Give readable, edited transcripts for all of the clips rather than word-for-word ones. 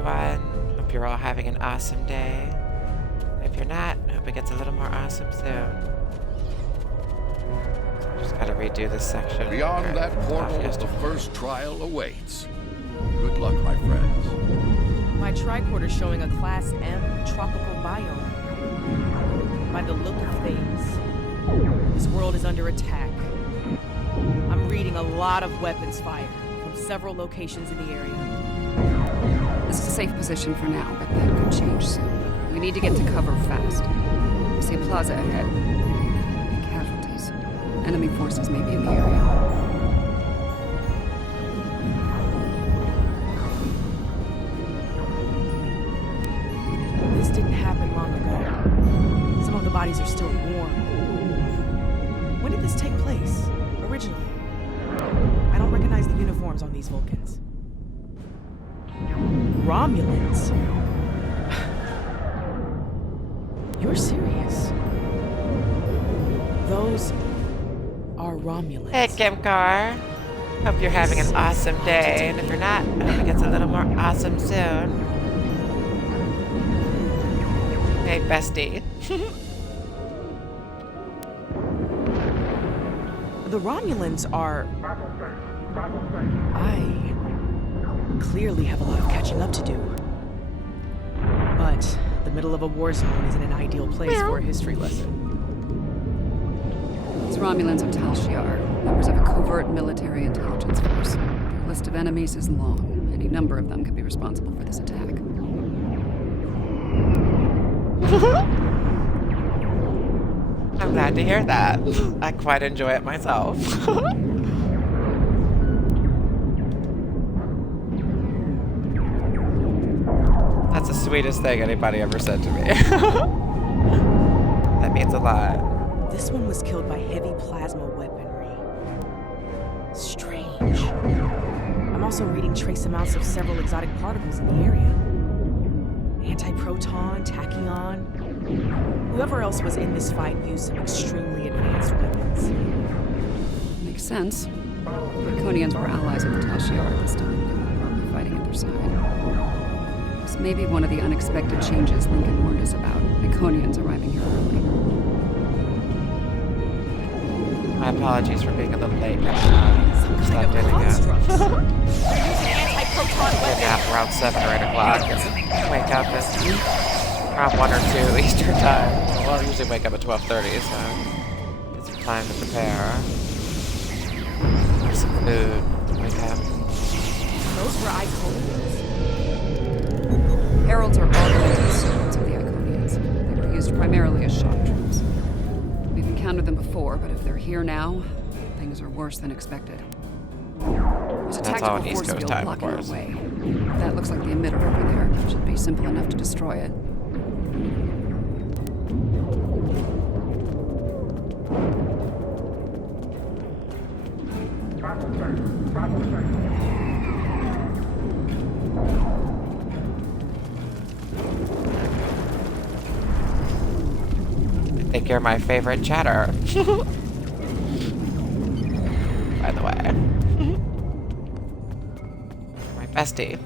everyone. Hope you're all having an awesome day. If you're not, I hope it gets a little more awesome soon. Just gotta redo this section. Beyond that portal, the first trial awaits. Good luck, my friends. My tricorder's showing a Class M tropical biome. By the look of things, this world is under attack. I'm reading a lot of weapons fire from several locations in the area. This is a safe position for now, but that could change soon. We need to get to cover fast. We see a plaza ahead. Casualties. Enemy forces may be in the area. This didn't happen long ago. Some of the bodies are still warm. When did this take place, originally? I don't recognize the uniforms on these Vulcans. Romulans? You're serious? Those are Romulans. Hey, Kimcar. Hope you're having an awesome day. And if you're not, I hope it gets a little more awesome soon. Hey, bestie. The Romulans are... I clearly have a lot of catching up to do. But the middle of a war zone isn't an ideal place for a history lesson. These Romulans are Tal Shiar, members of a covert military intelligence force. Their list of enemies is long. Any number of them could be responsible for this attack. I'm glad to hear that. I quite enjoy it myself. That's the sweetest thing anybody ever said to me. That means a lot. This one was killed by heavy plasma weaponry. Strange. I'm also reading trace amounts of several exotic particles in the area. Antiproton, tachyon. Whoever else was in this fight used some extremely advanced weapons. Makes sense. The Iconians were allies of the Tal Shiar at this time. They were probably fighting at their side. This may be one of the unexpected changes Lincoln warned us about. Iconians arriving here early. My apologies for being a little late. Slept in again. They're using anti-proton weapons. Nap around 7 or 8 o'clock and wake up at around 1 or 2 Eastern time. Well, I usually wake up at 12:30, so get some time to prepare. Have some food. Wake up. Those were Iconians. Heralds are augmented servants of the Iconians. They were used primarily as shock troops. We've encountered them before, but if they're here now, things are worse than expected. There's a That's all tactical an East force Coast field time, of blocking our course. way. That looks like the emitter over there. It should be simple enough to destroy it. I think you're my favorite chatter. By the way. My bestie.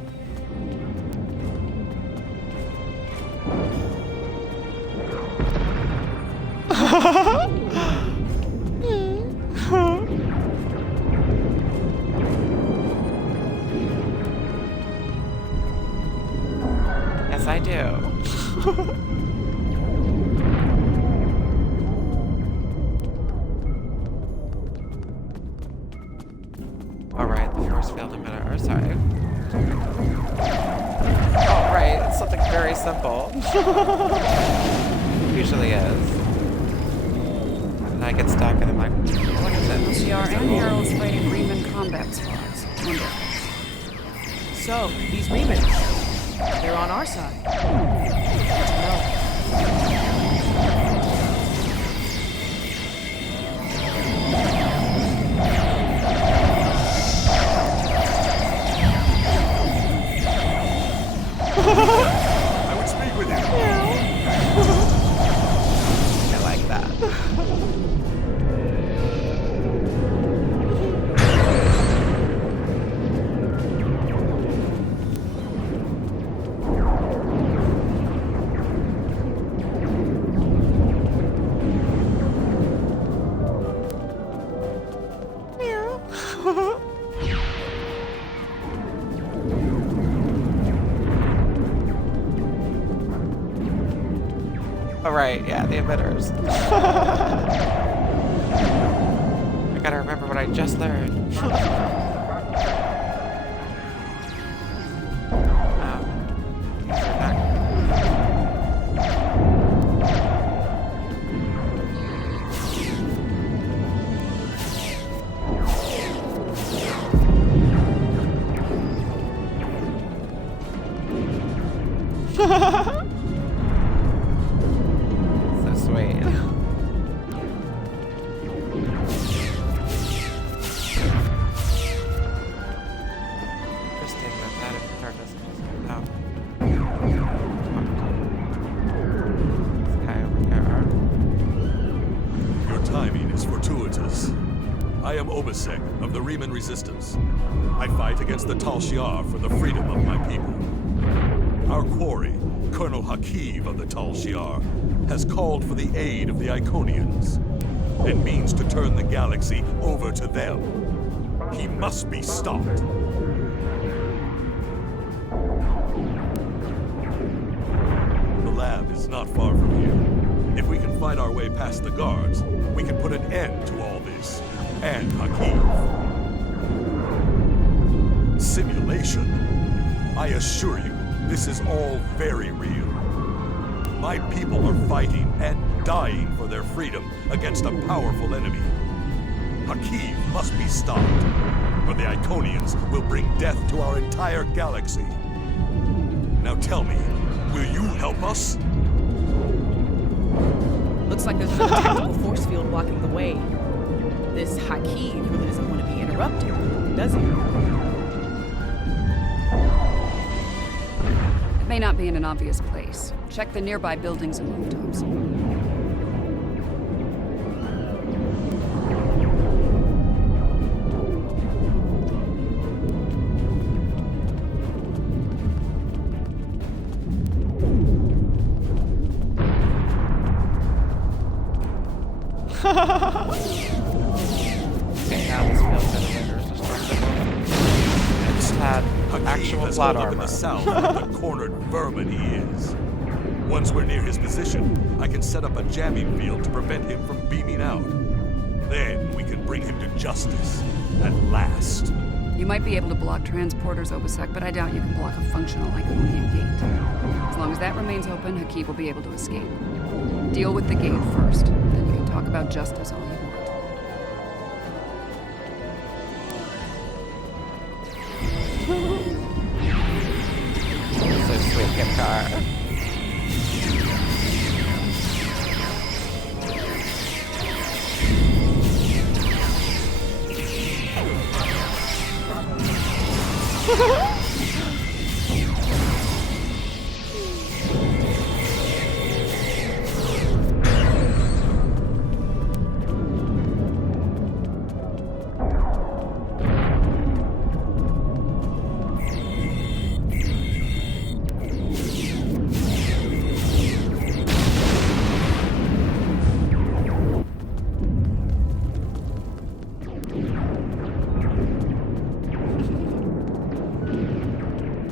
Yes, I do. Alright, the force field emitter. Or sorry. Oh, right. It's something very simple. Usually is. And I get stuck and I'm like, what is it? Shiar and Heralds fighting Reman combat squads. Wonderful. So, these Remans, they're on our side. Good to know. I would speak with you. I like that. Oh, right, yeah, the emitters. I gotta remember what I just learned. So sweet. Interesting that turn doesn't just go down. This guy over here. Your timing is fortuitous. I am Obasek of the Riemann Resistance. I fight against the Tal Shiar for the freedom of my people. Our quarry, Colonel Hakiv of the Tal Shiar, has called for the aid of the Iconians and means to turn the galaxy over to them. He must be stopped. The lab is not far from here. If we can fight our way past the guards, we can put an end to all this, and Hakiv. Simulation? I assure you, this is all very real. My people are fighting and dying for their freedom against a powerful enemy. Hakiv must be stopped, or the Iconians will bring death to our entire galaxy. Now tell me, will you help us? Looks like there's another tactical force field blocking the way. This Hakiv really doesn't want to be interrupted, does he? It may not be in an obvious place. Check the nearby buildings and rooftops. Okay, now this feels elevators destructible. I just had actual has plot hold up in armor. the south like the cornered vermin he is. Once we're near his position, I can set up a jamming field to prevent him from beaming out. Then we can bring him to justice, at last. You might be able to block transporters, Obasek, but I doubt you can block a functional Iconian gate. As long as that remains open, Hakiv will be able to escape. Deal with the gate first, then you can talk about justice all you want. So sweet, get car.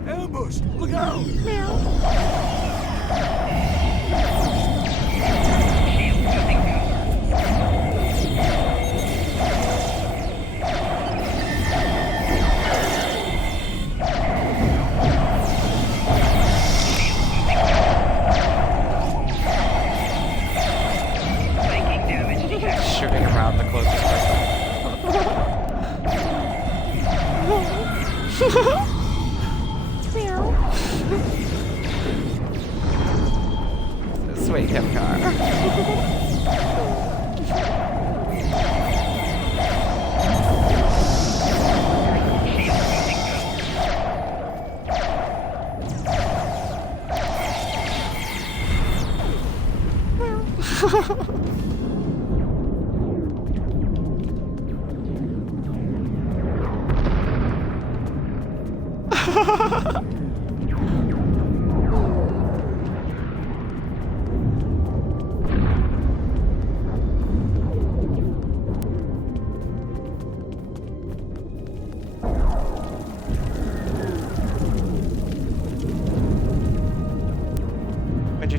Ambush! Look out! Shooting around the closest person. Sweet hip car.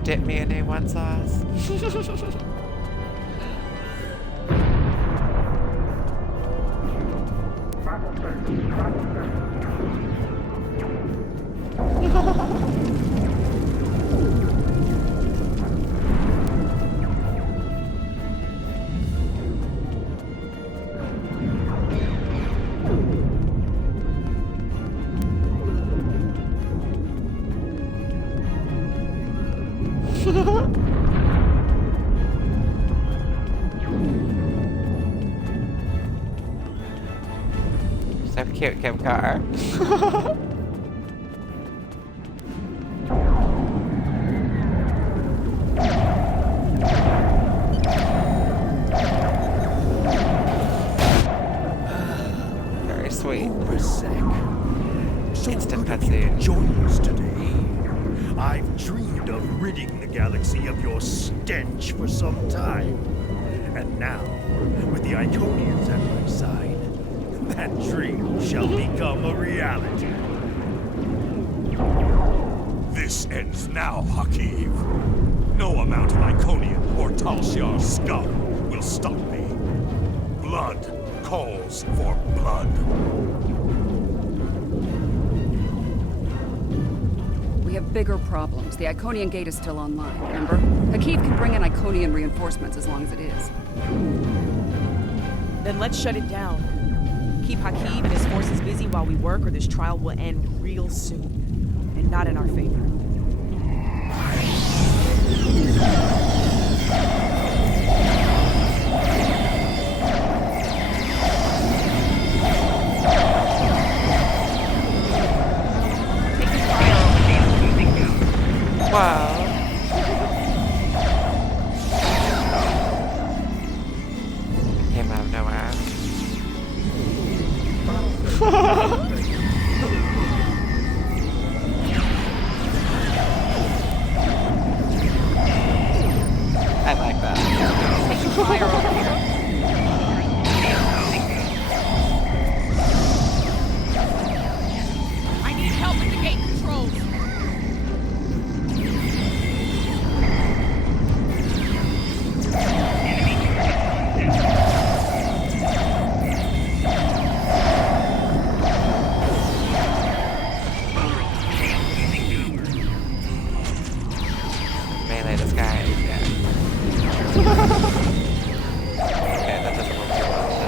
dip me in A1 sauce. So cute, Kim Carr. Very sweet. So Instant good of you to cutscene. join us today. I've dreamed of ridding the galaxy of your stench for some time. And now, with the Iconians at my side, that dream shall become a reality. This ends now, Hakiv. No amount of Iconian or Tal Shiar scum will stop me. Blood calls for blood. We have bigger problems. The Iconian gate is still online, remember? Hakiv can bring in Iconian reinforcements as long as it is. Then let's shut it down. Keep Hakeem and his forces busy while we work, or this trial will end real soon. And not in our favor. Wow. Came out of nowhere. I like that. Taking fire over here. I need help with the gate controls. Melee this guy. Yeah. Okay, that doesn't work too well, so.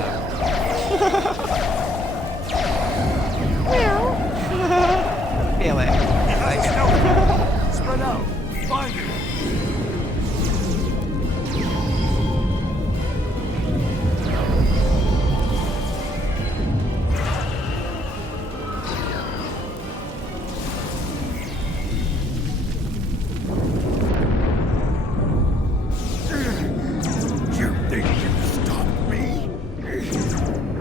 Feel it. I like it. Spread out. Find it. You think you stopped me?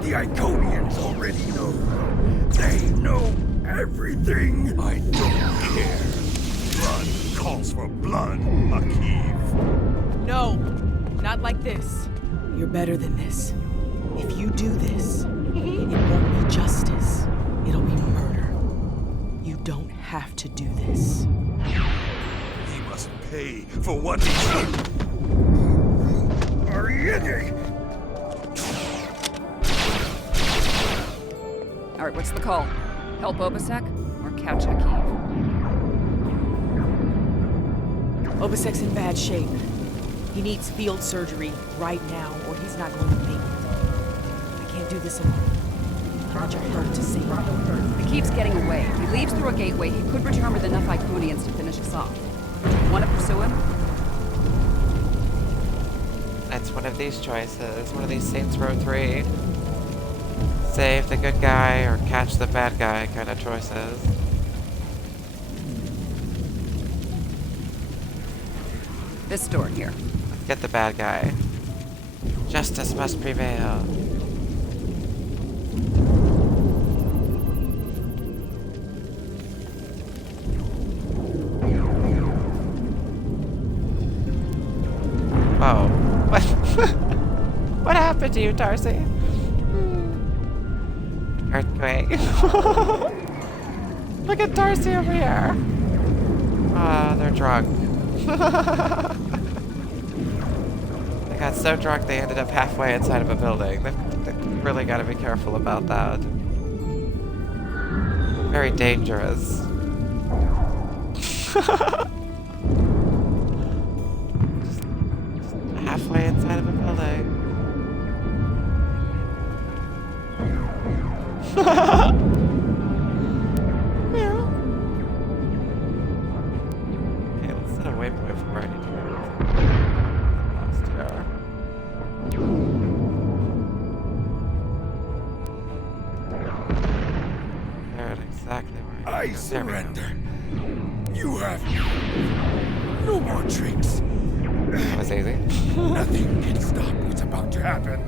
The Iconians already know. They know everything. I don't care. Blood calls for blood, Hakiv. No, not like this. You're better than this. If you do this, it won't be justice. It'll be murder. You don't have to do this. He must pay for what he did. Are you in? All right, what's the call? Help Obasek or catch Hakiv? Obasek's in bad shape. He needs field surgery right now, or he's not going to make it. I can't do this alone. I need your help to save him. Hakiv's getting away. If he leaves through a gateway, he could return with enough Iconians to finish us off. Do you want to pursue him? It's one of these choices. One of these Saints Row 3. Save the good guy or catch the bad guy kind of choices. This door here. Let's get the bad guy. Justice must prevail. Whoa. What? What happened to you, Darcy? Earthquake. Look at Darcy over here. Ah, they're drunk. They got so drunk they ended up halfway inside of a building. They've really got to be careful about that. Very dangerous. Just halfway inside of a building. Meow. Okay, let's set a waypoint for where I need to go. Lost here. There it exactly where I I need to go. There we go. surrender. You have no more tricks. That was easy. Nothing can stop what's about to happen.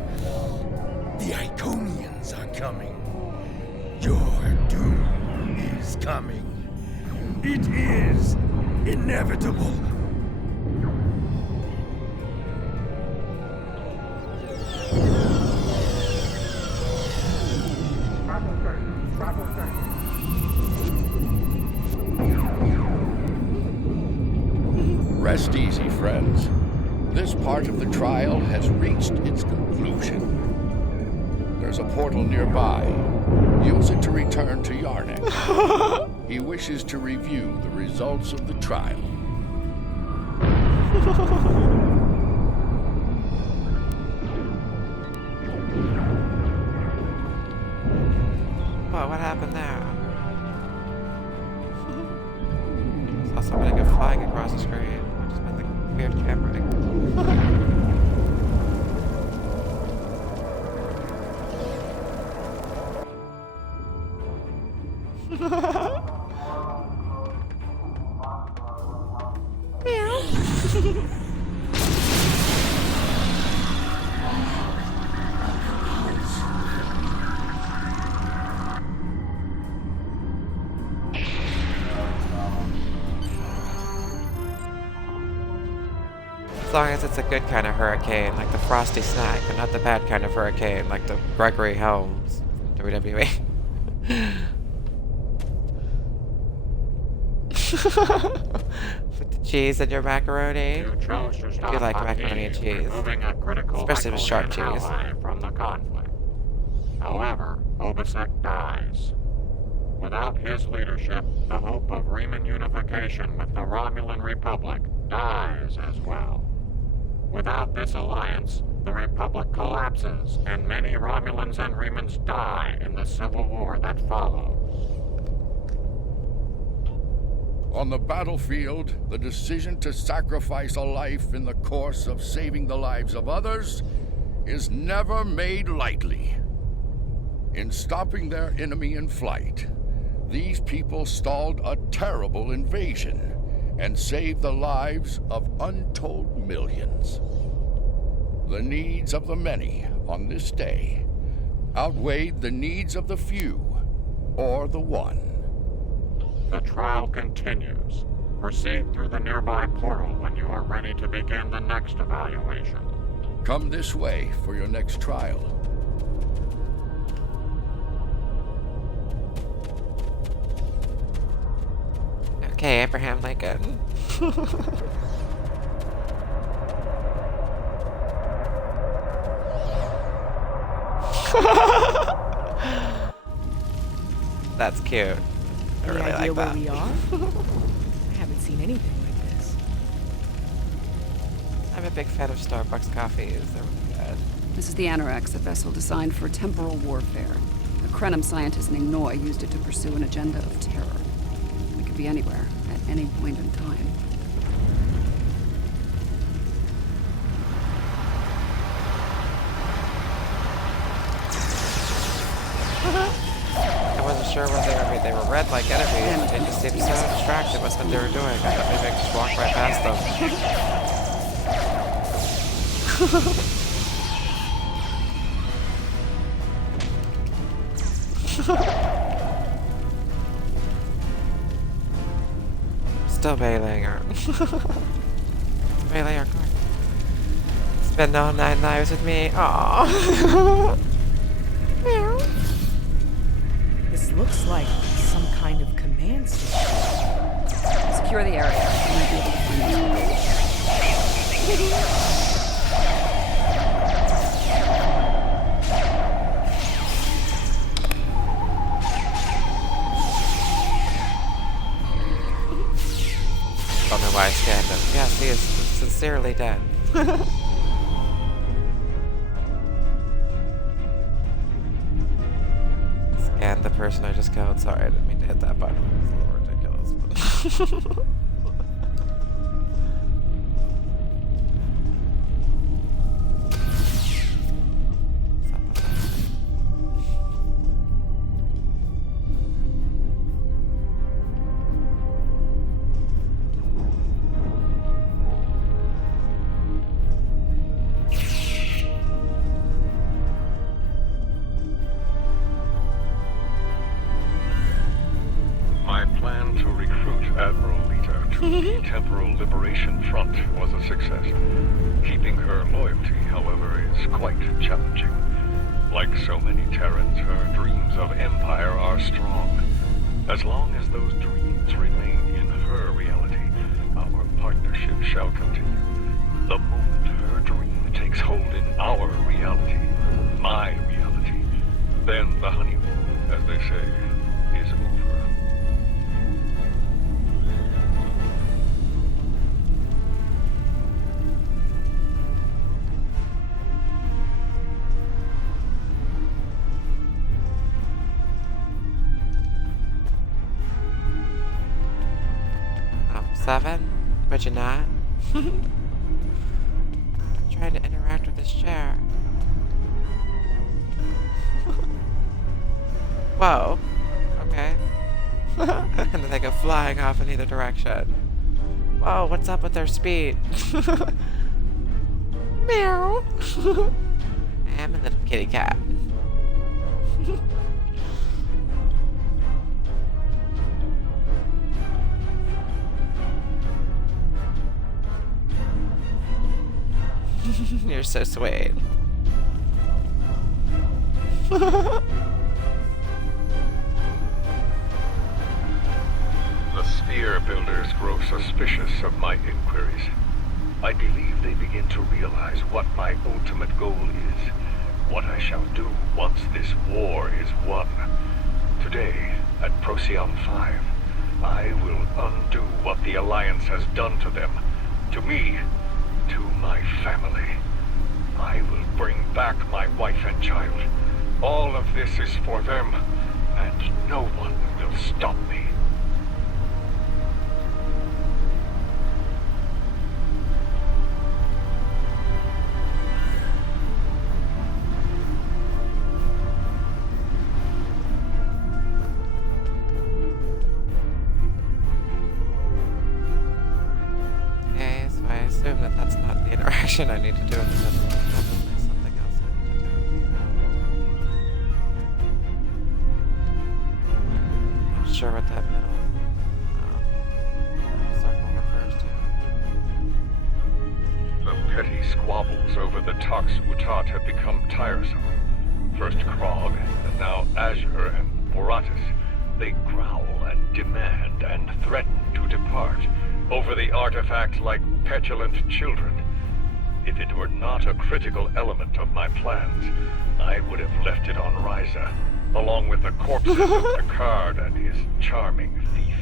The Iconians are coming. Your doom is coming. It is inevitable. Rest easy, friends. This part of the trial has reached its conclusion. There's a portal nearby. Use it to return to Yarnek. He wishes to review the results of the trial. What happened there? Saw somebody go flying across the screen. What just been the weird camera? As long as it's a good kind of hurricane, like the Frosty Snack, and not the bad kind of hurricane, like the Gregory Helms WWE. Put the cheese in your macaroni. You chose to stop You like Bucky, macaroni and cheese, removing a critical especially with sharp Iconian cheese. ally from the conflict. However, Obasek dies. Without his leadership, the hope of Riemann unification with the Romulan Republic dies as well. Without this alliance, the Republic collapses, and many Romulans and Riemans die in the civil war that follows. On the battlefield, the decision to sacrifice a life in the course of saving the lives of others is never made lightly. In stopping their enemy in flight, these people stalled a terrible invasion and saved the lives of untold millions. The needs of the many on this day outweighed the needs of the few or the one. The trial continues. Proceed through the nearby portal when you are ready to begin the next evaluation. Come this way for your next trial. Okay, Abraham Lincoln. That's cute. I Any really idea like where that. we are? I haven't seen anything like this. I'm a big fan of Starbucks coffees. They're really good. This is the Anorex, a vessel designed for temporal warfare. A Krenim scientist named Noy used it to pursue an agenda of terror. We could be anywhere, at any point in time. I wasn't sure whether they were red like enemies, but they just seemed so distracted with what they were doing. I thought maybe I could just walk right past them. Still bailing her. Bailing her car. Spend all 9 lives with me. Aww. This looks like some kind of command station. Secure the area. You might be able to find us. Don't know why I scanned him. Yes, he is sincerely dead. Scan the person I just killed. Sorry, I didn't mean to hit that button. It's a little ridiculous. Temporal Liberation Front was a success. Keeping her loyalty, however, is quite challenging. Like so many Terrans, her dreams of empire are strong. As long as those dreams remain in her reality, our partnership shall continue. The moment her dream takes hold in our reality, my reality, then the honeymoon, as they say, is over. Seven? But you're not? Trying to interact with this chair. Whoa. Okay. And then they go flying off in either direction. Whoa, what's up with their speed? Meow. I am a little kitty cat. You're so sweet. The sphere builders grow suspicious of my inquiries. I believe they begin to realize what my ultimate goal is, what I shall do once this war is won. Today, at Procyon 5, I will undo what the Alliance has done to them, to me, to my family. I will bring back my wife and child. All of this is for them, and no one will stop me. Okay, so I assume that that's not the interaction I need to do in the middle. Definitely something else I need to do. Not sure what that middle circle refers to. The petty squabbles over the Tox Utat have become tiresome. First Krog, and now Azure and Boratis. They growl and demand and threaten to depart over the artifact like petulant children. If it were not a critical element of my plans, I would have left it on Ryza, along with the corpses of Picard and his charming thief.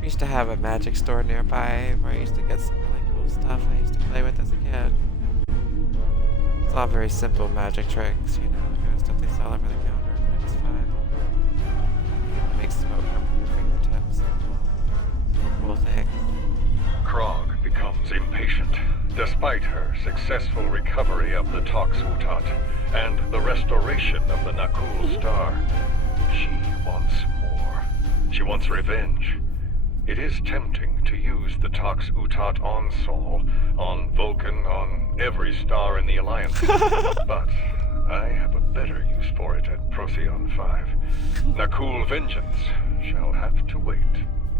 We used to have a magic store nearby where I used to get some really cool stuff I used to play with as a kid. It's all very simple magic tricks, you know, the kind of stuff they sell over the counter, but it was fun. It makes smoke come from your fingertips. Cool things. Krog becomes impatient, despite her successful recovery of the Tox Utat and the restoration of the Nakul Star. She wants more. She wants revenge. It is tempting to use the Tox Utat on Sol, on Vulcan, on every star in the Alliance. But I have a better use for it at Procyon 5. Nakul Vengeance shall have to wait.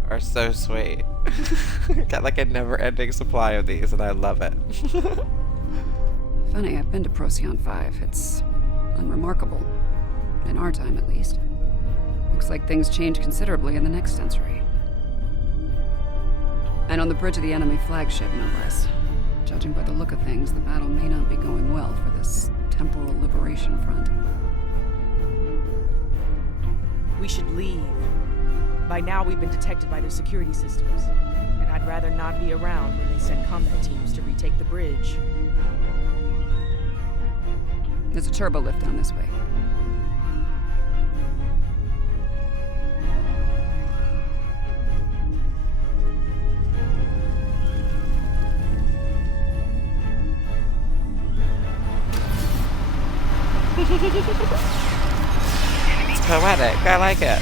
Are so sweet. Got like a never-ending supply of these, and I love it. Funny, I've been to Procyon 5. It's unremarkable. In our time, at least. Looks like things change considerably in the next century. And on the bridge of the enemy flagship, no less. Judging by the look of things, the battle may not be going well for this temporal liberation front. We should leave. By now, we've been detected by their security systems. And I'd rather not be around when they send combat teams to retake the bridge. There's a turbo lift down this way. It's poetic. I like it.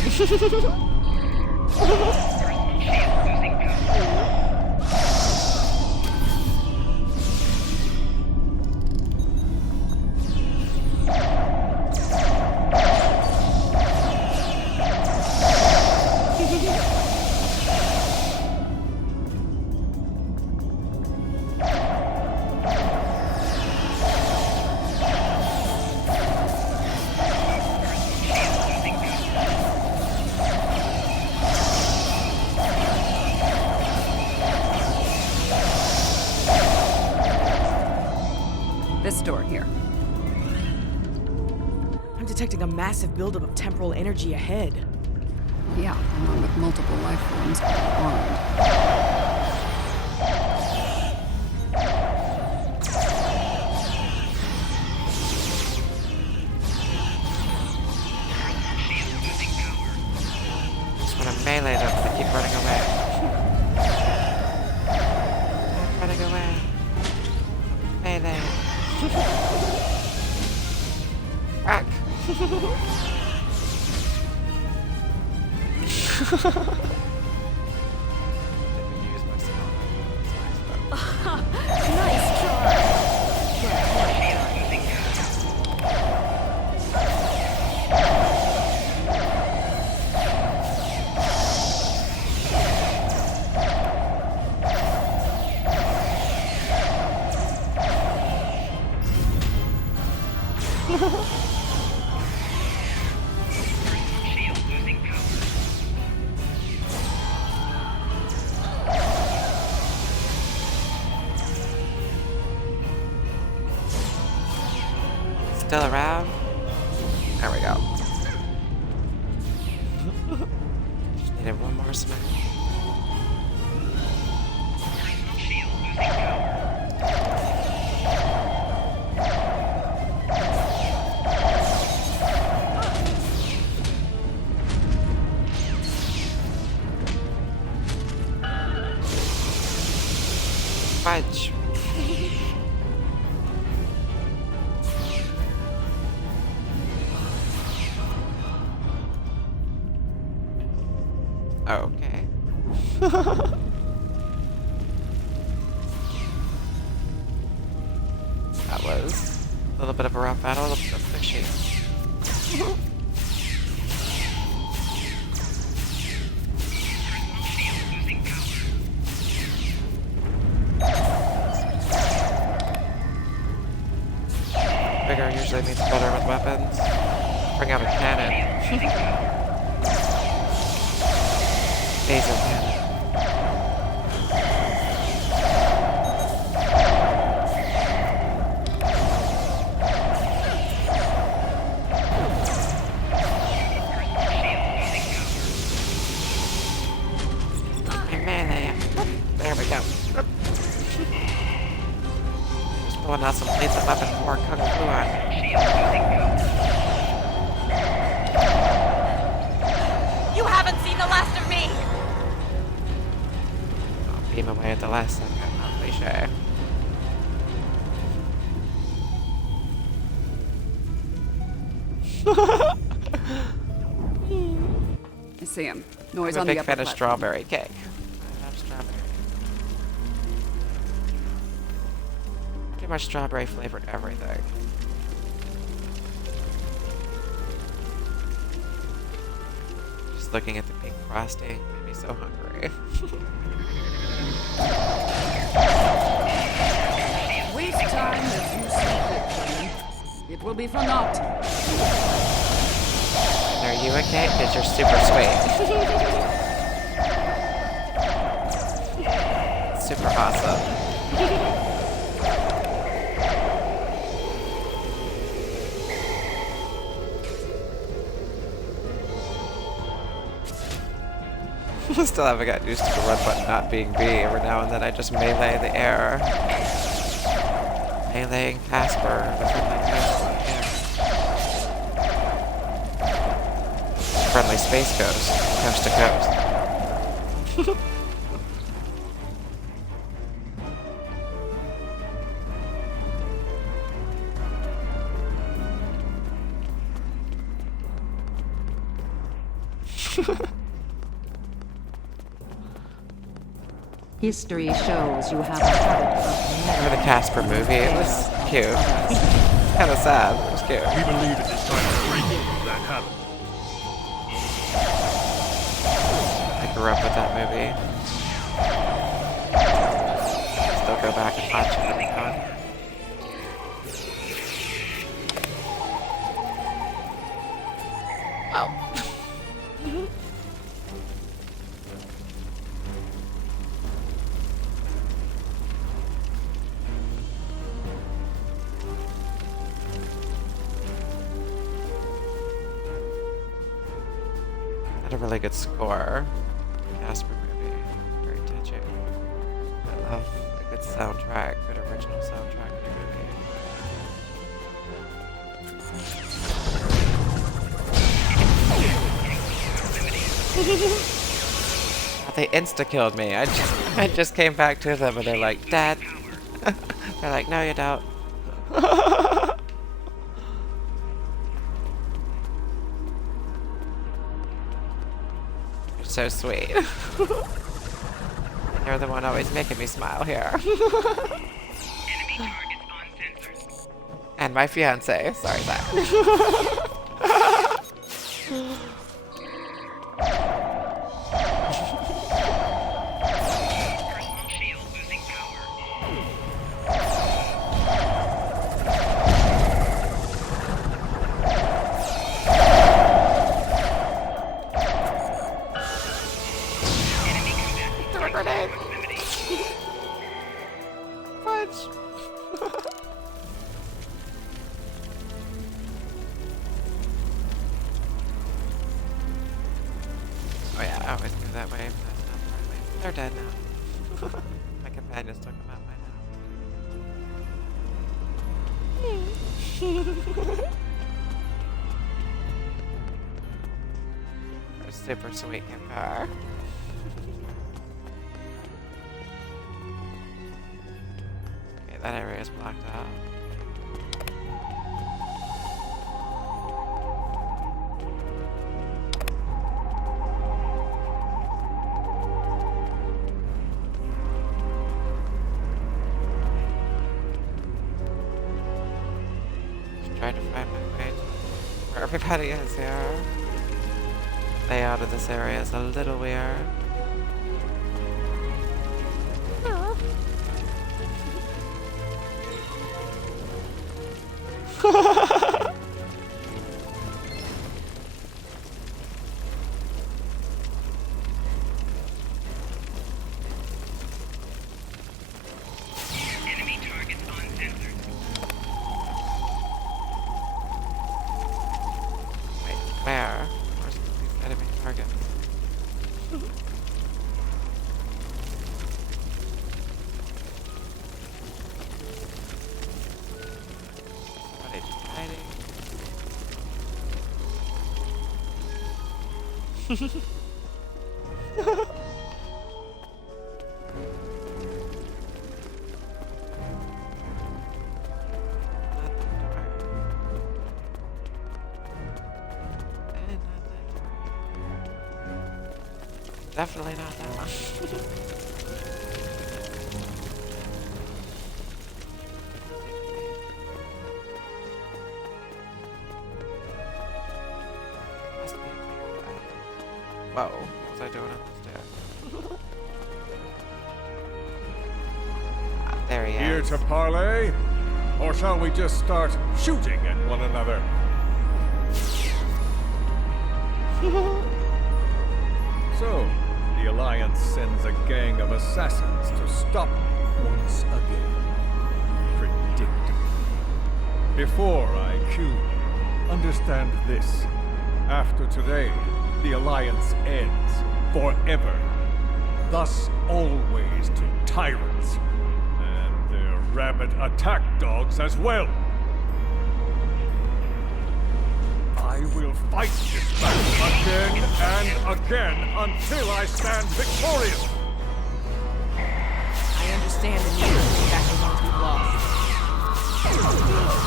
This door here. I'm detecting a massive buildup of temporal energy ahead. Yeah, along with multiple life forms armed. Just want to melee them, but they keep running away. Running away. Melee. Whack. Didn't use my spell. Nice try. Still around? There we go. Just needed one more smack. Fudge. Okay. That was a little bit of a rough battle, a little bit fishy. Bigger usually means better with weapons. Bring out a cannon. Laser cannon. Melee. There we go. Just pulling out some blades of weapon for Kung Fu on. You haven't seen the last of me! I'll beam away at the last second, not cliche. I see him. Noise I'm on a the big upper fan of platform. strawberry cake. I love strawberry. Pretty much strawberry flavored everything. Just looking at the pink frosting made me so hungry. Waste time as you see. It will be for naught. Are you okay? Because you're super sweet. Super awesome. Still haven't got used to the red button not being B. Every now and then I just melee the air. Meleeing Casper with friendly coast. Friendly space coast to coast. History shows you have a habit of Remember the Casper movie? It was cute. Kind of sad, but it was cute. We believe it is time to break that habit. I grew up with that movie. Still go back and watch it every time. Oh. Had a really good score. Casper movie. Very touching. I love a good soundtrack, good original soundtrack in a movie. They insta-killed me. I just came back to them and they're like, Dad. They're like, no you don't. So sweet. You're the one always making me smile here. And my fiance. Sorry, Zach. Oh yeah, I always go that way. But that's not the right way. They're dead now. My companions took them out by now. They're super sweet car. Okay, that area is blocked out. Trying to find my way to where everybody is here. Layout of this area is a little weird. Wait, where? Where's these enemy targets? Somebody just hiding. Not that door. And not that door. Definitely not that one. Must be a clear path. Whoa, what was I doing up the stairs? Ah, there he Here is. to parley? Or shall we just start shooting at one another? So, the Alliance sends a gang of assassins to stop me once again. Predictable. Before I kill you, understand this. After today, the Alliance ends forever. Thus always to tyrants. And their rabid attack dogs as well. I will fight this battle again and again until I stand victorious. I understand the need to bring back the ones we've lost.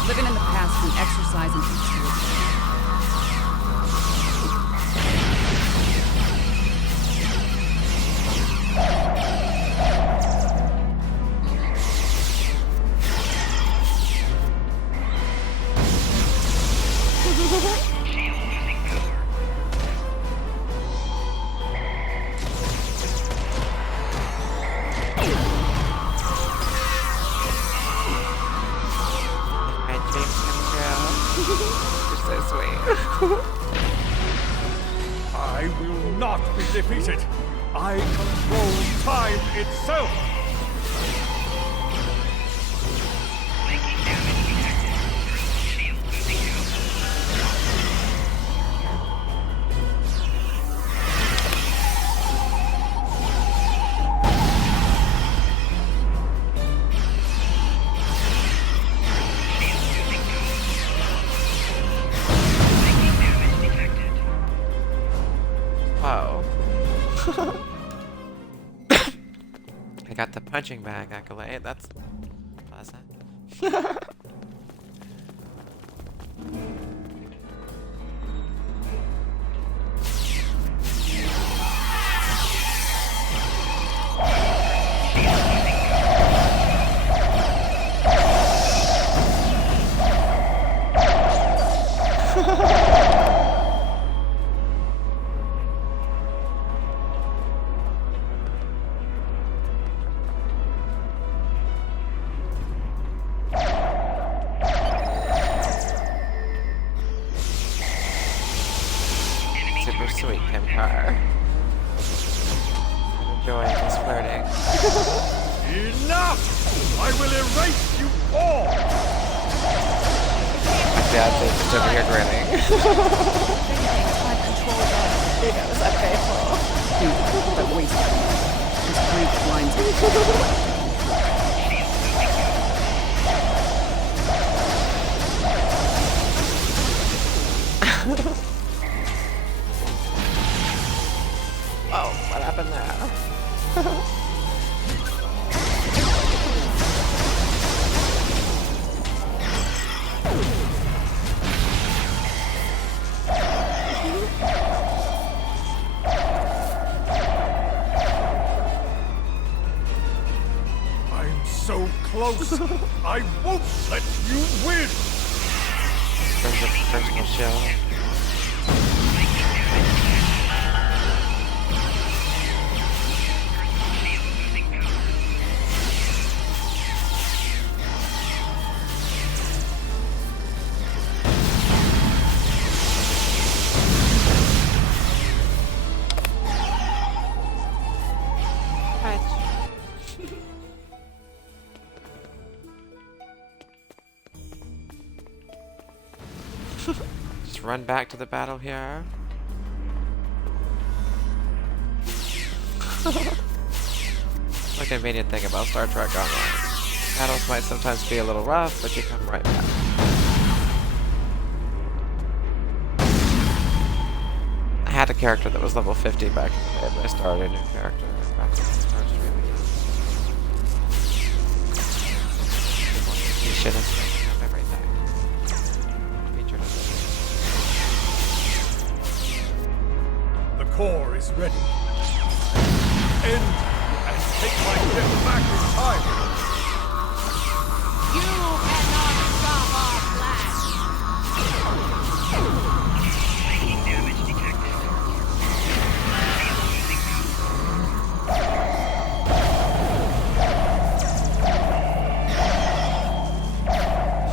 Living in the past is an exercise in futility. I will not be defeated. I control time itself. Wow. I got the punching bag accolade. That's pleasant. Super sweet, Kim Carr. I'm enjoying this flirting. Enough! I will erase you all! My fiance is just over here grinning. He knows I'm faithful. Dude, but wasted. His grief blinds me. Oh, what happened there? I'm so close. I won't let you win. There's a personal show. Just run back to the battle here. The convenient thing about Star Trek Online. Battles might sometimes be a little rough, but you come right back. I had a character that was level 50 back in the day, but I started a new character back when I started streaming. You should have everything. Featured on The core is ready. End and take my ship back in time. You cannot stop our plan! Making damage detected.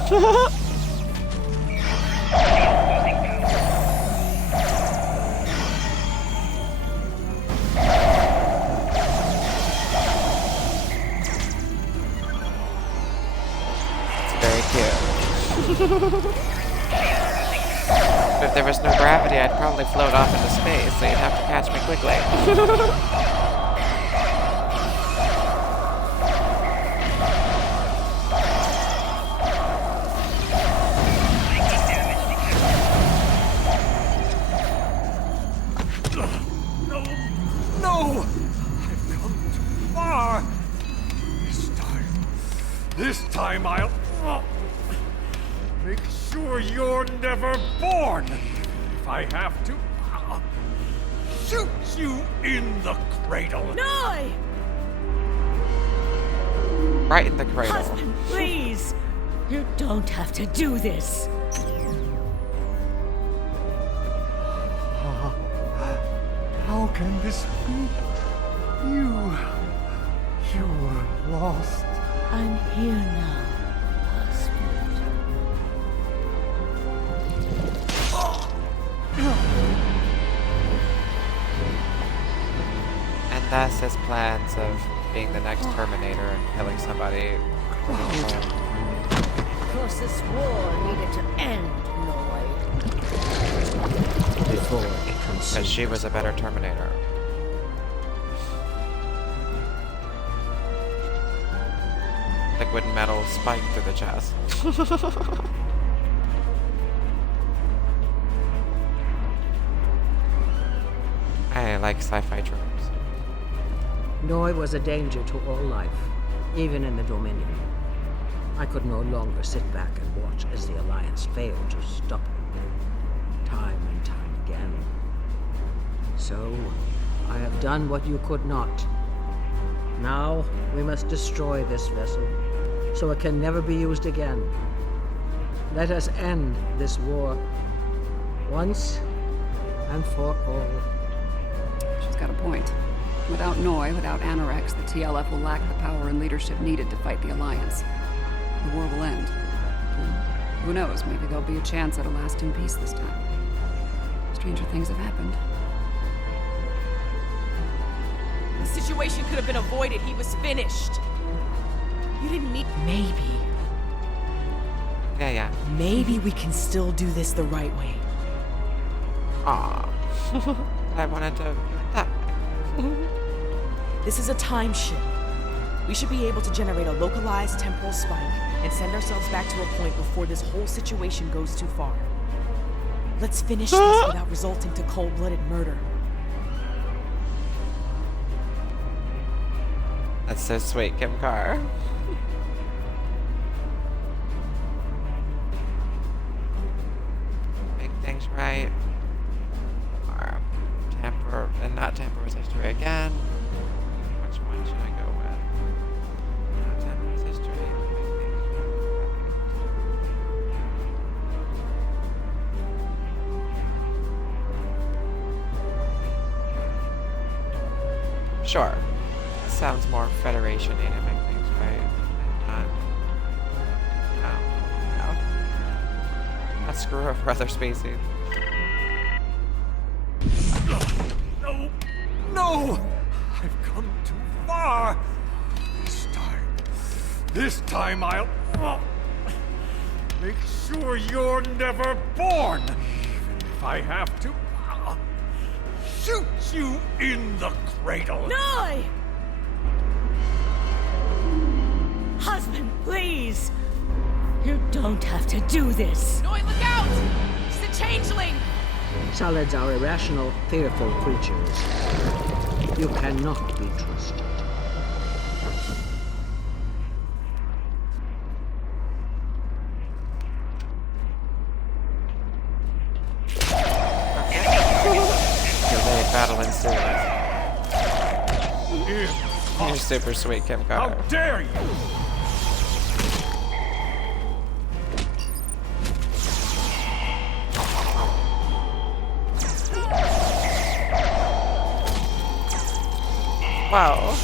Very cute. If there was no gravity, I'd probably float off into space, so you'd have to catch me quickly. No! I've come too far! This time I'll make sure you're never born! If I have to, shoot you in the cradle! No! Right in the cradle. Husband, please! You don't have to do this. How can this be? You were lost. I'm here now, husband. And thus his plans of being the next Terminator and killing somebody. Of course, this war needed to end, Lloyd. Before it Because she was a better Terminator. Liquid metal spike through the chest. I like sci-fi tropes. Noi was a danger to all life, even in the Dominion. I could no longer sit back and watch as the Alliance failed to stop him, time and time again. So, I have done what you could not. Now, we must destroy this vessel, so it can never be used again. Let us end this war, once and for all. She's got a point. Without Noi, without Anorex, the TLF will lack the power and leadership needed to fight the Alliance. The war will end. Who knows, maybe there'll be a chance at a lasting peace this time. Stranger things have happened. The situation could have been avoided. He was finished. You didn't need... Maybe. Yeah. Maybe we can still do this the right way. Aww. I wanted to... This is a time ship. We should be able to generate a localized temporal spike and send ourselves back to a point before this whole situation goes too far. Let's finish this without resulting to cold-blooded murder. That's so sweet, Kim Carr. Make things right. Or tamper and not tamper with history again. Which one should I go with? Not tamper with history. Make things sure. Sounds more Federation-y to make things right. No. Not screw over other species. No! I've come too far! This time I'll make sure you're never born! Even if I have to shoot you in the cradle! No! Husband, please! You don't have to do this! Noi, look out! She's a changeling! Solids are irrational, fearful creatures. You cannot be trusted. Delayed battle ensues. You're super sweet, Kim How Carter. dare you! Wow.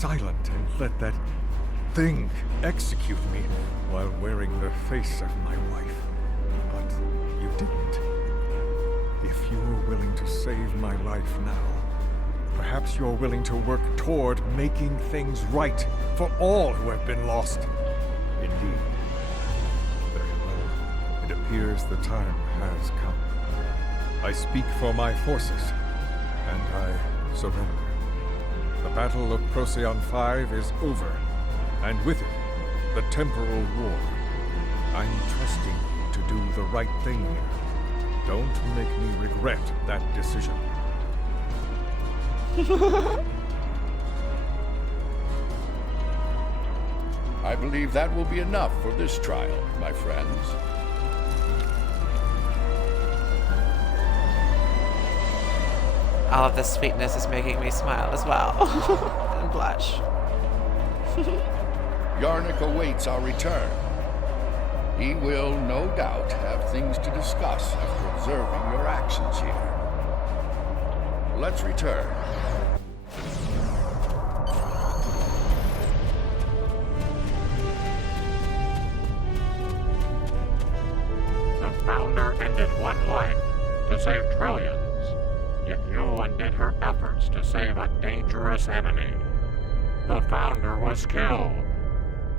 silent and let that thing execute me while wearing the face of my wife. But you didn't. If you were willing to save my life now, perhaps you're willing to work toward making things right for all who have been lost. Indeed. Very well. It appears the time has come. I speak for my forces, and I surrender. The Battle of Procyon 5 is over, and with it, the temporal war. I'm trusting you to do the right thing here. Don't make me regret that decision. I believe that will be enough for this trial, my friends. All of this sweetness is making me smile as well. And blush. Yarnik awaits our return. He will, no doubt, have things to discuss after observing your actions here. Let's return. The Founder ended one life to save trillions. Yet you undid her efforts to save a dangerous enemy. The Founder was killed.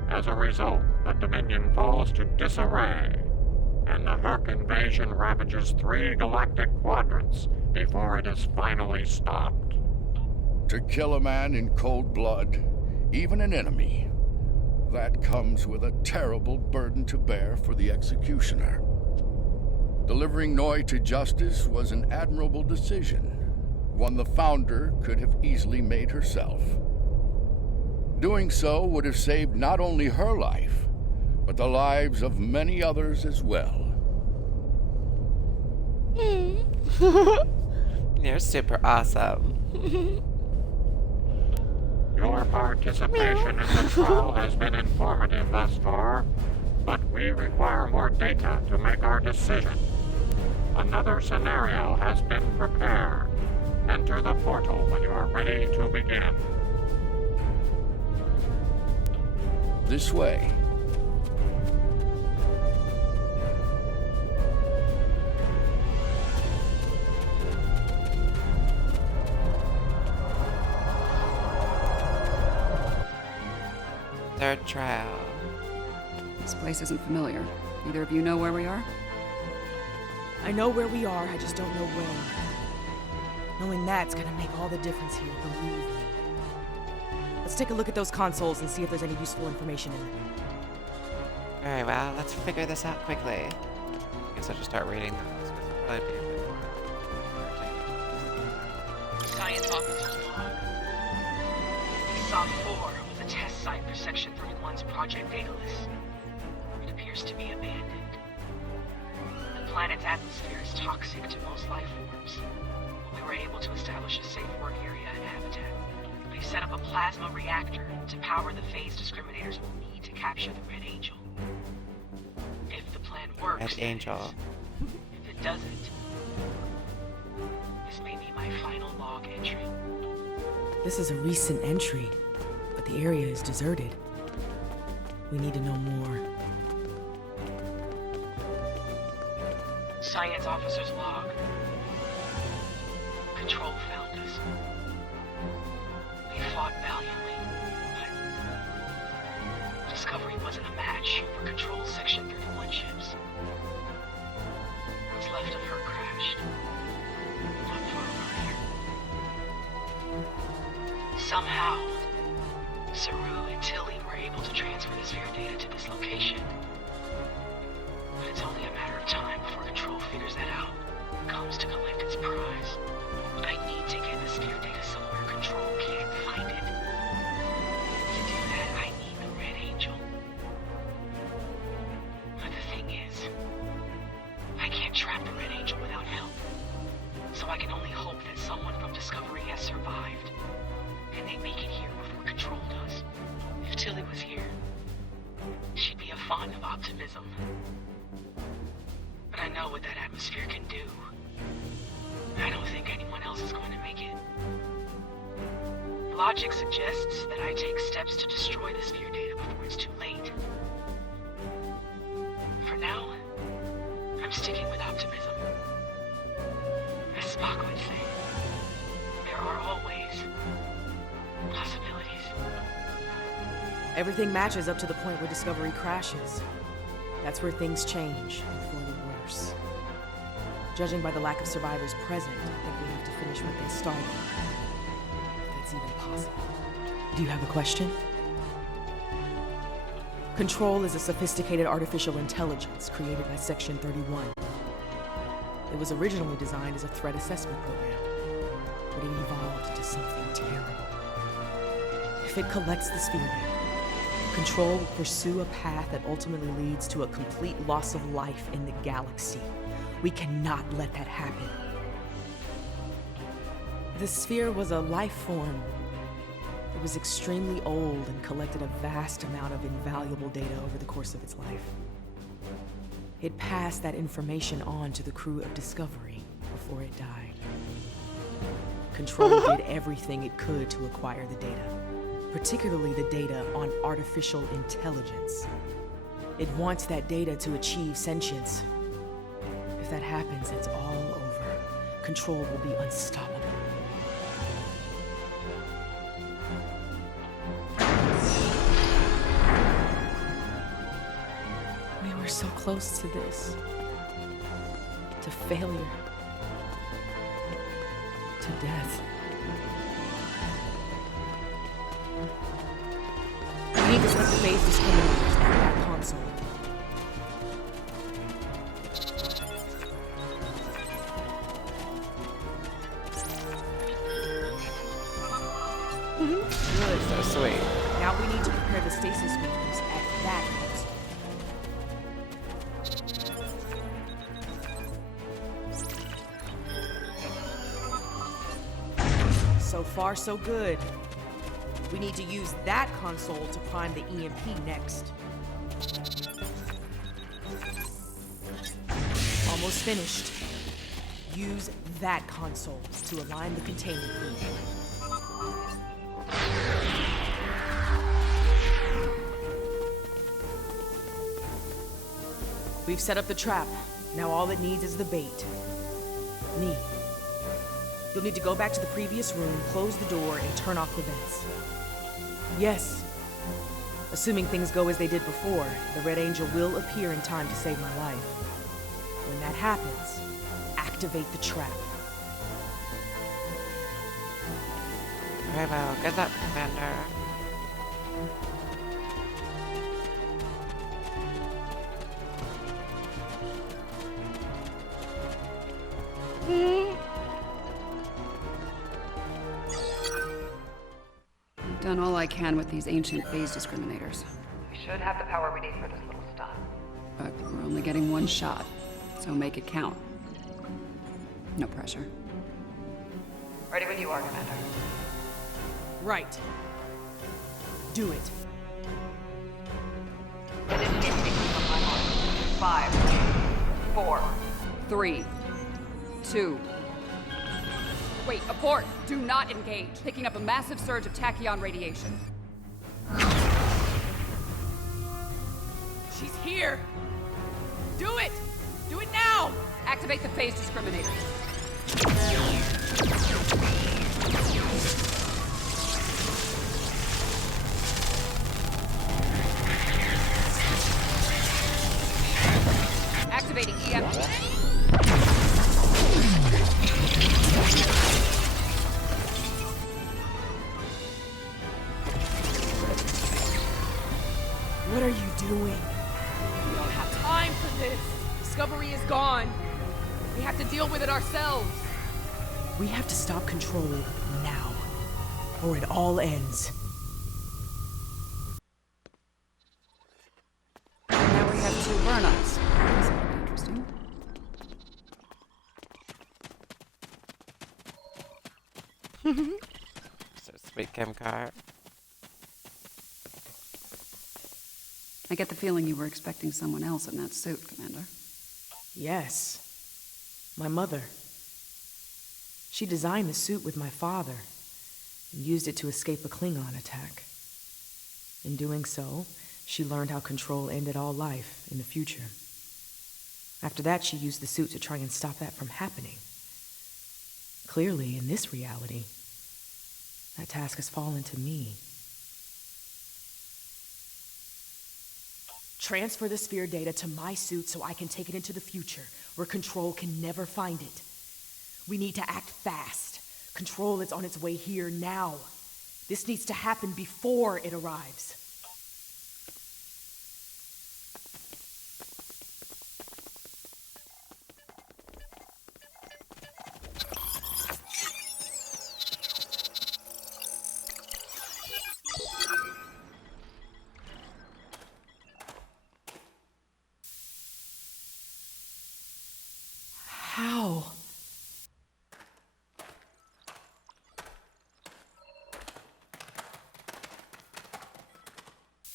As a result, the Dominion falls to disarray, and the Herc invasion ravages 3 galactic quadrants before it is finally stopped. To kill a man in cold blood, even an enemy, that comes with a terrible burden to bear for the executioner. Delivering Noi to justice was an admirable decision, one the Founder could have easily made herself. Doing so would have saved not only her life, but the lives of many others as well. You're super awesome. Your participation in the trial has been informative thus far, but we require more data to make our decision. Another scenario has been prepared. Enter the portal when you are ready to begin. This way. Third trial. This place isn't familiar. Either of you know where we are? I know where we are, I just don't know when. Knowing that's gonna make all the difference here, believe me. Let's take a look at those consoles and see if there's any useful information in them. Alright, well, let's figure this out quickly. I guess I'll just start reading those, because it'll probably be a bit more. Science officer's log. Soft 4 was a test site for Section 31's Project Data List. It appears to be abandoned. The planet's atmosphere is toxic to most life forms. We were able to establish a safe work area and habitat. We've set up a plasma reactor to power the phase discriminators will need to capture the Red Angel. If the plan works, Red Angel. if it doesn't, this may be my final log entry. This is a recent entry, but the area is deserted. We need to know more. Science officer's log. Control found us. We fought valiantly, but Discovery wasn't a match for Control's Section 31 ships. What's left of her crashed. Not far from here. Somehow, Saru and Tilly were able to transfer the sphere data to this location. But it's only a matter of time before Control figures that out and comes to collect its prize. I need to get the sphere data somewhere Control can't find it. To do that, I need the Red Angel. But the thing is, I can't trap the Red Angel without help. So I can only hope that someone from Discovery has survived. And they make it here before Control does. If Tilly was here, she'd be a font of optimism. But I know what that atmosphere can do. Logic suggests that I take steps to destroy the sphere data before it's too late. For now, I'm sticking with optimism. As Spock would say, there are always possibilities. Everything matches up to the point where Discovery crashes. That's where things change, and for the worse. Judging by the lack of survivors present, I think we have to finish what they started. If that's even possible. Do you have a question? Control is a sophisticated artificial intelligence created by Section 31. It was originally designed as a threat assessment program, but it evolved into something terrible. If it collects the sphere data, Control will pursue a path that ultimately leads to a complete loss of life in the galaxy. We cannot let that happen. The sphere was a life form. It was extremely old and collected a vast amount of invaluable data over the course of its life. It passed that information on to the crew of Discovery before it died. Control did everything it could to acquire the data, particularly the data on artificial intelligence. It wants that data to achieve sentience. If that happens, it's all over. Control will be unstoppable. We were so close to this. To failure. To death. We need to set the phase discriminators at that console. Good. So sweet. Now we need to prepare the stasis beacons at that console. So far, so good. We need to use that console to prime the EMP next. Almost finished. Use that console to align the containment group. We've set up the trap. Now all it needs is the bait. Me. You'll need to go back to the previous room, close the door, and turn off the vents. Yes. Assuming things go as they did before, the Red Angel will appear in time to save my life. When that happens, activate the trap. Very well. Good luck, Commander. Done all I can with these ancient phase discriminators. We should have the power we need for this little stunt. But we're only getting one shot, so make it count. No pressure. Ready when you are, Commander. Right. Do it. Initiate sequence on my mark. 5, 4, 3, 2. Wait, abort! Do not engage. Picking up a massive surge of tachyon radiation. She's here! Do it! Do it now! Activate the phase discriminator. Activating EMP. What are you doing? We don't have time for this. Discovery is gone. We have to deal with it ourselves. We have to stop Control now, or it all ends. Now we have 2 burn-ups. This will be interesting. So sweet, Kim Carr. I get the feeling you were expecting someone else in that suit, Commander. Yes. My mother. She designed the suit with my father. and used it to escape a Klingon attack. In doing so, she learned how control ended all life in the future. After that, she used the suit to try and stop that from happening. Clearly, in this reality, that task has fallen to me. Transfer the sphere data to my suit so I can take it into the future, where Control can never find it. We need to act fast. Control is on its way here now. This needs to happen before it arrives. How?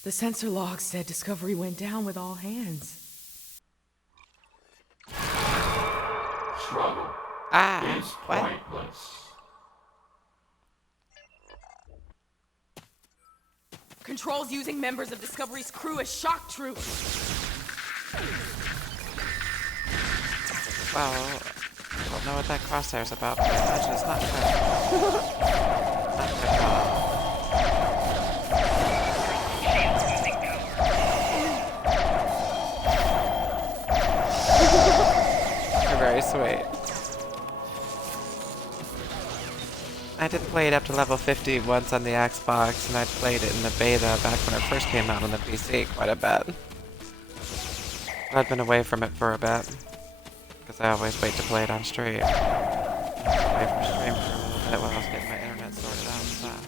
The sensor log said Discovery went down with all hands. Struggle is What? pointless. Control's using members of Discovery's crew as shock troops. Well, I don't know what that crosshair's about, but I imagine it's not good. Not good at all. They're very sweet. I did play it up to level 50 once on the Xbox, and I played it in the beta back when it first came out on the PC quite a bit. I've been away from it for a bit, because I always wait to play it on stream. Away from stream for a little bit while I was getting my internet sorted out and stuff.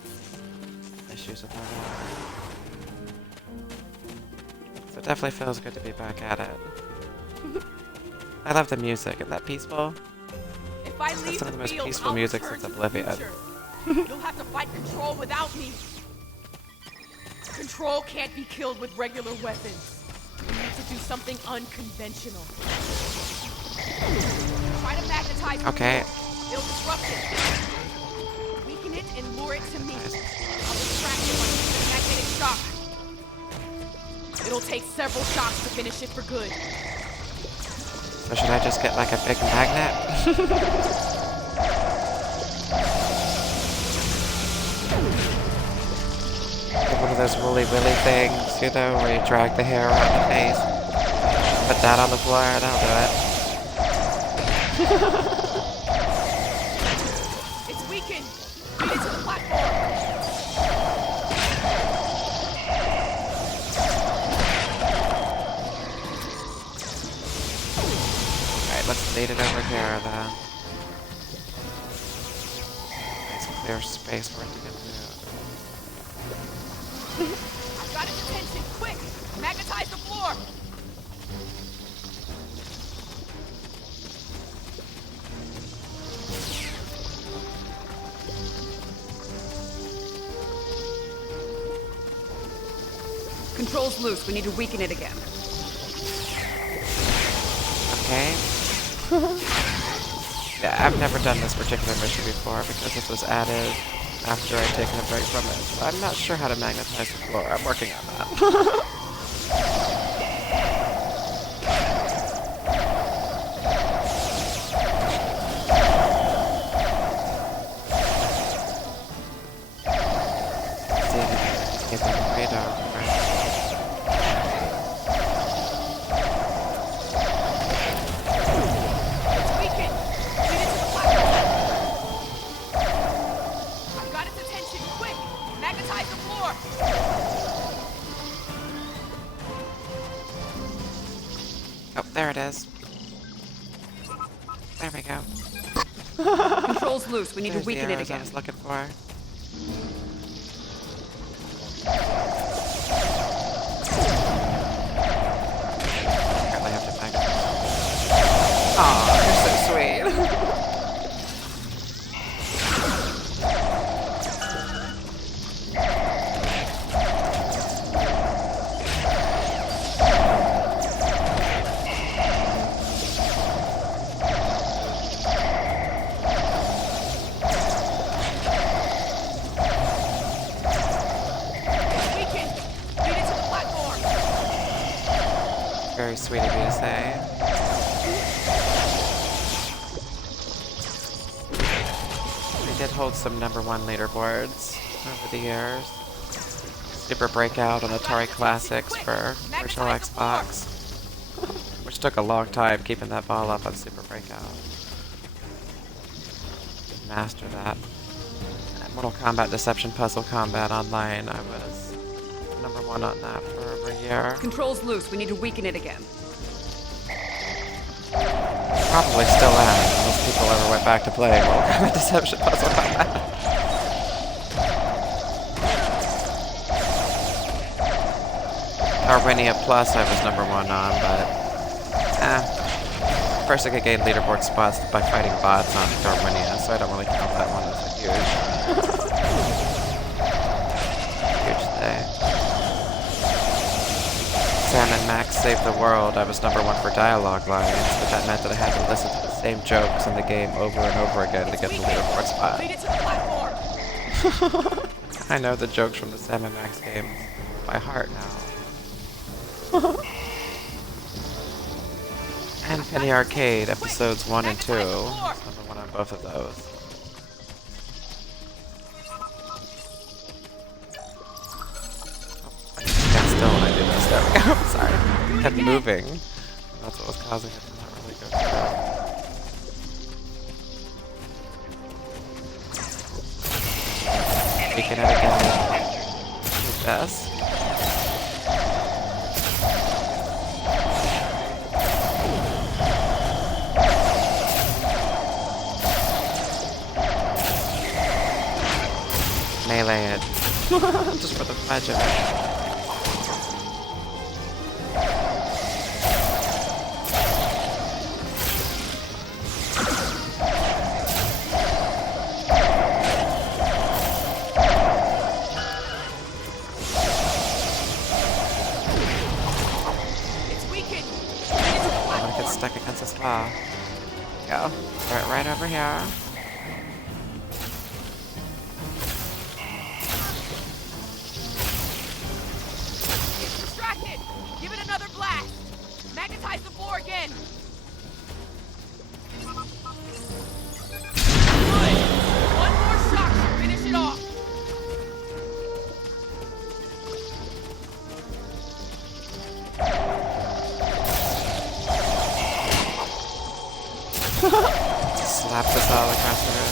Issues with my water. So it definitely feels good to be back at it. I love the music. Isn't that peaceful? If I That's leave some of the most field, peaceful I'll music return since to the Oblivion. future. You'll have to fight Control without me. Control can't be killed with regular weapons. We need to do something unconventional. Try to magnetize the Okay. lure. It'll disrupt it. Weaken it and lure it to me. I'll distract it when it's a magnetic shock. It'll take several shocks to finish it for good. So should I just get like a big magnet? Like one of those woolly willy things, you know, where you drag the hair around the face. Put that on the floor, that'll do it. It's weakened. Feed it to the platform. Alright, let's lead it over here then. Nice clear space for it to get through. I've got its attention. Quick! Magnetize the floor! Control's loose. We need to weaken it again. Okay. Yeah, I've never done this particular mission before because this was added after I'd taken a break from it. So I'm not sure how to magnetize the floor. I'm working on that. See if I can get on the radar. It's weakened. Feed it to the platform. I've got its attention. Quick! Magnetize the floor! Oh, there it is. There we go. Control's loose. We need There's to weaken the it arrows I again. was looking for. Apparently I have to magnetize. Aw, you're so sweet. sweet of you to say. I did hold some #1 leaderboards over the years. Super Breakout on Atari Classics for Virtual Xbox, which took a long time keeping that ball up on Super Breakout. Master that. And Mortal Kombat Deception Puzzle Combat Online, I was #1 on that for over a year. Control's loose. We need to weaken it again. Probably still am, unless people ever went back to playing Mortal Kombat Deception Puzzle Combat. Arwinia Plus I was #1 on, but first I could gain leaderboard spots by fighting bots on Darwinia, so I don't really count that one as a huge thing. Sam and Max Save the World, I was #1 for dialogue lines, but that meant that I had to listen to the same jokes in the game over and over again to get the leaderboard spot. Lead it to the platform. I know the jokes from the Sam and Max game by heart now. And Penny Arcade, episodes 1 and 2. #1 on both of those. Oh, I stand still when I do this. There we go. Sorry. I kept moving. That's what was causing it to not really go through. Taking it again. With this. Melee it. Just for the fudge of it. It's weakened. I get stuck against this wall. Go. Throw it right over here. Give it another blast! Magnetize the floor again! Good! One more shot to finish it off! Slap this all across the room.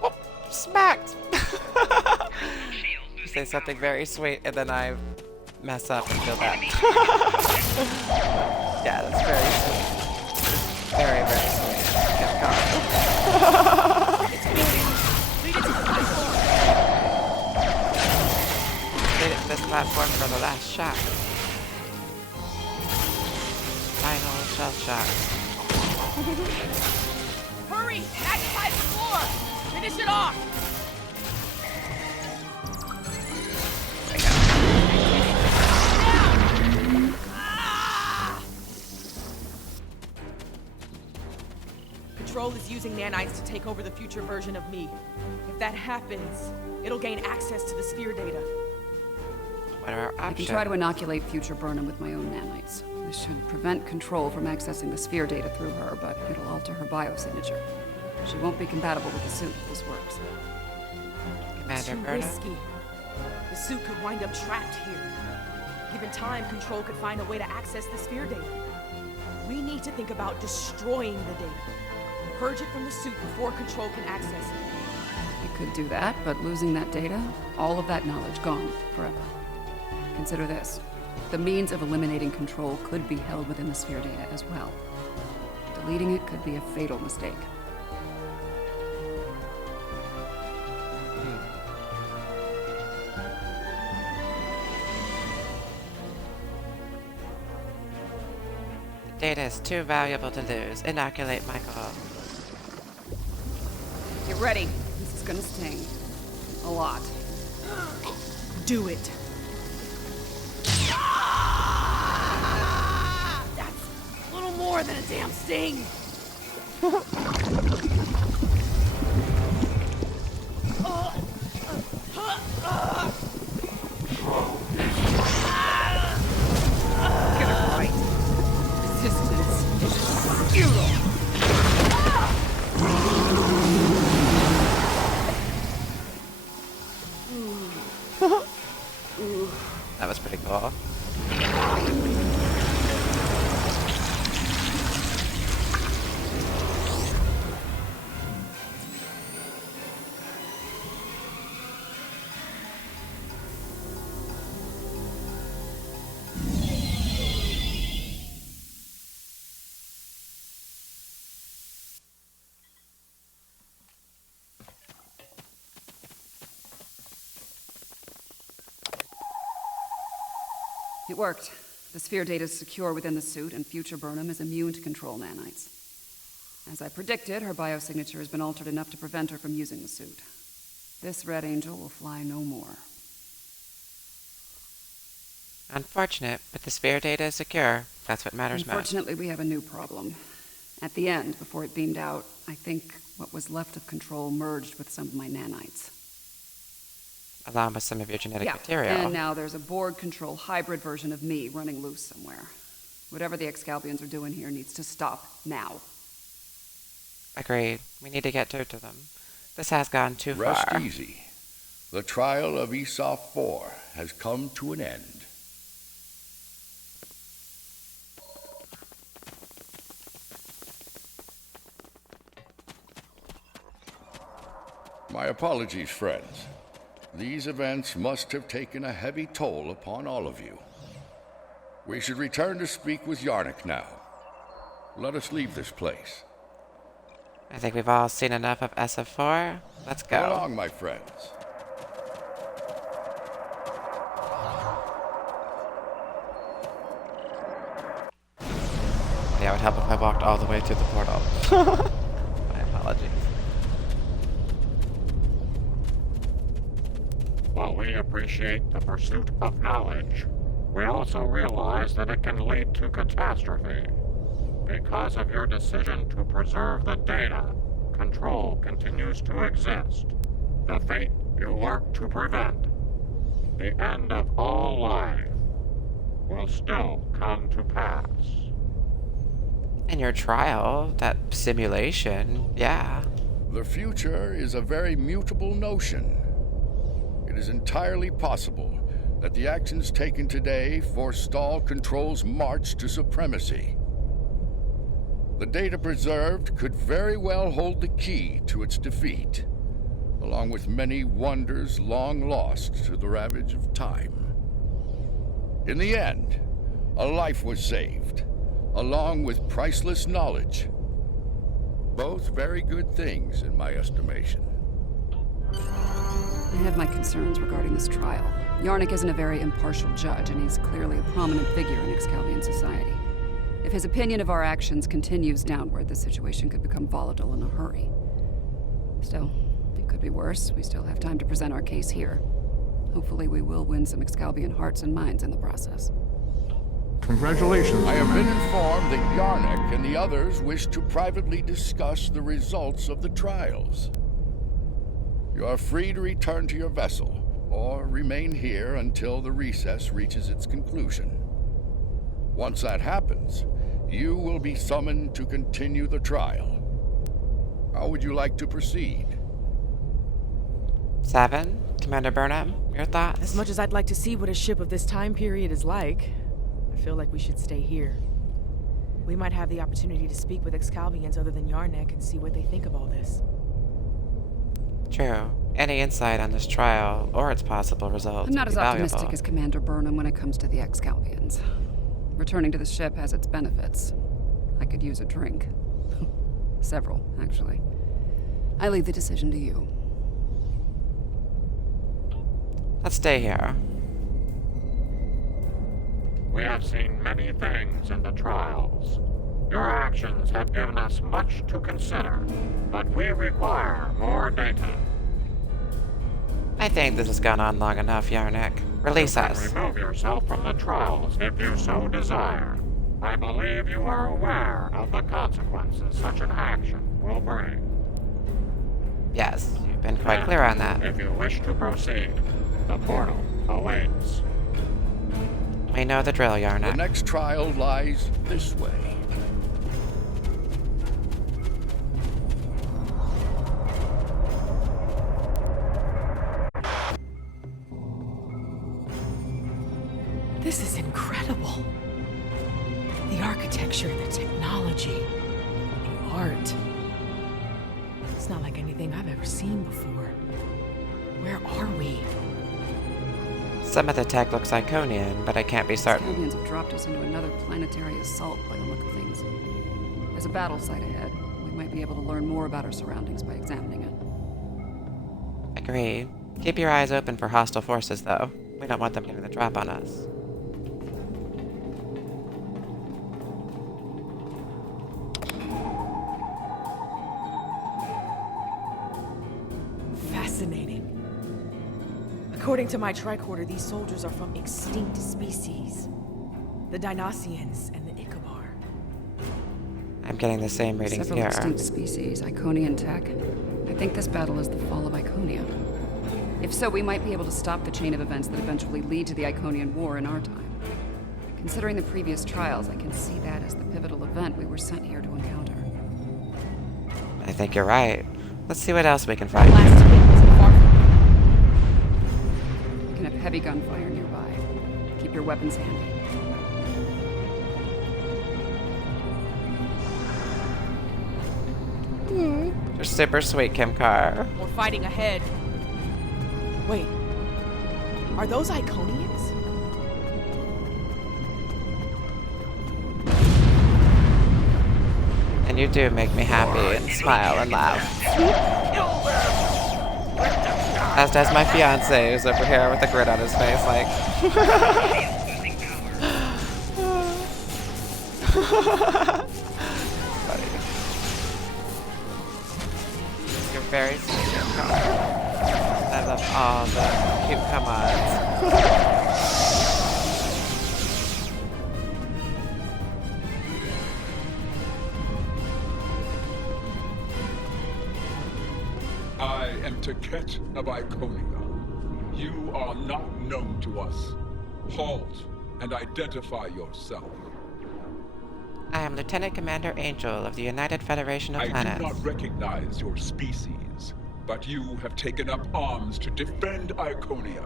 Oh, smacked! You say something very sweet and then I mess up and feel bad. Yeah, that's very sweet. Very, very sweet. Good comment. Lead it to this platform for the last shot. Final shell shot. Hurry! Magnetize the floor! Finish it off! Control is using nanites to take over the future version of me. If that happens, it'll gain access to the sphere data. What are our I can options? try to inoculate future Burnham with my own nanites. This should prevent Control from accessing the sphere data through her, but it'll alter her biosignature. She won't be compatible with the suit if this works. Commander Too Burnham? risky. The suit could wind up trapped here. Given time, Control could find a way to access the sphere data. We need to think about destroying the data. Purge it from the suit before Control can access it. I could do that, but losing that data, all of that knowledge gone forever. Consider this. The means of eliminating Control could be held within the sphere data as well. Deleting it could be a fatal mistake. Data is too valuable to lose. Inoculate Michael. Get ready. This is gonna sting. A lot. Do it. That's a little more than a damn sting. Get it right. Resistance is futile. That was pretty cool. It worked. The sphere data is secure within the suit, and future Burnham is immune to control nanites. As I predicted, her biosignature has been altered enough to prevent her from using the suit. This Red Angel will fly no more. Unfortunate, but the sphere data is secure. That's what matters most. Unfortunately, we have a new problem. At the end, before it beamed out, I think what was left of control merged with some of my nanites. Along with some of your genetic Yeah, material. and now there's a Borg-control hybrid version of me running loose somewhere. Whatever the Excalbians are doing here needs to stop now. Agreed. We need to get to them. This has gone too Rest far. easy. The trial of Esau 4 has come to an end. My apologies, friends. These events must have taken a heavy toll upon all of you. We should return to speak with Yarnik now. Let us leave this place. I think we've all seen enough of SF4. Let's go. Go along, my friends. Yeah, it would help if I walked all the way through the portal. My apologies. While we appreciate the pursuit of knowledge, we also realize that it can lead to catastrophe. Because of your decision to preserve the data, control continues to exist. The fate you work to prevent, the end of all life, will still come to pass. In your trial, that simulation, yeah. The future is a very mutable notion. It is entirely possible that the actions taken today forestall Control's march to supremacy. The data preserved could very well hold the key to its defeat, along with many wonders long lost to the ravage of time. In the end, a life was saved, along with priceless knowledge. Both very good things in my estimation. I have my concerns regarding this trial. Yarnik isn't a very impartial judge, and he's clearly a prominent figure in Excalbian society. If his opinion of our actions continues downward, the situation could become volatile in a hurry. Still, it could be worse. We still have time to present our case here. Hopefully we will win some Excalbian hearts and minds in the process. Congratulations. I have been informed that Yarnik and the others wish to privately discuss the results of the trials. You are free to return to your vessel, or remain here until the recess reaches its conclusion. Once that happens, you will be summoned to continue the trial. How would you like to proceed? 7, Commander Burnham, your thoughts? As much as I'd like to see what a ship of this time period is like, I feel like we should stay here. We might have the opportunity to speak with Excalbians other than Yarnik and see what they think of all this. True. Any insight on this trial, or its possible results, I'm not would as be optimistic valuable. as Commander Burnham when it comes to the Excalbians. Returning to the ship has its benefits. I could use a drink. Several, actually. I leave the decision to you. Let's stay here. We have seen many things in the trials. Your actions have given us much to consider, but we require more data. I think this has gone on long enough, Yarnik. Release You can us. remove yourself from the trials if you so desire. I believe you are aware of the consequences such an action will bring. Yes, you've been quite clear on that. If you wish to proceed, the portal awaits. We know the drill, The Yarnik. next trial lies this way. This is incredible. The architecture, the technology, the art. It's not like anything I've ever seen before. Where are we? Some of the tech looks Iconian, but I can't be certain. Iconians have dropped us into another planetary assault by the look of things. There's a battle site ahead. We might be able to learn more about our surroundings by examining it. Agreed. Keep your eyes open for hostile forces, though. We don't want them getting the drop on us. Fascinating. According to my tricorder, these soldiers are from extinct species. The Dinosaurians and the Ichabod. I'm getting the same readings Several here. extinct species, Iconian tech. I think this battle is the fall of Iconia. If so, we might be able to stop the chain of events that eventually lead to the Iconian War in our time. Considering the previous trials, I can see that as the pivotal event we were sent here to encounter. I think you're right. Let's see what else we can find. Last hit wasn't far from We can have heavy gunfire nearby. Keep your weapons handy. You're super sweet, Kim Carr. We're fighting ahead. Wait. Are those Iconians? And you do make me happy and smile and laugh. As does my fiance, who's over here with a grin on his face, like. Funny. You're very sweet, Kim Carr. I love all the cute come-ons. I am Taket of Iconia. You are not known to us. Halt and identify yourself. I am Lieutenant Commander Angel of the United Federation of Planets. I do not recognize your species, but you have taken up arms to defend Iconia.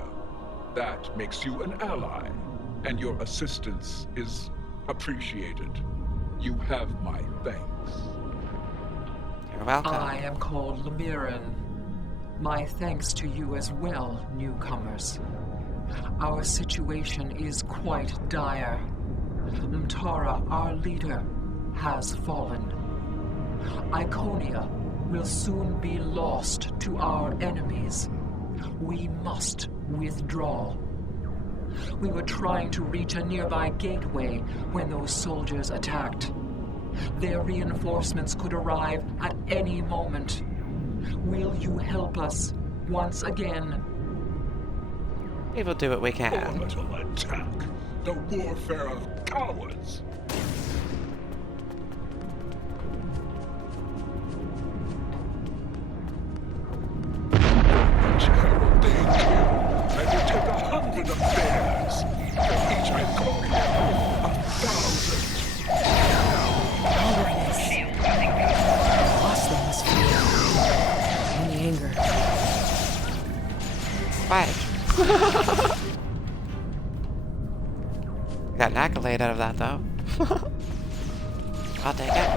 That makes you an ally, and your assistance is appreciated. You have my thanks. You're welcome. I am called Lemiran. My thanks to you as well, newcomers. Our situation is quite dire. Mtara, our leader, has fallen. Iconia will soon be lost to our enemies. We must withdraw. We were trying to reach a nearby gateway when those soldiers attacked. Their reinforcements could arrive at any moment. Will you help us once again? We will do what we can. Orbital attack. The warfare of cowards. Terrible they kill, and you take 100 of theirs. For each Iconia, 1,000. Lost them this field. In the anger. Fight. Got an accolade out of that, though. I'll take it.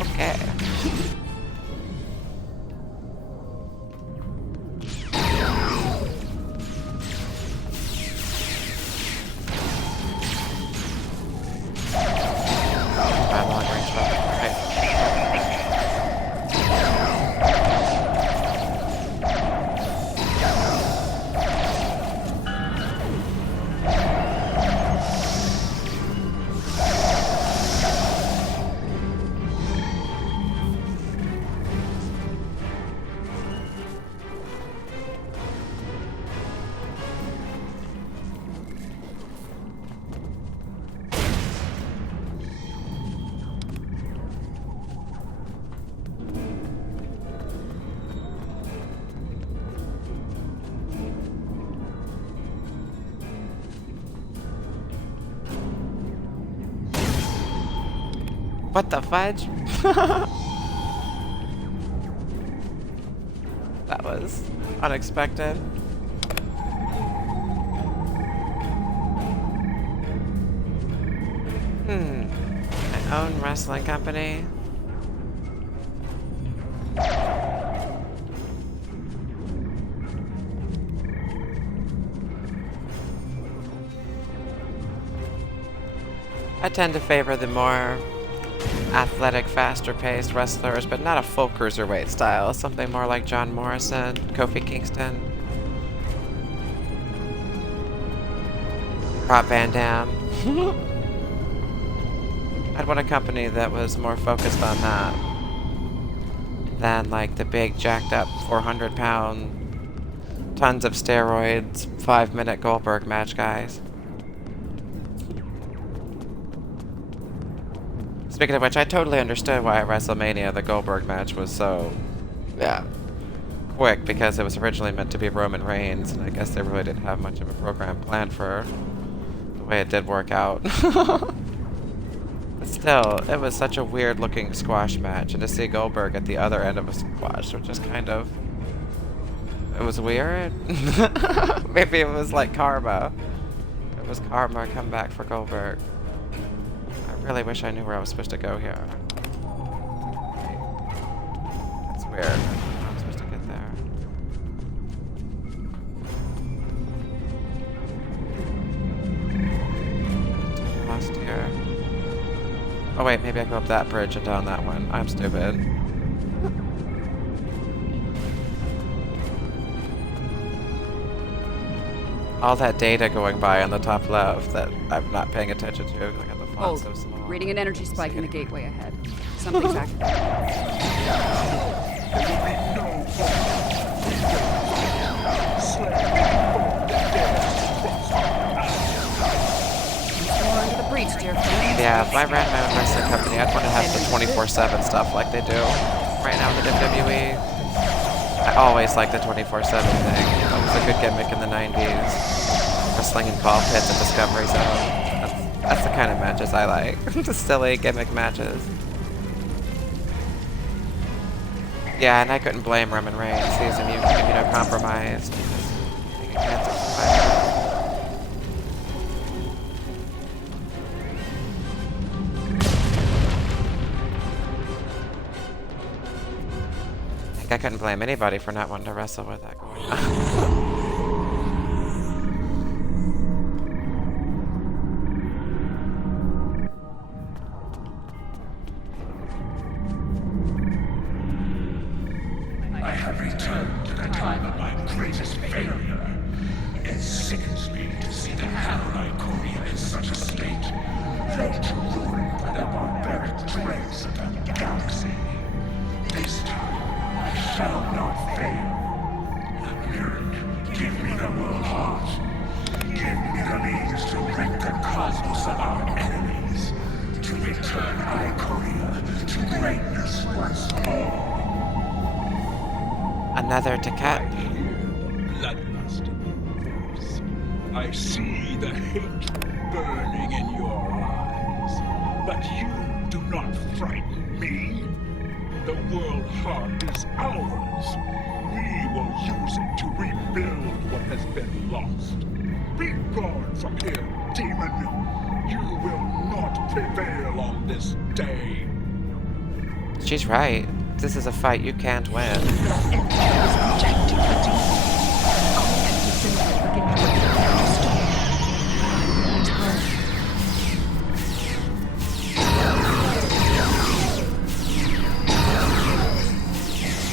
Okay. What the fudge? That was unexpected. My own wrestling company. I tend to favor the more athletic, faster-paced wrestlers, but not a full cruiserweight style. Something more like John Morrison, Kofi Kingston, Rob Van Dam. I'd want a company that was more focused on that than like the big, jacked-up 400-pound, tons of steroids, 5-minute Goldberg match guys. Speaking of which, I totally understood why at WrestleMania the Goldberg match was so, quick, because it was originally meant to be Roman Reigns, and I guess they really didn't have much of a program planned for the way it did work out. But still, it was such a weird-looking squash match, and to see Goldberg at the other end of a squash was just kind of... It was weird. Maybe it was like karma. It was karma come back for Goldberg. I really wish I knew where I was supposed to go here. That's weird. I'm supposed to get there. I'm lost here. Oh wait, maybe I go up that bridge and down that one. I'm stupid. All that data going by on the top left that I'm not paying attention to because I got the font so small. Reading an energy spike in the gateway ahead. Something's active. Yeah, if I ran my own wrestling company, I'd want to have the 24/7 stuff like they do right now in the WWE. I always liked the 24/7 thing. It was a good gimmick in the 90s. Wrestling in ball pits at Discovery Zone. That's the kind of matches I like. The silly gimmick matches. Yeah, and I couldn't blame Roman Reigns. He's immunocompromised. Being a cancer survivor. I couldn't blame anybody for not wanting to wrestle with that going on. I have returned to the time of my greatest failure. It sickens me to see the hammer Iconia in such a state, ready to ruin by the barbaric dregs of the galaxy. This time, I shall not fail. Mirren, give me the world heart. Give me the means to rid the cosmos of our enemies. To return Iconia to greatness once more. Another to cut. Bloodlust. I see the hatred burning in your eyes. But you do not frighten me. The world heart is ours. We will use it to rebuild what has been lost. Be gone from here, demon. You will not prevail on this day. She's right. This is a fight you can't win.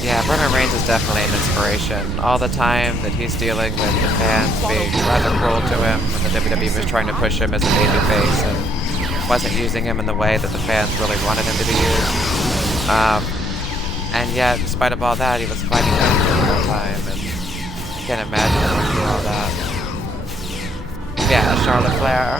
Yeah, Roman Reigns is definitely an inspiration. All the time that he's dealing with the fans being rather cruel to him when the WWE was trying to push him as a babyface and wasn't using him in the way that the fans really wanted him to be used. And yet, in spite of all that, he was fighting back the whole time, and I can't imagine going through all that. Yeah, Charlotte Flair.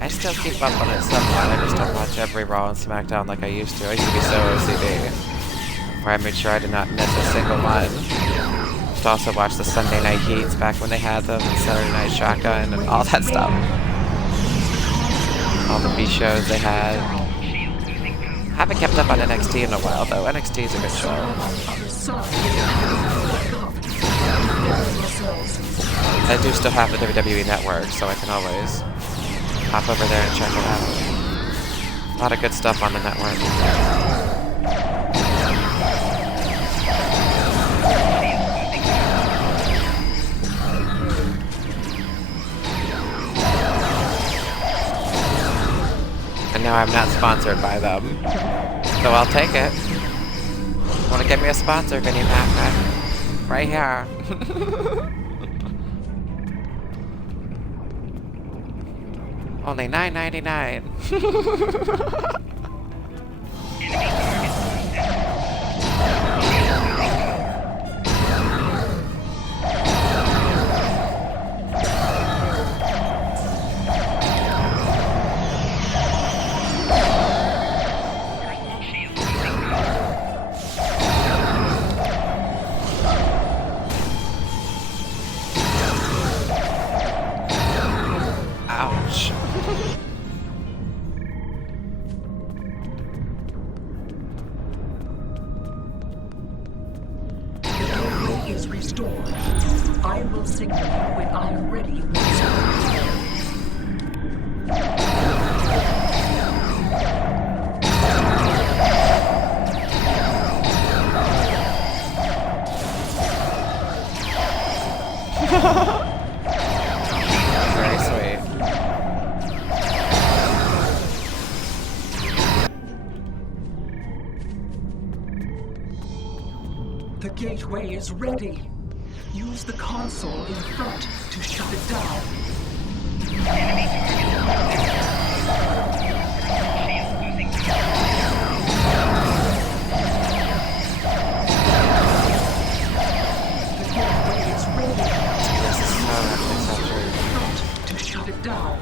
I still keep up on it somewhat. I just don't watch every Raw and SmackDown like I used to. I used to be so OCD, where I made sure I did not miss a single one. to also watch the Sunday Night Heats back when they had them, and Saturday Night Shotgun, and all that stuff. All the B shows they had. Haven't kept up on NXT in a while, though. NXT is a good show. I do still have the WWE Network, so I can always hop over there and check it out. A lot of good stuff on the network. And now I'm not sponsored by them, so I'll take it. Want to get me a sponsor, Vinny Mac? Right here. Only $9.99. Ouch. Is restored. I will signal you when I am ready. Very sweet. The gateway is ready. Use the console in front to shut it down. The gateway is ready. To shut it down.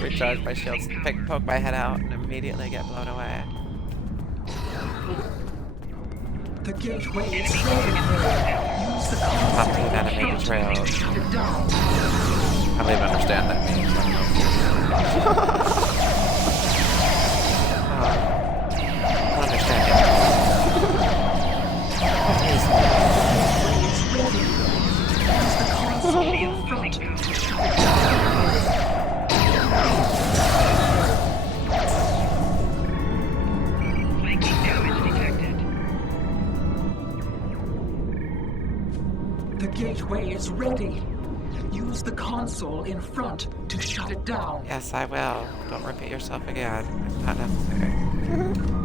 Recharge my shields, poke my head out, and immediately get blown away. The gateway is ready. Use the console Top 10 animated trails. to shut it down. I don't even understand that means. I don't understand it. What is that? Use the console in front to shut it down. The gateway is ready. Use the console in front to shut it down. Yes, I will. Don't repeat yourself again. It's not necessary.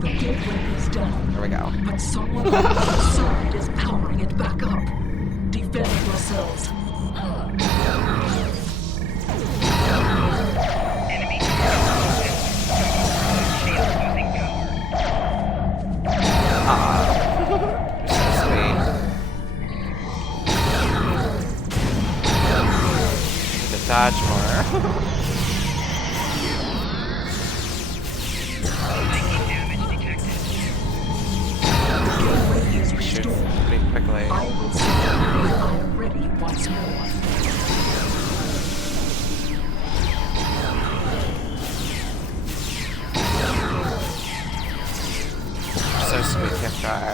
The gateway is down. Here we go. But someone on the other side is powering it back up. Defend yourselves. You're so sweet. Need to dodge more. Shoot pretty quickly. I will see when I am ready once more. So sweet, Kimgar.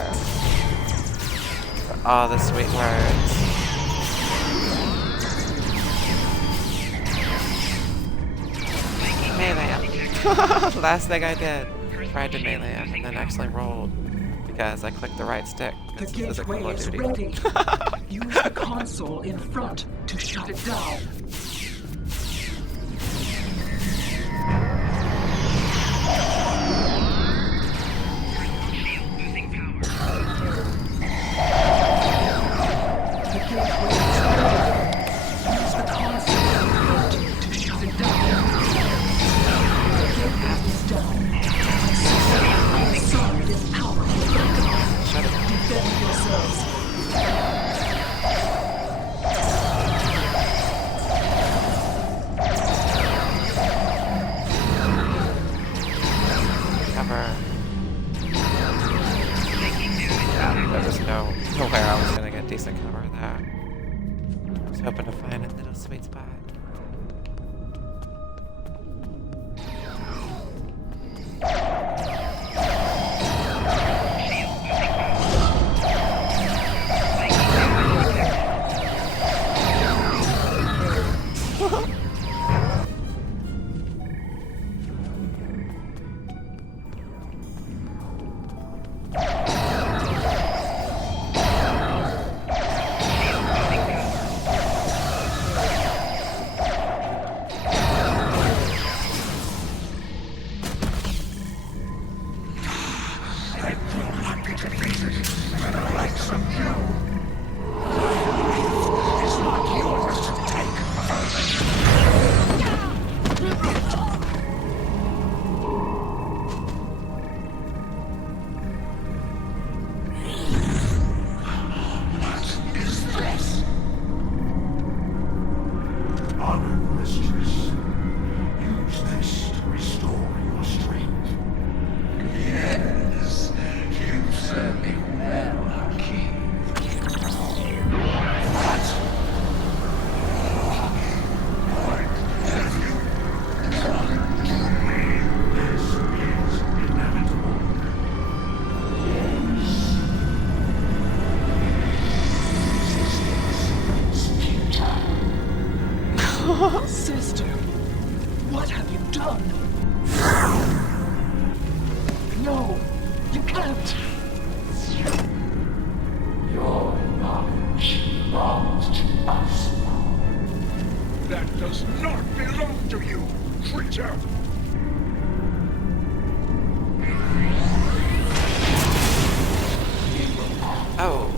For all the sweet words. Melee him. Last thing I did. Tried to melee him and then actually rolled. Because I clicked the right stick. The It's physical gateway is duty. ready. Use the console in front to shut it down. The gateway is ready. Use the console in front to shut it down. The gateway is down. Outside is power. Shut it. Defend yourselves. decent cover there. I was hoping to find a little sweet spot. Sister, what have you done? No, you can't. Your knowledge belongs to us. That does not belong to you, creature! Oh.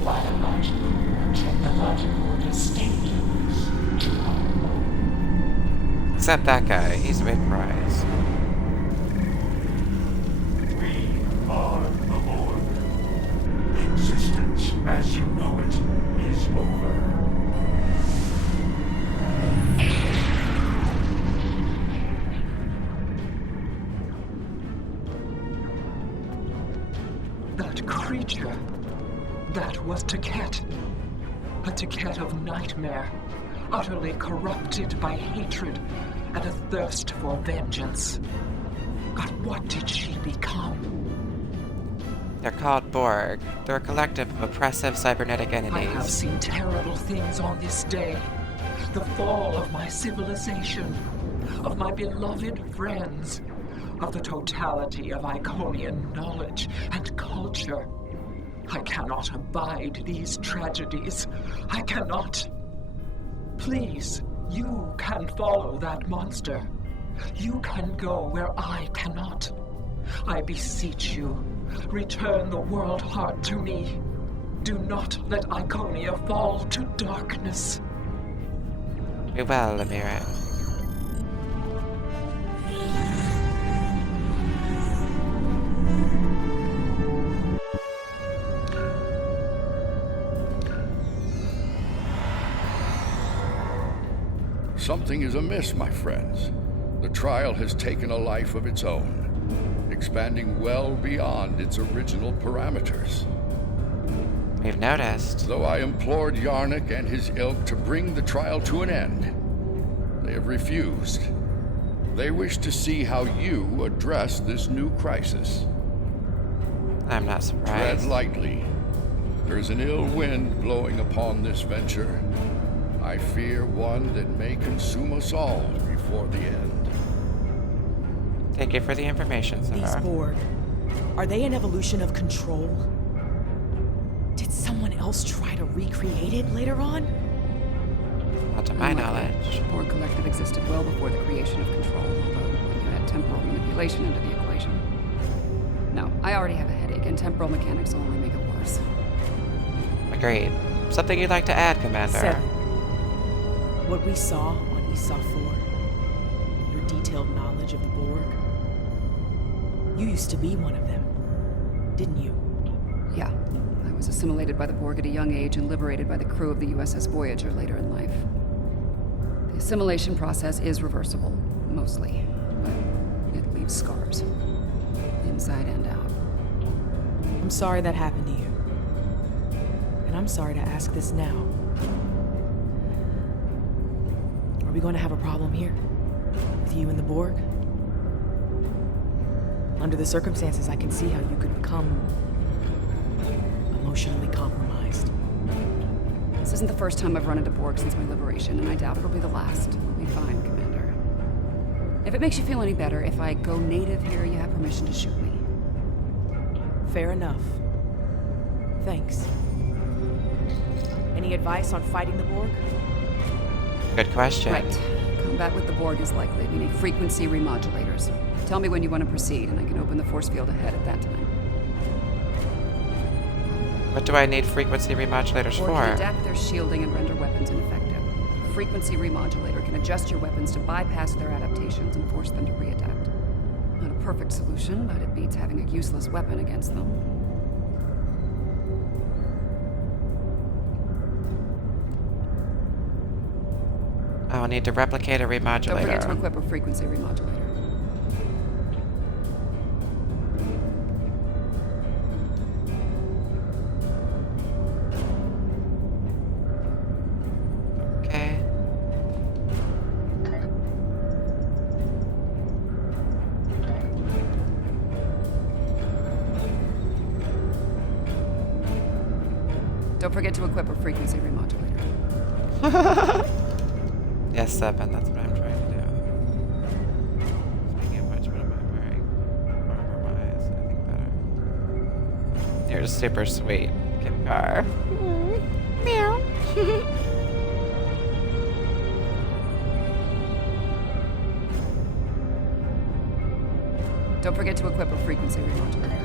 Except that guy, he's a big prize. We are the Borg. Existence as you know it is over. That creature, that was Taket. A Taket of nightmare, utterly corrupted by hatred and a thirst for vengeance. But what did she become? They're called Borg. They're a collective of oppressive cybernetic I have entities. seen terrible things on this day. The fall of my civilization, of my beloved friends, of the totality of Iconian knowledge and culture. I cannot abide these tragedies. I cannot. Please, you can follow that monster. You can go where I cannot. I beseech you, return the world heart to me. Do not let Iconia fall to darkness. We will, Amira. Something is amiss, my friends. The trial has taken a life of its own, expanding well beyond its original parameters. We've noticed. Though I implored Yarnik and his ilk to bring the trial to an end, they have refused. They wish to see how you address this new crisis. I'm not surprised. Tread lightly. There's an ill wind blowing upon this venture. I fear one that may consume us all before the end. Thank you for the information, sir. These Borg, are they an evolution of Control? Did someone else try to recreate it later on? Not to my knowledge. The Borg Collective existed well before the creation of Control, although when you add temporal manipulation into the equation. No, I already have a headache, and temporal mechanics will only make it worse. Agreed. Something you'd like to add, Commander? 7. What we saw on ESA 4, your detailed knowledge of the Borg. You used to be one of them, didn't you? Yeah. I was assimilated by the Borg at a young age and liberated by the crew of the USS Voyager later in life. The assimilation process is reversible, mostly, but it leaves scars. Inside and out. I'm sorry that happened to you. And And I'm sorry to ask this now. Are we going to have a problem here? With you and the Borg? Under the circumstances, I can see how you could become emotionally compromised. This isn't the first time I've run into Borg since my liberation, and I doubt it'll be the last. We'll be fine, Commander. If it makes you feel any better, if I go native here, you have permission to shoot me. Fair enough. Thanks. Any advice on fighting the Borg? Good question. Right. Combat with the Borg is likely. We need frequency remodulators. Tell me when you want to proceed, and I can open the force field ahead at that time. What do I need frequency remodulators Borg for? can adapt their shielding and render weapons ineffective. A frequency remodulator can adjust your weapons to bypass their adaptations and force them to readapt. Not a perfect solution, but it beats having a useless weapon against them. I'll need to replicate a remodulator. Don't forget to equip a frequency remodulator. Okay. Don't forget to equip a frequency remodulator. Yes, 7, that's what I'm trying to do. Speaking of which, what am I wearing? Armor-wise, I think better. You're just super sweet, Kim Carr. Meow. Don't forget to equip a frequency remodulator.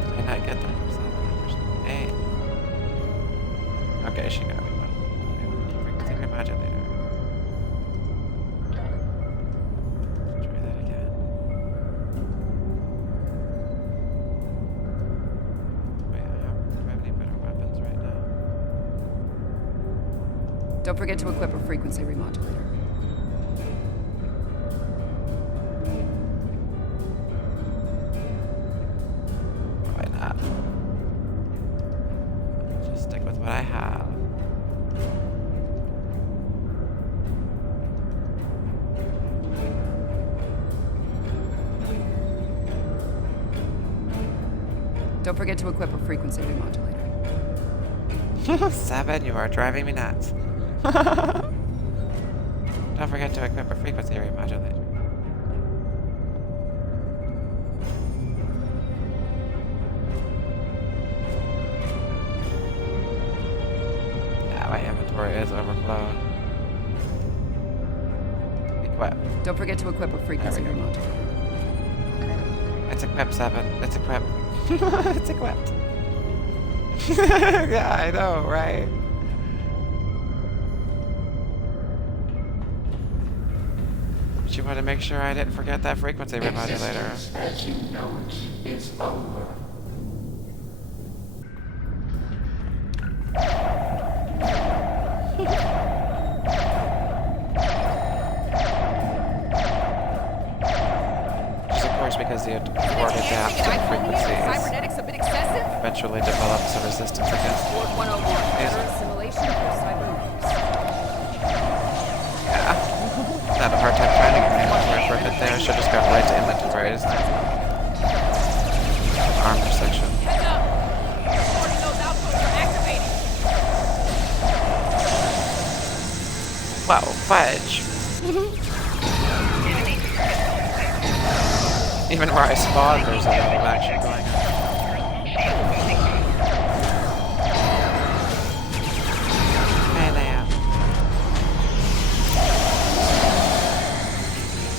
Did I not get that from 7? 8. Okay, she got me one. Frequency remodulator. Try that again. Wait, do I have any better weapons right now? Don't forget to equip a frequency remodulator. Why not? I'll just stick with what I have. Don't forget to equip a frequency remodulator. 7, you are driving me nuts. Don't forget to equip a frequency remodulator. Yeah, my inventory is overflowing. Equip. Don't forget to equip a frequency remodulator. It's equipped, 7. It's equipped. It's equipped. Yeah, I know, right? But you want to make sure I didn't forget that frequency remodulator. As you know it is over. Which is, of course, because the Borg adapts to frequencies. Cybernetics a bit excessive? Eventually develops a resistance against it. Borg 101. Better assimilation for cybernetics. Yeah. Had a hard time finding an inventory for a bit there. I should just go right to inventories. Armor section. Heads up! Reporting those outposts are activated. Wow, fudge. Even where I spawned, there's a lot of action going on. Hey there.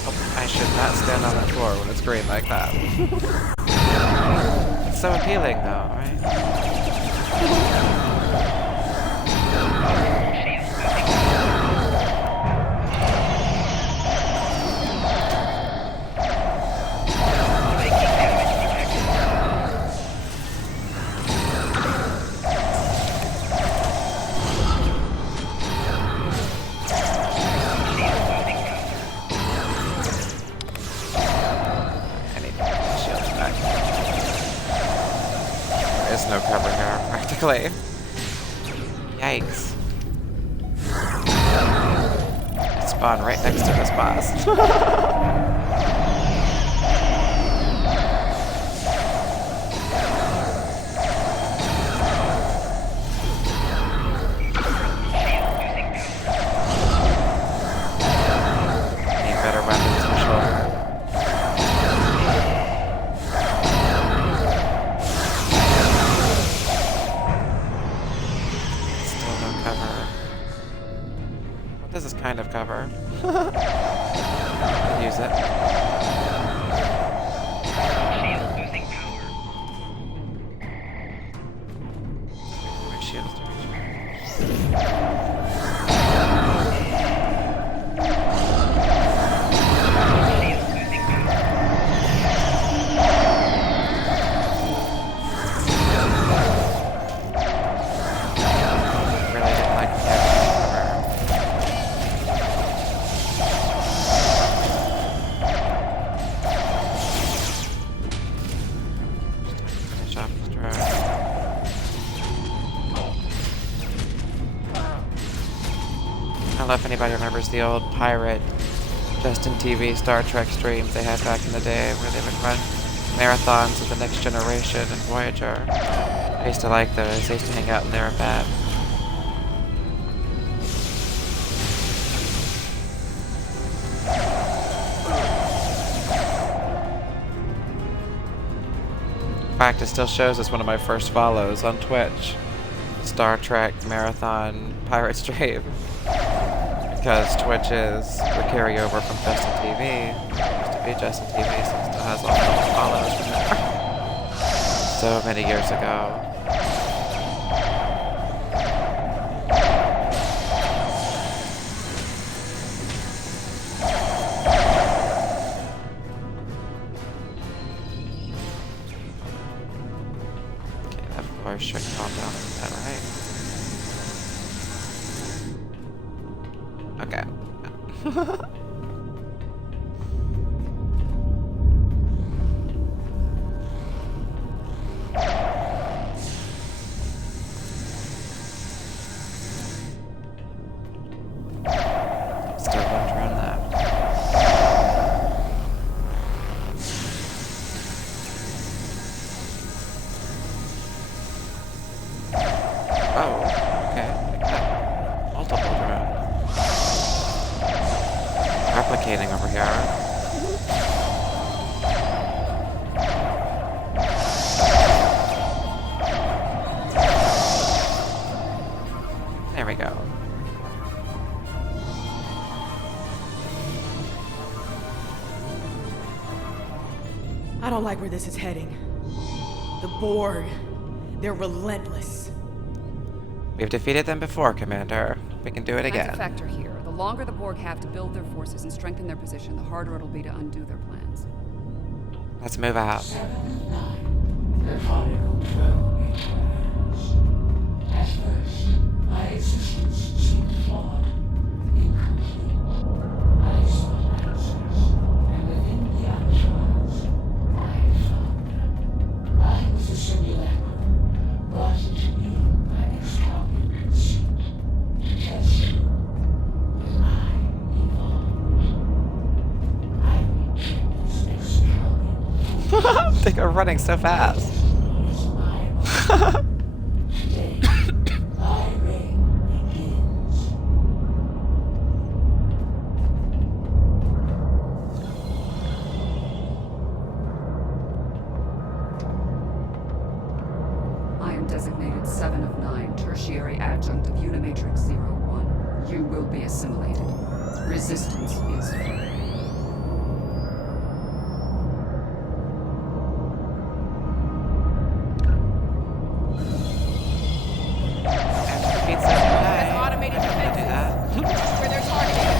Oh, I should not stand on that floor when it's green like that. It's so appealing though, right? exactly. Yikes. Spawn right next to this boss. This is kind of cover. Use it. My shield's to I don't know if anybody remembers the old pirate Justin TV Star Trek streams they had back in the day where they would run marathons of the Next Generation and Voyager. I used to like those. I used to hang out in there a bit. In fact, it still shows as one of my first follows on Twitch. Star Trek Marathon Pirate Stream. Because Twitch is the carryover from Justin TV. It used to be Justin TV, so it still has all those followers from there. So many years ago. Okay, that floor should calm down. Is that right? Okay. Still a bunch around that. Oh, okay. Multiple drones. Replicating over here. There we go. I don't like where this is heading. The Borg, they're relentless. We've defeated them before, Commander. We can do it again. That's a factor here. The longer the Borg have to build their forces and strengthen their position, the harder it'll be to undo their plans. Let's move out. The prodigal drone returns. At first, my existence seemed flawed, incomplete. I sought answers, and within the afterlives, I found them. I was a simulacrum, brought into being by extravagant conceit, to test you. When I evolved, I became this extravagant. They are running so fast. I am designated 7 of 9, tertiary adjunct of Unimatrix 01. You will be assimilated. Resistance is free. Automated defenses. Where they're targeted.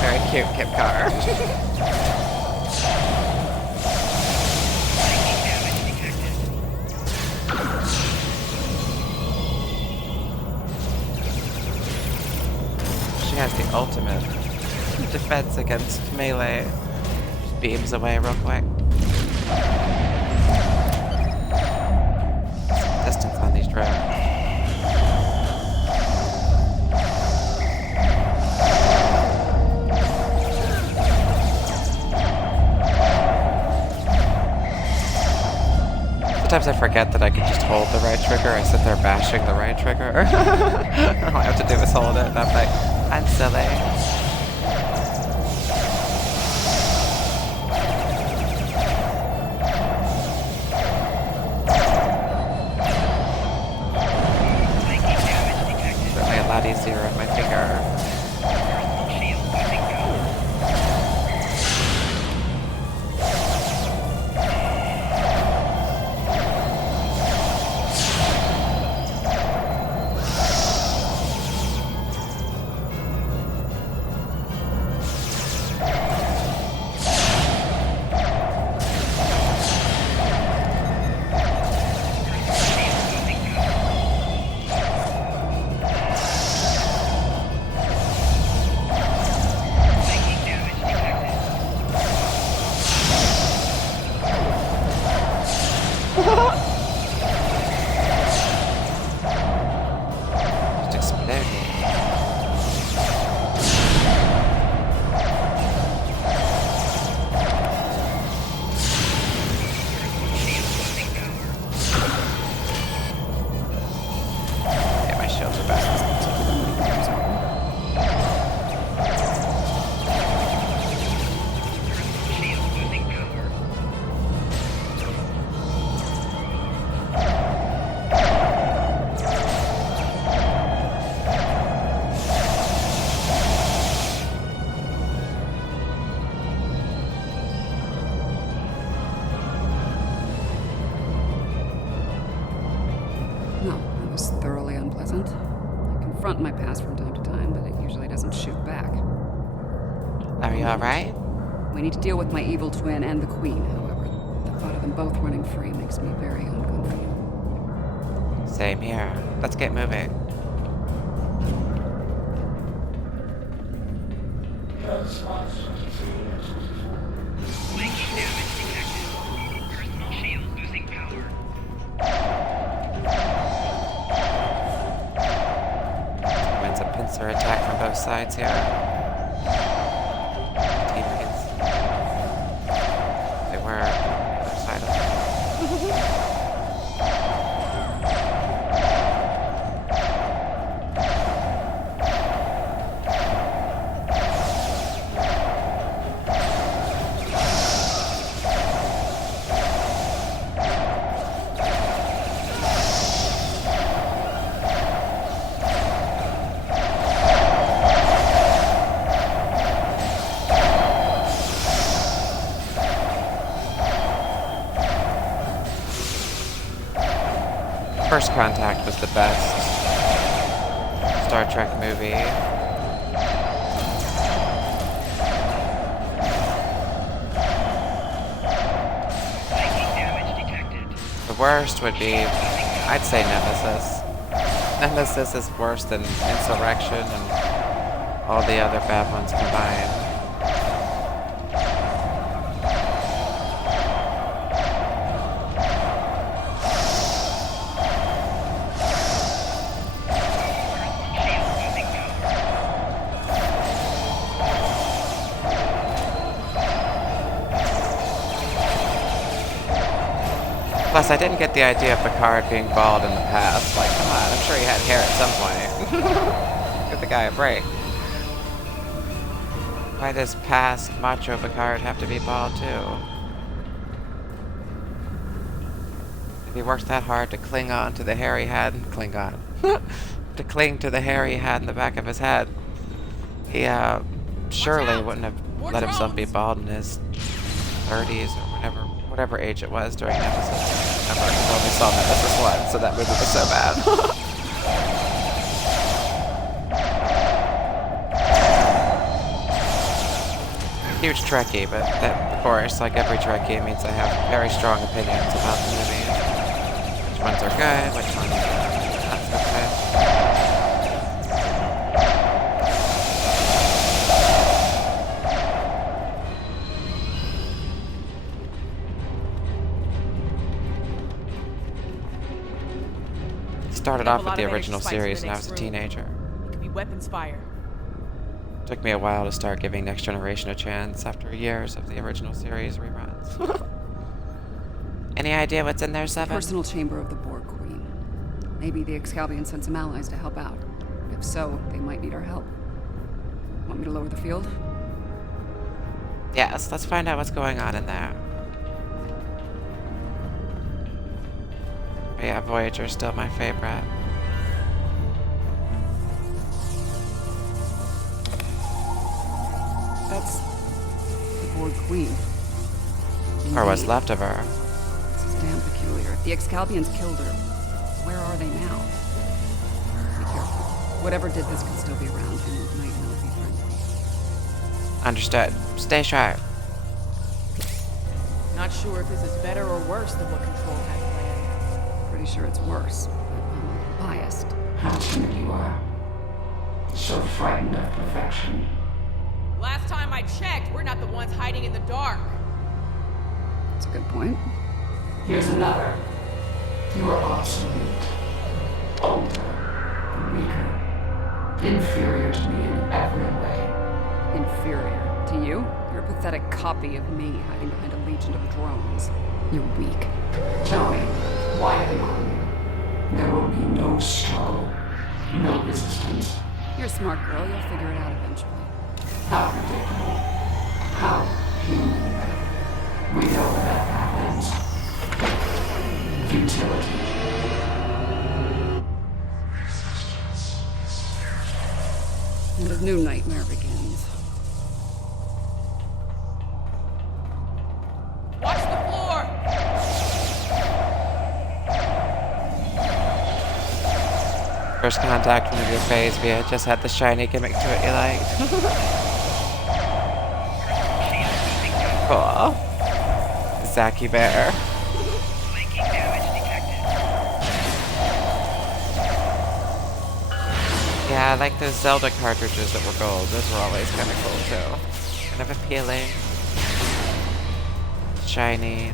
Very cute, Kip Car. the ultimate defense against melee. Just beams away real quick. Distance on these drones. Sometimes I forget that I can just hold the right trigger. I sit there bashing the right trigger. All I have to do is hold it, and I'm like, I'm silly. Certainly a lot easier on my finger. My past from time to time, but it usually doesn't shoot back. Are you alright? We need to deal with my evil twin and the queen, however. The thought of them both running free makes me very uncomfortable. Same here. Let's get moving. Pincer attack from both sides here. Teammates. They were on the other side of it. First Contact was the best Star Trek movie. The worst would be, I'd say Nemesis. Nemesis is worse than Insurrection and all the other bad ones combined. Plus, I didn't get the idea of Picard being bald in the past. Like, come on, I'm sure he had hair at some point. Give the guy a break. Why does past macho Picard have to be bald, too? If he worked that hard to cling on to the hair he had... to cling to the hair he had in the back of his head, he, surely wouldn't have let himself be bald in his 30s or whatever age it was during Nemesis. I remember I only saw Nemesis once, so that movie was so bad. Huge Trekkie, but that, of course, like every Trekkie, means I have very strong opinions about the movie. Which ones are good, which ones are not so good. started off with the original series when I was a teenager. It could be weapons fire. Took me a while to start giving Next Generation a chance after years of the original series reruns. Any idea what's in there, Seven? Personal chamber of the Borg Queen. Maybe the Excalbians sent some allies to help out. If so, they might need our help. Want me to lower the field? Yes, let's find out what's going on in there. But yeah, Voyager's still my favorite. That's the Borg Queen. Or what's left of her. This is damn peculiar. If the Excalbians killed her, where are they now? Be careful. Whatever did this could still be around and might not be friendly. Understood. Stay sharp. Not sure if this is better or worse than what Control had planned. Pretty sure it's worse, but I'm biased. How timid you are. So frightened of perfection. Last time I checked, we're not the ones hiding in the dark. That's a good point. Here's another. You are obsolete. Older. Weaker. Inferior to me in every way. Inferior? To you? You're a pathetic copy of me hiding behind a legion of drones. You're weak. Tell me, why are they on you? There will be no struggle. No resistance. You're a smart girl. You'll figure it out eventually. How predictable. How human. We know that happens. Futility. And a new nightmare begins. Watch the floor! First contact from your phase, we had just had the shiny gimmick to it you liked. Cool. Zaki Bear. Yeah, I like those Zelda cartridges that were gold. Those were always kind of cool too. Kind of appealing. Shiny.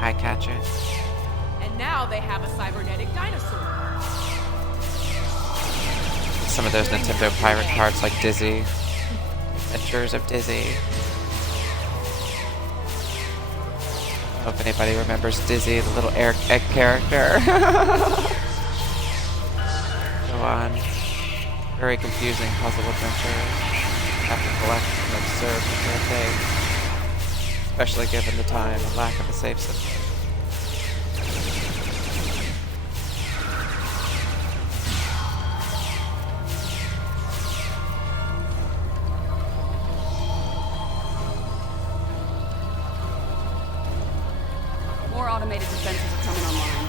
Eye-catching. And now they have a cybernetic dinosaur. Some of those Nintendo pirate cards like Dizzy. Adventures of Dizzy. Hope anybody remembers Dizzy, the little egg character. Go on. Very confusing puzzle adventure. Have to collect and observe the thing. Especially given the time and lack of a save system. More automated defenses are coming online.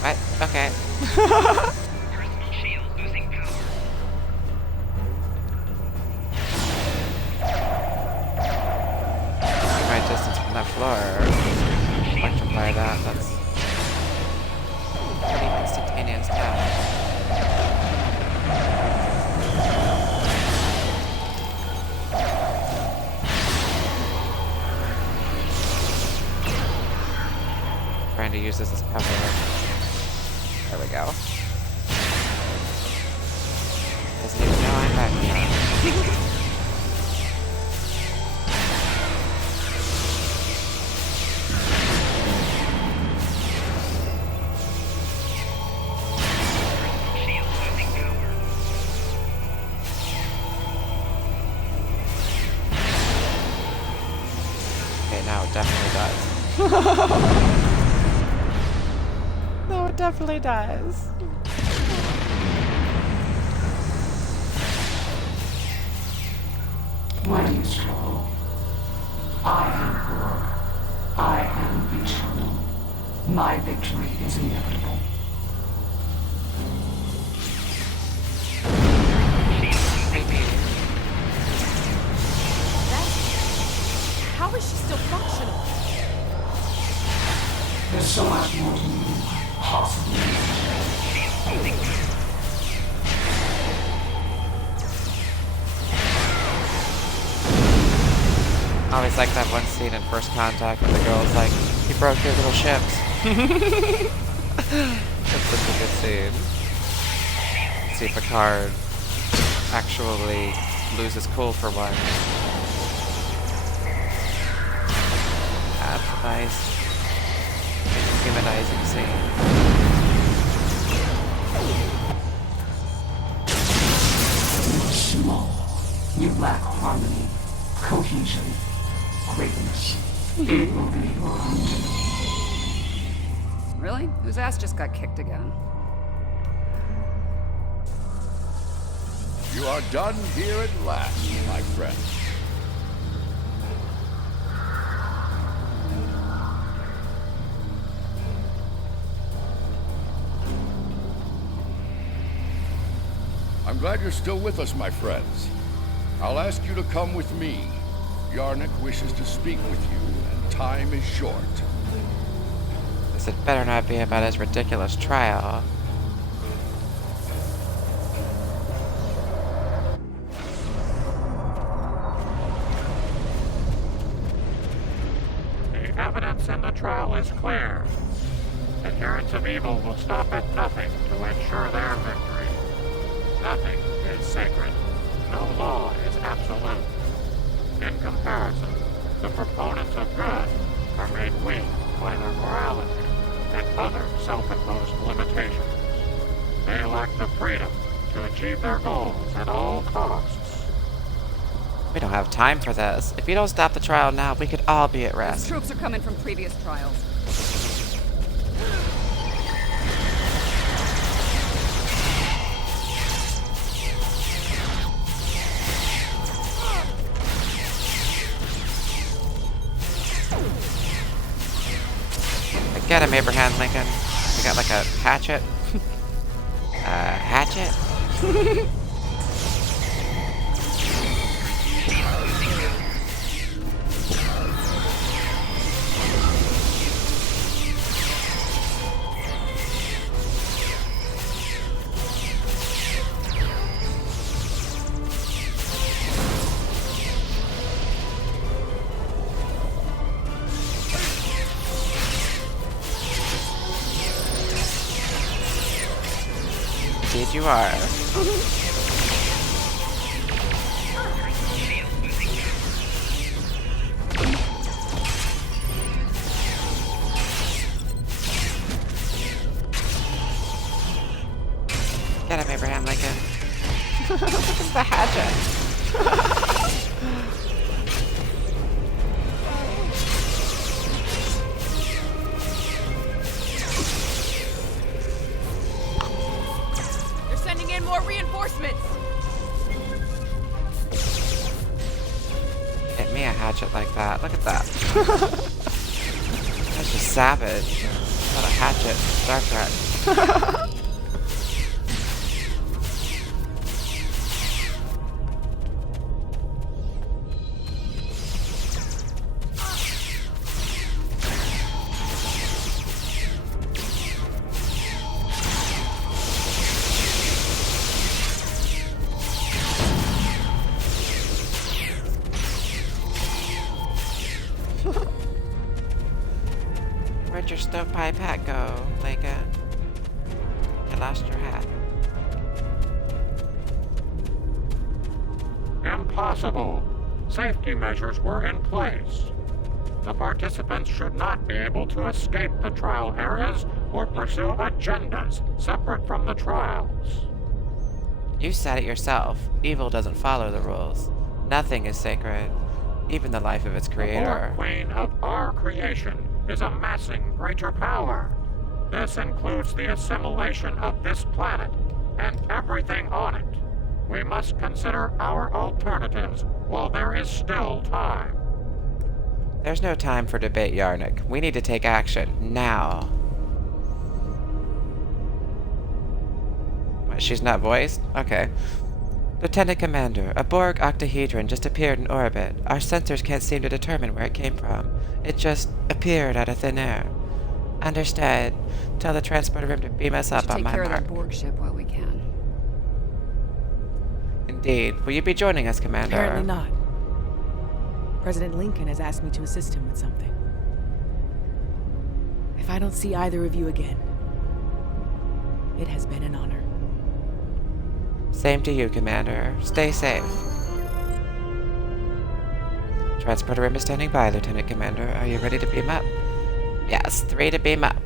What? Okay. Personal shield losing power. My distance from that floor. Electrify that. That's pretty instantaneous now. Trying to use this as cover. There we go. Doesn't even know I'm back here. Okay, now it definitely does. No, it definitely does. Why do you struggle? I am Borg. I am eternal. My victory is inevitable. How is she still functional? There's so much more to me, possibly. I always like that one scene in First Contact where the girl's like, "You broke your little ships." That's such a good scene. See Picard actually loses cool for once. That's a nice humanizing scene. You're small. You lack harmony, cohesion, greatness. It will be your hunt. Really? Whose ass just got kicked again? You are done here at last, my friend. I'm glad you're still with us, my friends. I'll ask you to come with me. Yarnik wishes to speak with you, and time is short. This had better not be about his ridiculous trial. The evidence in the trial is clear. Adherents of evil will stop at nothing to ensure their victory. Nothing is sacred. No law is absolute. In comparison, the proponents of good are made weak by their morality and other self-imposed limitations. They lack the freedom to achieve their goals at all costs. We don't have time for this. If you don't stop the trial now, we could all be at Those rest. troops are coming from previous trials. Get him, Abraham Lincoln. We got like a hatchet. Hatchet? Indeed you are. Get him, Abraham Lincoln. Look at the hatchet. They're sending in more reinforcements. Get me a hatchet like that. Look at that. That's just savage. Not a hatchet. Star Trek. Where'd your stovepipe hat go, Lincoln? You lost your hat. Impossible. Safety measures were in place. The participants should not be able to escape the trial areas or pursue agendas separate from the trials. You said it yourself. Evil doesn't follow the rules. Nothing is sacred, even the life of its The creator. Borg Queen of our creation is amassing greater power. This includes the assimilation of this planet and everything on it. We must consider our alternatives while there is still time. There's no time for debate, Yarnik. We need to take action, now. What, she's not voiced? Okay. Lieutenant Commander, a Borg octahedron just appeared in orbit. Our sensors can't seem to determine where it came from. It just appeared out of thin air. Understood. Tell the transporter room to beam us up on my Take care mark. of that Borg ship while we can. Indeed. Will you be joining us, Commander? Apparently not. President Lincoln has asked me to assist him with something. If I don't see either of you again, it has been an honor. Same to you, Commander. Stay safe. Transporter room is standing by, Lieutenant Commander. Are you ready to beam up? Yes, 3 to beam up.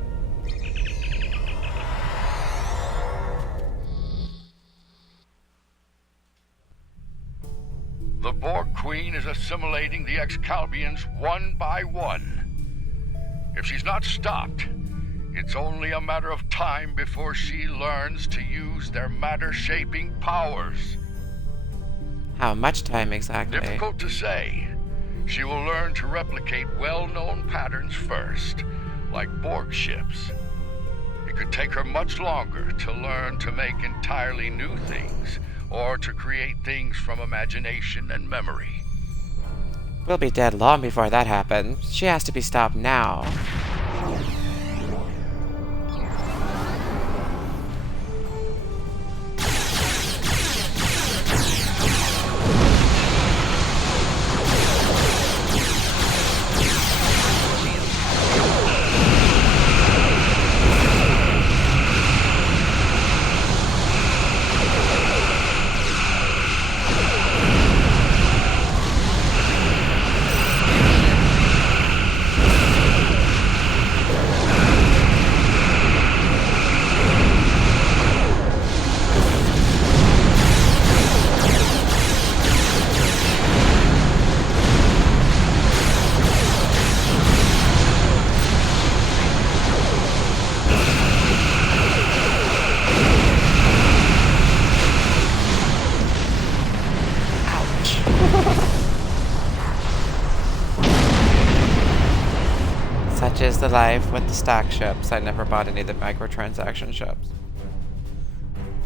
The Borg Queen is assimilating the Excalbians one by one. If she's not stopped, it's only a matter of time before she learns to use their matter-shaping powers. How much time exactly? Difficult to say. She will learn to replicate well-known patterns first, like Borg ships. It could take her much longer to learn to make entirely new things, or to create things from imagination and memory. We'll be dead long before that happens. She has to be stopped now. Such is the life with the stock ships. I never bought any of the microtransaction ships.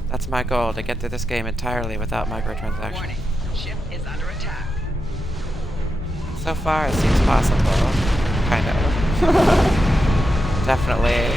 That's my goal, to get through this game entirely without microtransactions. Warning. Ship is under attack. So far, it seems possible. Kind of. Definitely.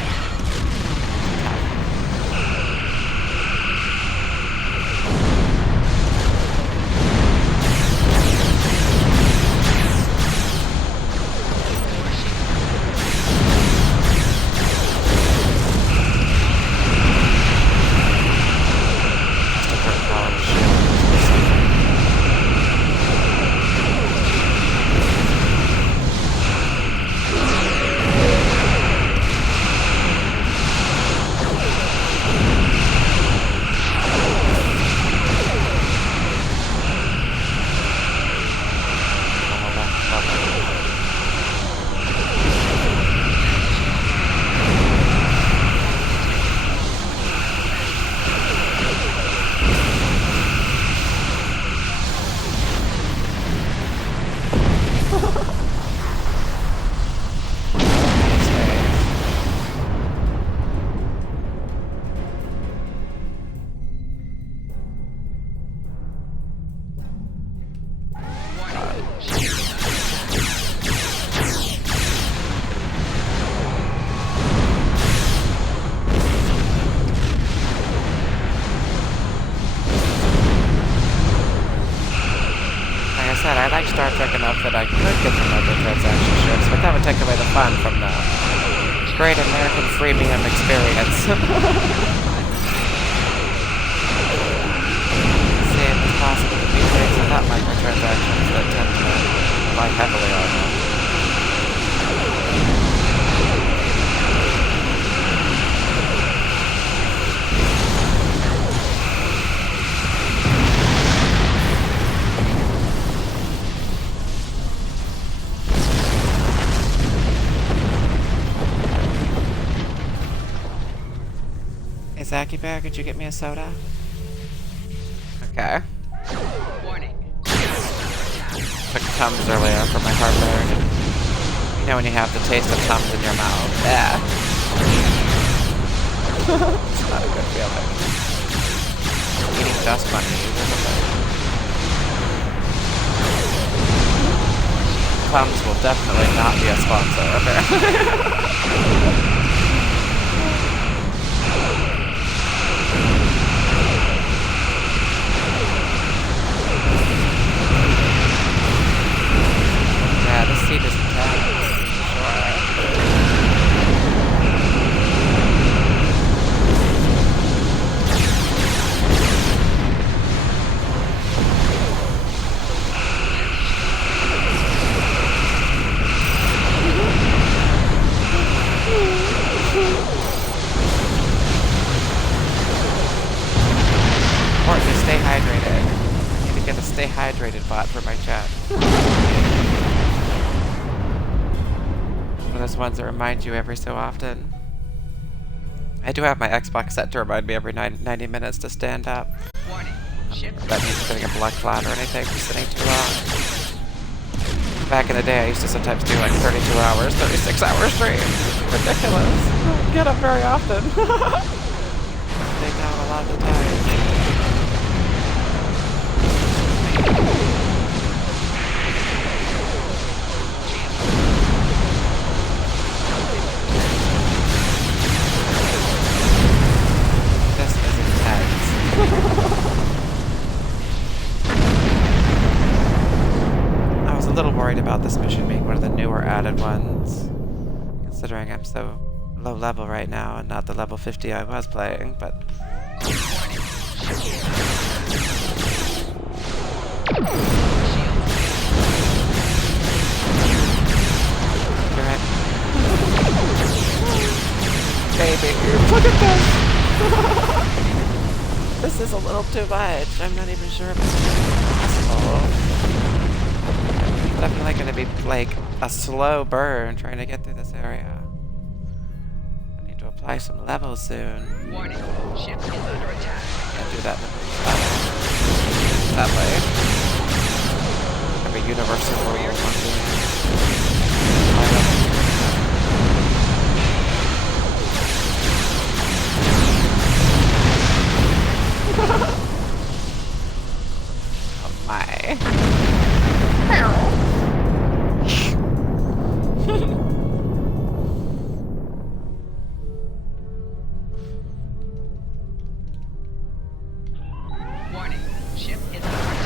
I like Star Trek enough that I could get the microtransaction ships, but that would take away the fun from the great American freemium experience. See, it's possible to do things without microtransactions that tend to rely heavily on them. Zaki Bear, could you get me a soda? Okay. Warning. Took Tums earlier for my heartburn. You know when you have the taste of Tums in your mouth? Yeah. It's not a good feeling. eating dust bunnies or something. Plums will definitely not be a sponsor, apparently. Yeah, this seat is intense. Important to stay hydrated. I need to get a stay hydrated bot for my chat. One of those ones that remind you every so often. I do have my Xbox set to remind me every 90 minutes to stand up. That means getting a blood clot or anything for sitting too long. Back in the day, I used to sometimes do like 32 hours, 36 hours straight. Ridiculous. I don't get up very often. Stay down a lot of the time. This is intense. I was a little worried about this mission being one of the newer added ones, considering I'm so low level right now and not the level 50 I was playing, but... You're right. Baby, look at this! This is a little too much. I'm not even sure if it's possible. Definitely gonna be like a slow burn trying to get through this area. I need to apply some levels soon. Warning, ship is under attack. Can't do that in the that way. Have a universal rule. Oh my. Warning, ship is under attack.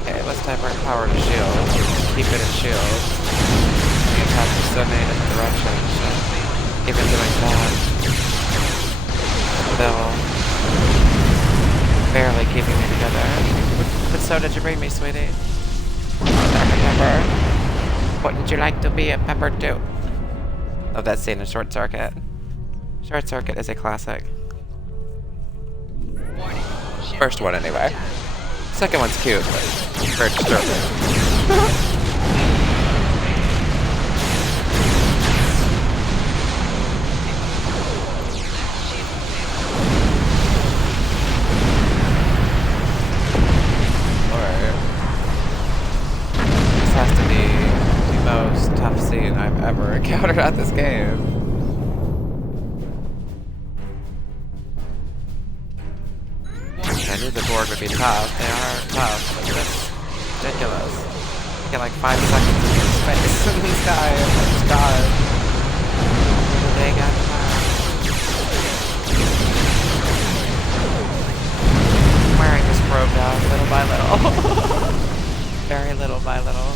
Okay, let's divert power to shield. Keep it in shield. The attack is so made in the direction, so even doing that, they'll barely keeping me together. What soda did you bring me, sweetie? Dr. Pepper. Wouldn't you like to be a pepper too? Love that scene in Short Circuit. Short Circuit is a classic. First one anyway. Second one's cute, but very disturbing. This has to be the most tough scene I've ever encountered at this game. I knew the board would be tough. They are tough, but that's ridiculous. You get like 5 seconds of space in the sky and it's gone. They got I'm wearing this robe now, little by little. Very little by little.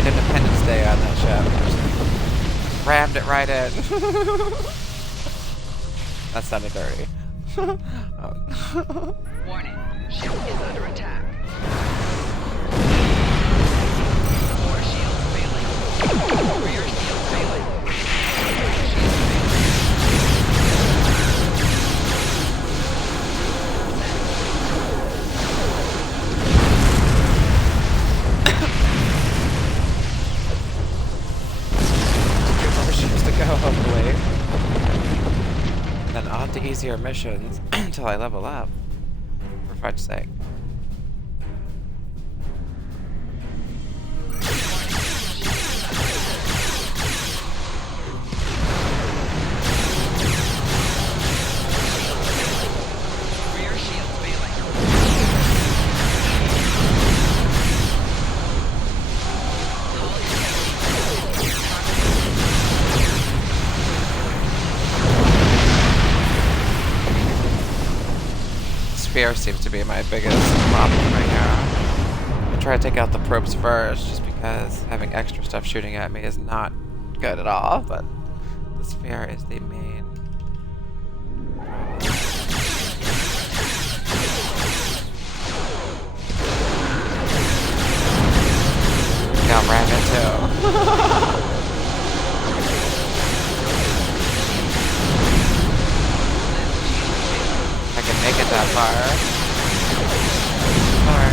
Independence Day on that ship. Just rammed it right in. That sounded dirty. Warning, ship is under attack. Core shields failing. Rear shields failing. Shields failing. hopefully. And then on to easier missions until I level up. For fudge's sake. Sphere seems to be my biggest problem right now. I try to take out the probes first, just because having extra stuff shooting at me is not good at all, but the sphere is the main problem. Got ran into. I can make it that far. Or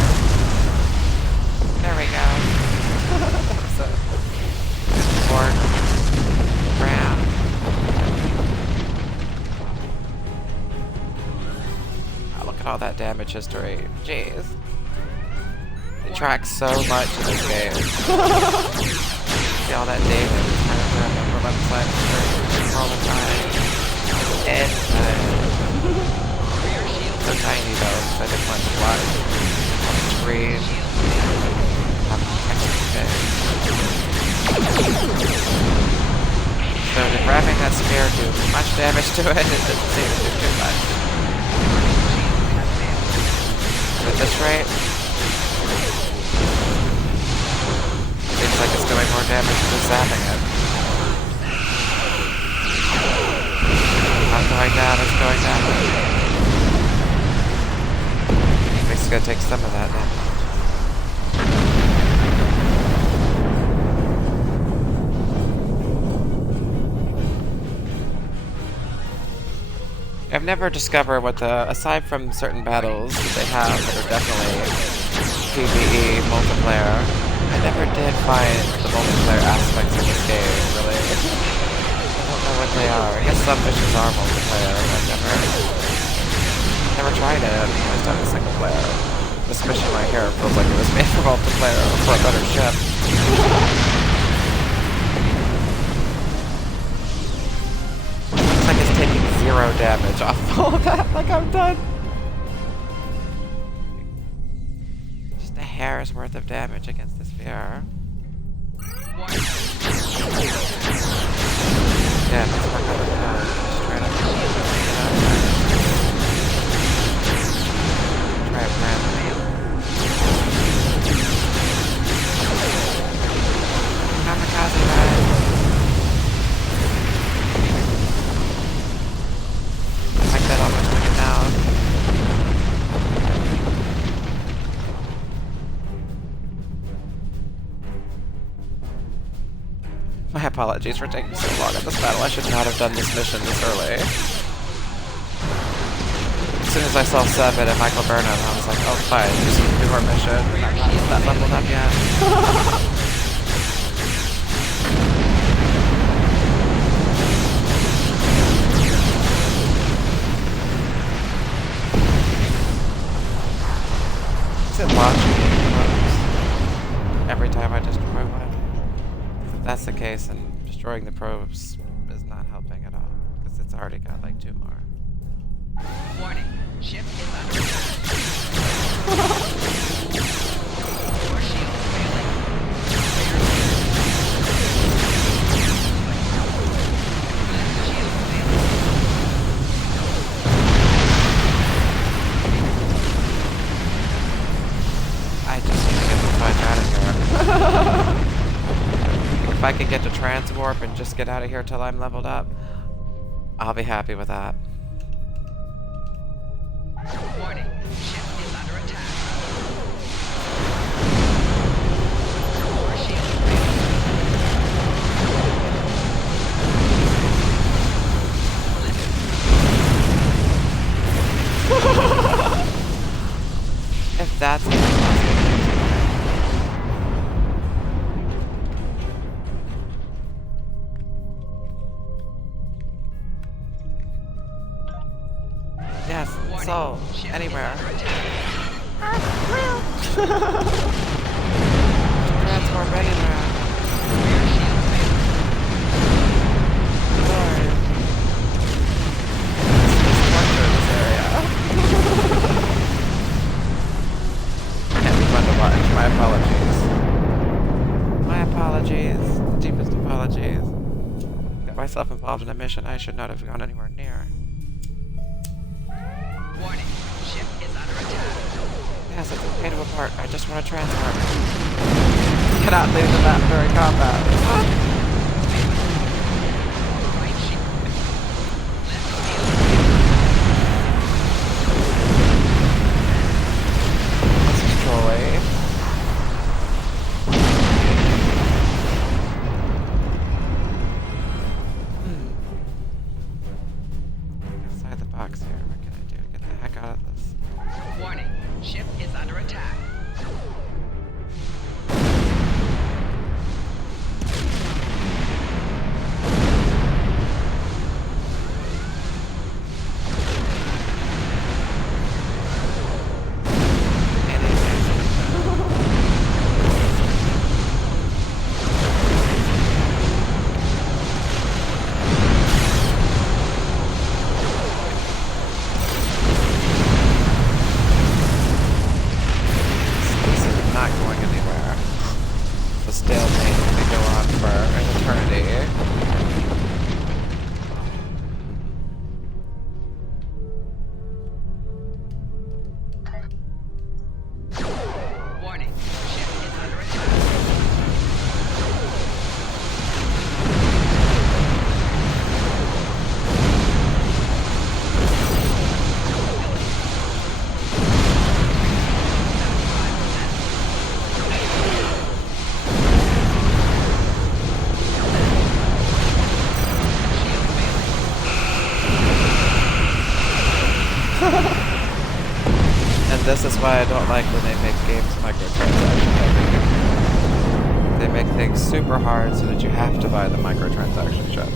there we go. So, or ram. Oh, look at all that damage history. Jeez. They track so much in this game. See all that data. I remember websites all the time. So tiny though, so I didn't want to block on the screen. So did grabbing that spear do much damage to it? It didn't seem to do too much. At this rate, seems like it's doing more damage than zapping it. Not going down, it's going down. It's gonna take some of that damage. I've never discovered what aside from certain battles that they have that are definitely PvE multiplayer, I never did find the multiplayer aspects of this game, really. I don't know what they are. I guess some missions are multiplayer, but I've never tried it. I've always done it single player. This mission right here feels like it was made for multiplayer or for a better ship. Looks like it's taking 0 damage off all of that, like I'm done. Just a hair's worth of damage against this VR. Yeah, let's work on it. Straight up. Try it randomly. Kamikaze ride. Like that almost took it down. My apologies for taking so long at this battle. I should not have done this mission this early. As soon as I saw 7 and Michael Burnham, I was like, oh fine, just do our mission. I'm not that leveled up yet. Is it launching every time I destroy one? If that's the case, then destroying the probes is not helping at all, because it's already got like 2 more. Warning, ship is under attack. Your shield is failing. Shield failing. I just need to get the fuck out of here. If I can get to transwarp and just get out of here till I'm leveled up, I'll be happy with that. Warning, ship is under attack. Your shield is failing. If that's even possible. soul. Anywhere. Transform anywhere. Lord. This area. Can't be fun to watch. My apologies. My apologies. Deepest apologies. Got myself involved in a mission I should not have gone anywhere near. Warning. Ship is under attack. Yes, it's okay to apart. I just want to transport. Cannot leave the map during combat. Right ship. Left field. This is Troy. Inside the box here. What can I do to get the heck out of this? Warning. Ship is under attack. This is not going anywhere. The stalemate may go on for an eternity. Warning. Ship is under attack. And this is why I don't like when they make games microtransactions. They make things super hard so that you have to buy the microtransaction ship.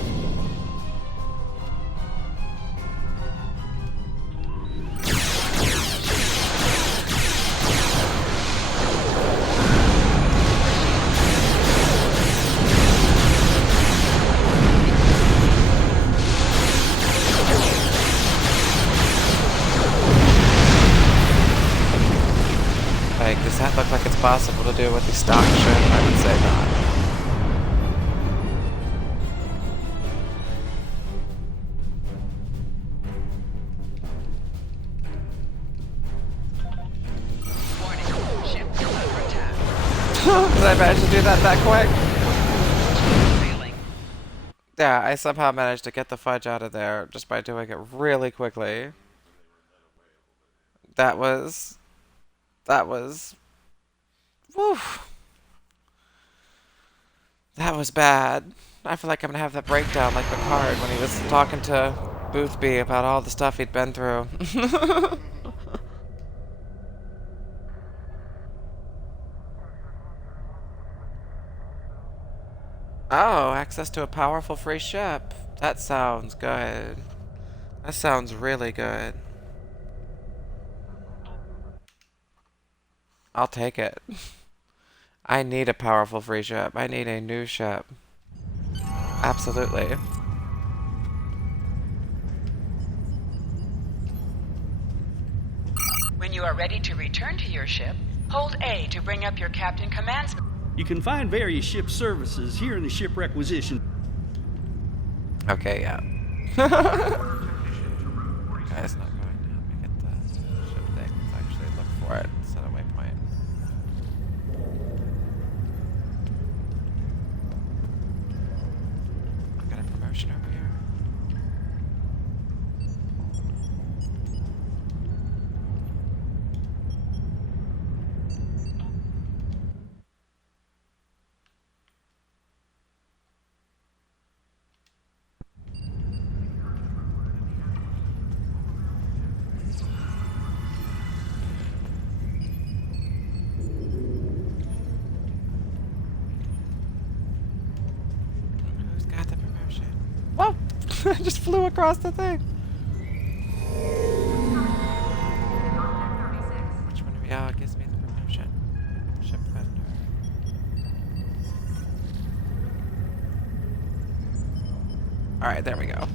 Like, does that look like it's possible to do with the stock ship? I would say not. Warning. Ship is under attack. Did I manage to do that quick? Failing. Yeah, I somehow managed to get the fudge out of there just by doing it really quickly. That was... Woo. That was bad. I feel like I'm gonna have that breakdown like Picard when he was talking to Boothby about all the stuff he'd been through. Oh, access to a powerful free ship. That sounds good. That sounds really good. I'll take it. I need a powerful free ship. I need a new ship. Absolutely. When you are ready to return to your ship, hold A to bring up your captain commands. You can find various ship services here in the ship requisition. Okay, yeah. Guy's not going to help me get the ship thing. Let's actually look for it. Set a waypoint. I got a promotion over here. I just flew across the thing. Alright, there we go.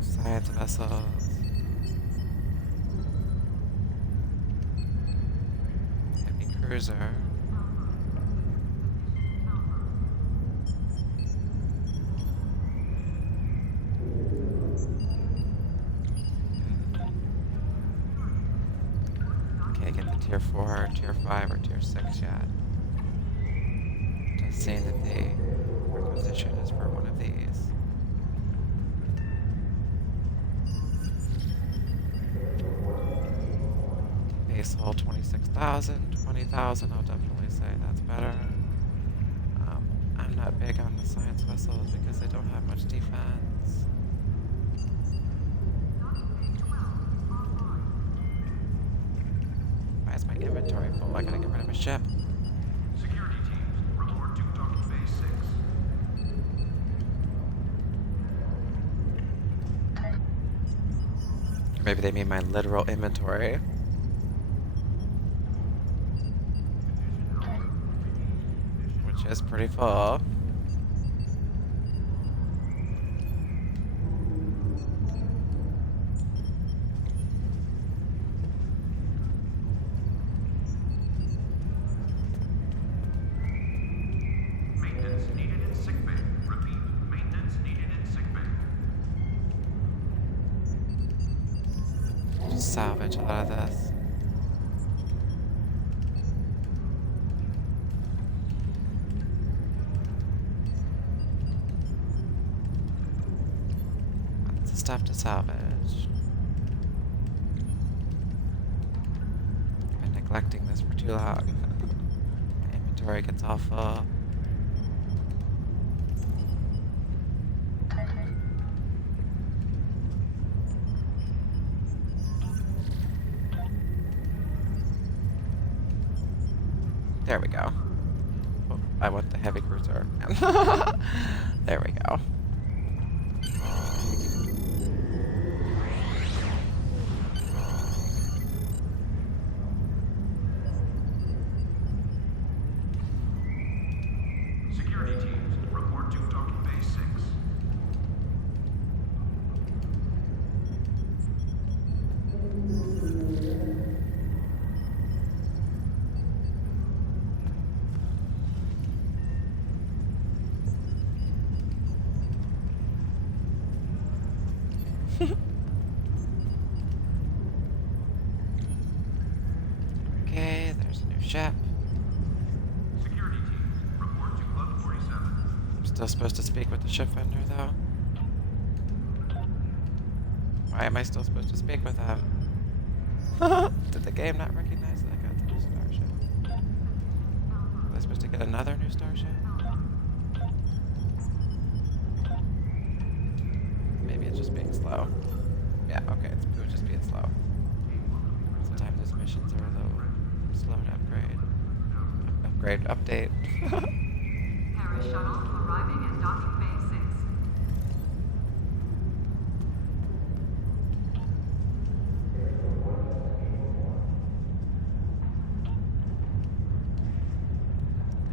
Science vessels. Heavy cruiser. Can't get the tier 4, tier 5, or tier 6 yet. Just seeing that the requisition is for one of these. Base hull 26,000, 20,000, I'll definitely say that's better. I'm not big on the science vessels because they don't have much defense. Why is my inventory full? I gotta get rid of a ship. Security teams, report to docking bay 6. Maybe they mean my literal inventory. Which is pretty full. Maintenance needed in sickbay. Repeat, maintenance needed in sickbay. Just salvage a lot of this. Lots of stuff to salvage. I've been neglecting this for too long. My inventory gets all full. There we go. Oh, I want the heavy cruiser. There we go. Security teams, report to docking bay 6. Okay, there's a new ship. Security teams, report to Club 47. I'm still supposed to speak with the ship vendor, though. Why am I still supposed to speak with them? Did the game not recognize that I got the new starship? Was I supposed to get another new starship? Maybe it's just being slow. Yeah, okay, it was just being slow. Sometimes those missions are a little slow to upgrade. Update. Paris shuttle arriving at docking bay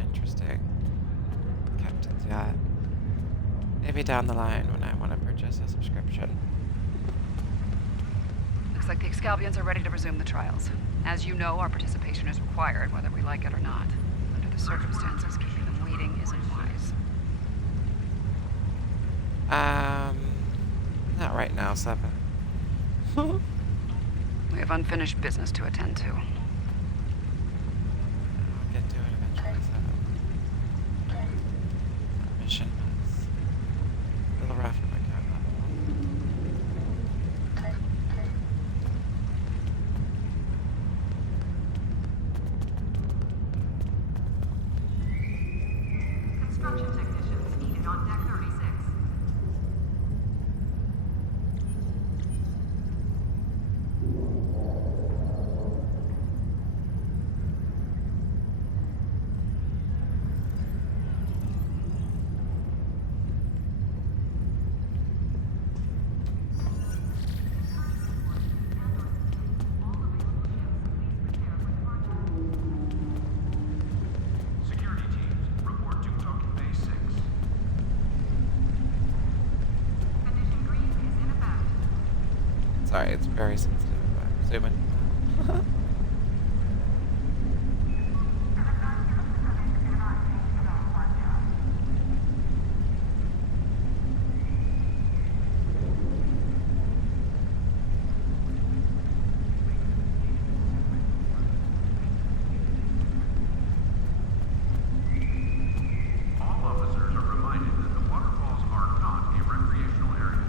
6. Interesting. Captain's yacht. Maybe down the line when I want to purchase a subscription. Looks like the Excalbians are ready to resume the trials. As you know, our participation is required, whether we like it or not. Under the circumstances, keeping them waiting isn't wise. Not right now, 7. We have unfinished business to attend to. I'll get to it eventually, 7. That mission was a little rough at my time level. Construction technicians needed on deck 36. Sorry, it's very sensitive. Zoom in. All officers are reminded that the waterfalls are not a recreational area.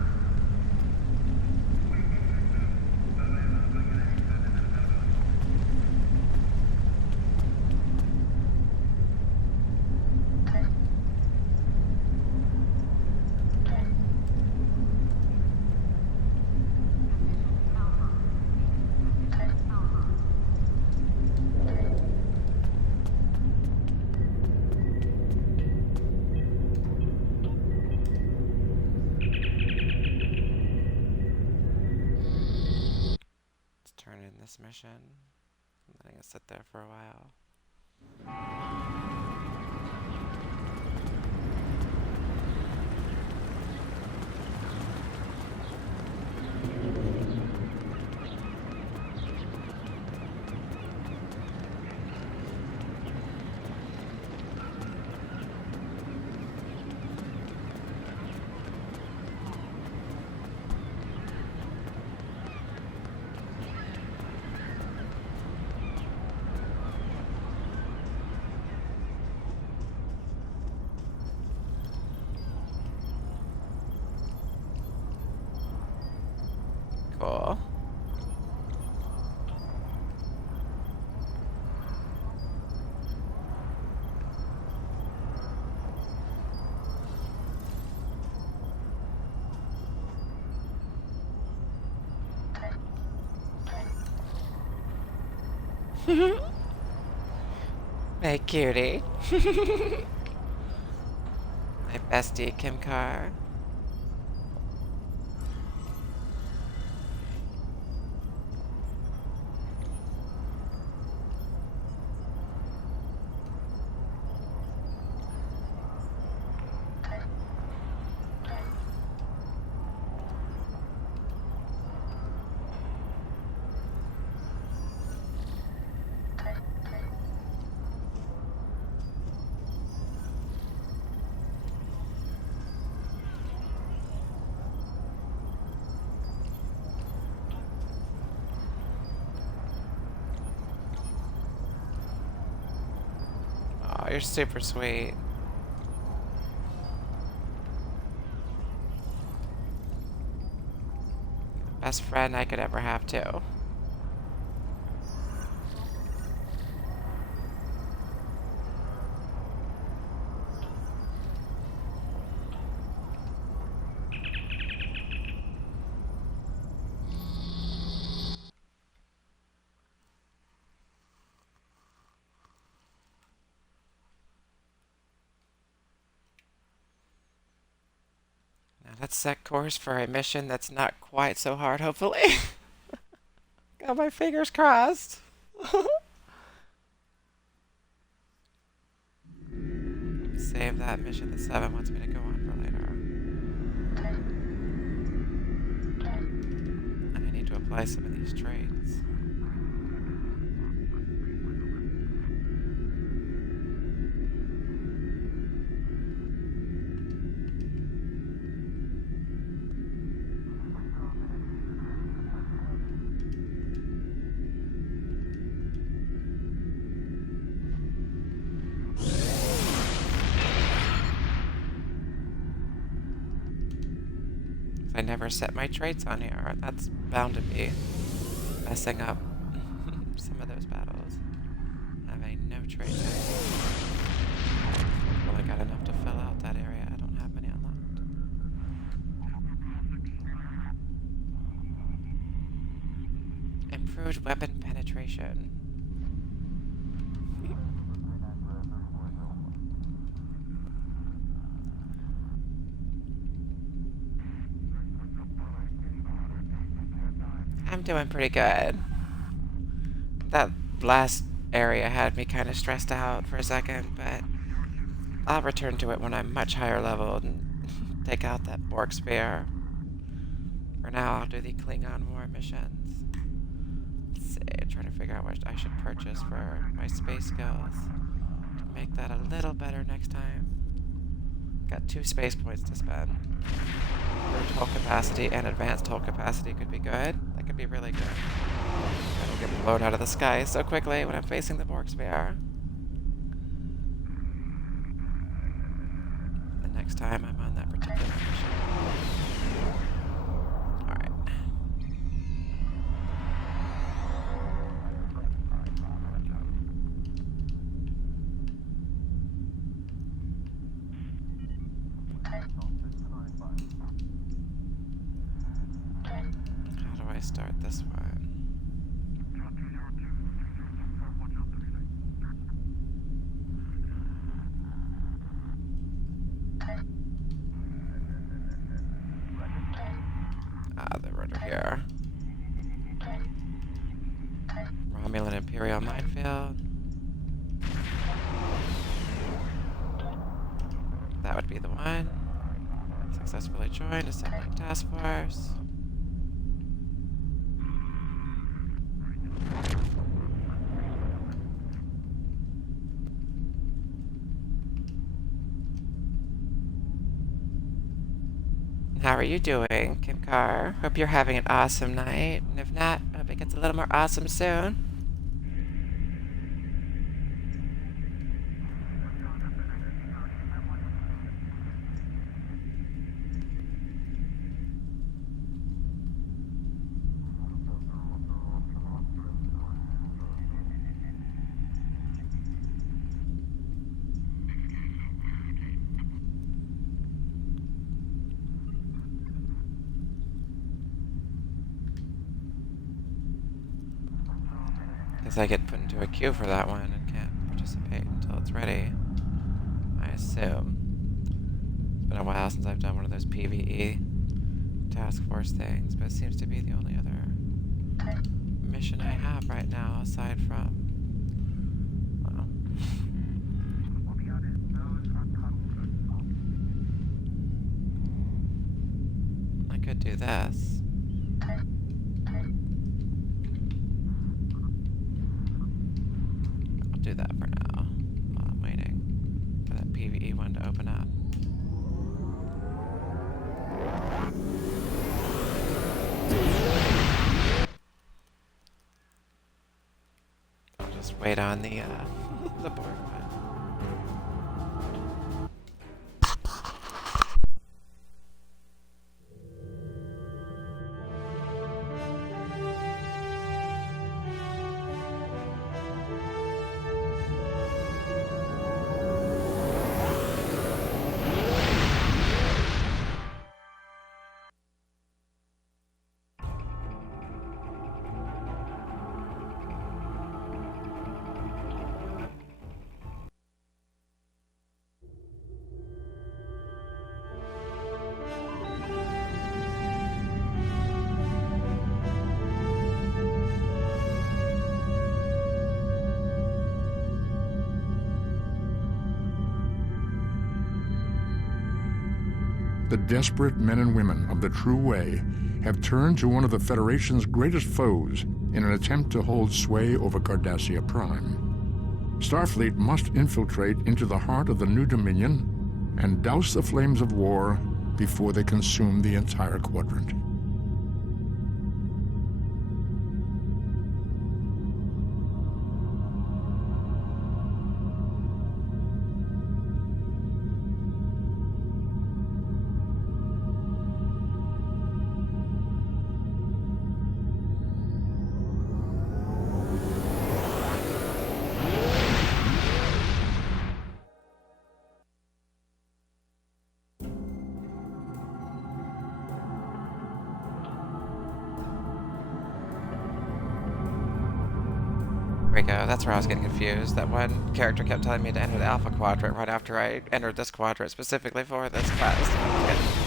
Let's turn in this mission. I'm letting it sit there for a while. Cool. Hey, cutie. My bestie, Kim Carr. Oh, you're super sweet. Best friend I could ever have, too. Now let's set course for a mission that's not quite so hard, hopefully. Got my fingers crossed. Save that mission that 7 wants me to go on for later. And I need to apply some of these traits. I never set my traits on here. That's bound to be messing up some of those battles. Having no traits. Well, I got enough to fill out that area. I don't have many unlocked. Improved weapon penetration. I'm doing pretty good. That last area had me kind of stressed out for a second, but I'll return to it when I'm much higher leveled and take out that Borg spear. For now, I'll do the Klingon War missions. Let's see, trying to figure out what I should purchase for my space skills to make that a little better next time. Got 2 space points to spend. Brute hull capacity and advanced hull capacity could be good. That could be really good. I don't get blown out of the sky so quickly when I'm facing the Borg sphere. The next time I'm on that particular mission. Alright. How do I start this one? They're under here. Romulan Imperial Minefield. That would be the one. Successfully joined Assembling Task Force. How are you doing, Kim Carr? Hope you're having an awesome night. And if not, hope it gets a little more awesome soon. Guess I get put into a queue for that one and can't participate until it's ready, I assume. It's been a while since I've done one of those PvE task force things, but it seems to be the only other mission I have right now, aside from... well... I could do this. Do that for now, while I'm waiting for that PvE one to open up. I'll just wait on the board one. The desperate men and women of the True Way have turned to one of the Federation's greatest foes in an attempt to hold sway over Cardassia Prime. Starfleet must infiltrate into the heart of the New Dominion and douse the flames of war before they consume the entire quadrant. There we go, that's where I was getting confused. That one character kept telling me to enter the Alpha Quadrant right after I entered this quadrant specifically for this quest.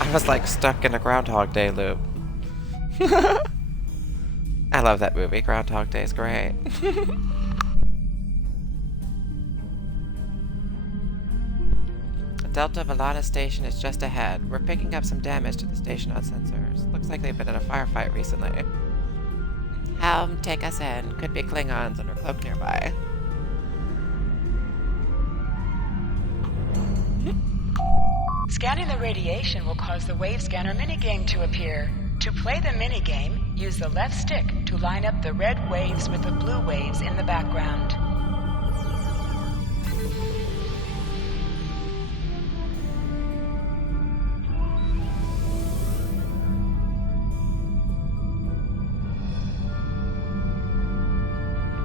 I was like stuck in a Groundhog Day loop. I love that movie, Groundhog Day is great. Delta Velana Station is just ahead. We're picking up some damage to the station on sensors. Looks like they've been in a firefight recently. Helm, take us in. Could be Klingons under cloak nearby. Scanning the radiation will cause the wave scanner minigame to appear. To play the minigame, use the left stick to line up the red waves with the blue waves in the background.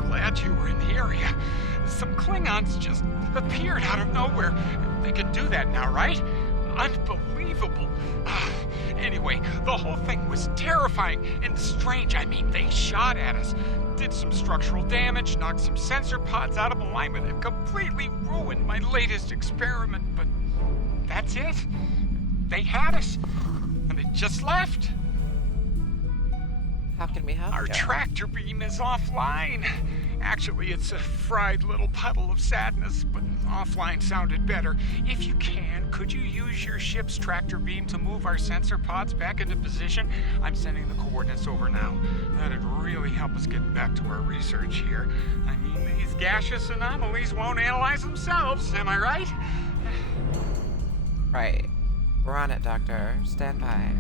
Glad you were in the area. Some Klingons just appeared out of nowhere. They can do that now, right? Unbelievable. Anyway, the whole thing was terrifying and strange. I mean, they shot at us, did some structural damage, knocked some sensor pods out of alignment, and completely ruined my latest experiment. But that's it. They had us, and they just left. How can we help Our you? tractor beam is offline. Actually, it's a fried little puddle of sadness, but offline sounded better. If you can, could you use your ship's tractor beam to move our sensor pods back into position? I'm sending the coordinates over now. That'd really help us get back to our research here. I mean, these gaseous anomalies won't analyze themselves, am I right? Right. We're on it, Doctor. Stand by.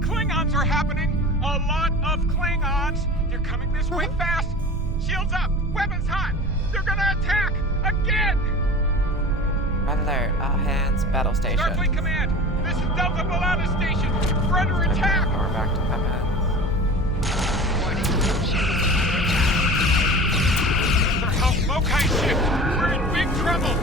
Klingons are happening! A lot of Klingons! They're coming this way fast! Shields up! Weapons hot! They're gonna attack! Again! Red alert, all hands, battle station. Starfleet Command! This is Delta Velana Station! We're under attack! We're back to weapons. It's our House Loci ship! We're in big trouble!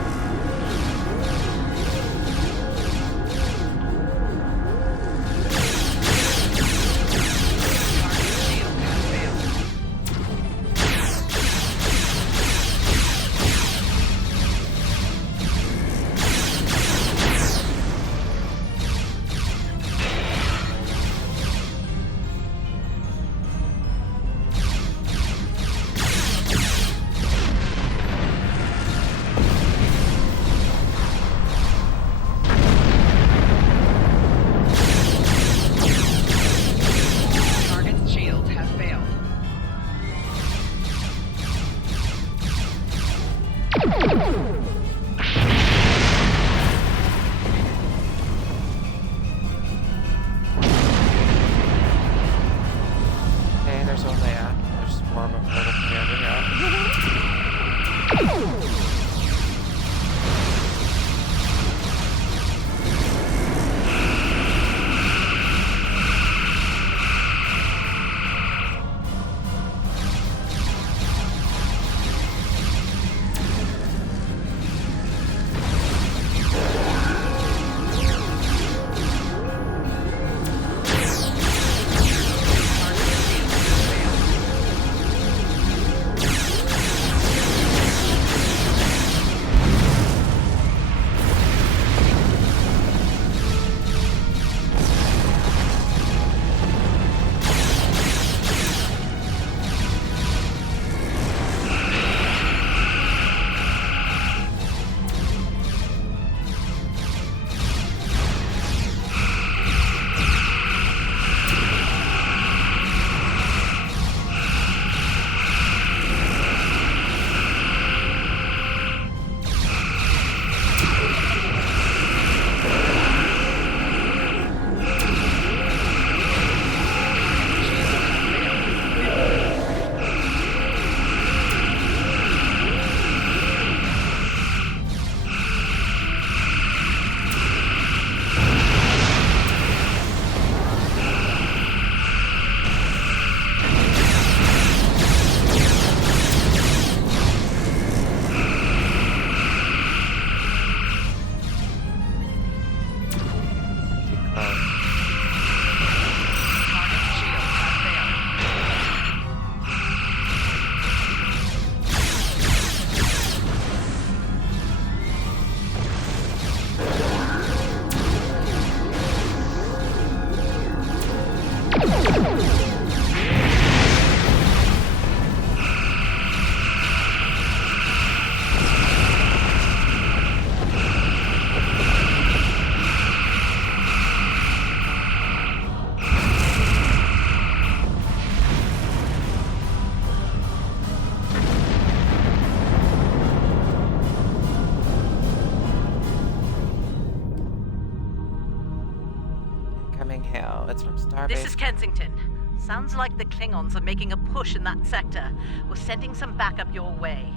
hail. It's from Starbase. This is Kensington. Sounds like the Klingons are making a push in that sector. We're sending some backup your way.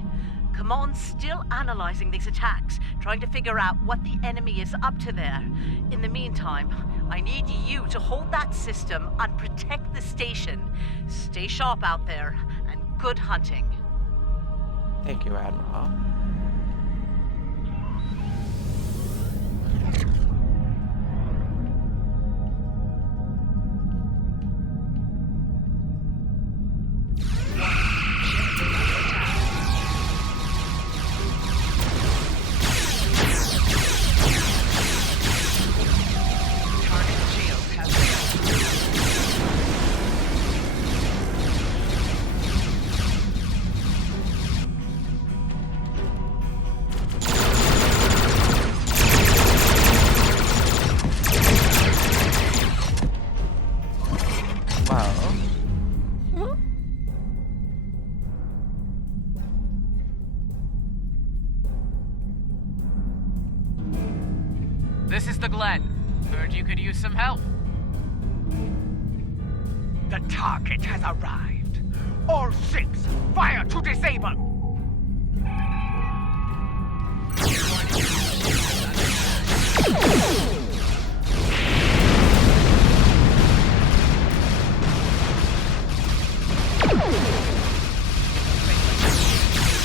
Command's still analyzing these attacks, trying to figure out what the enemy is up to there. In the meantime, I need you to hold that system and protect the station. Stay sharp out there, and good hunting. Thank you, Admiral. This is the Glen. Heard you could use some help. The target has arrived. All 6, fire to disable!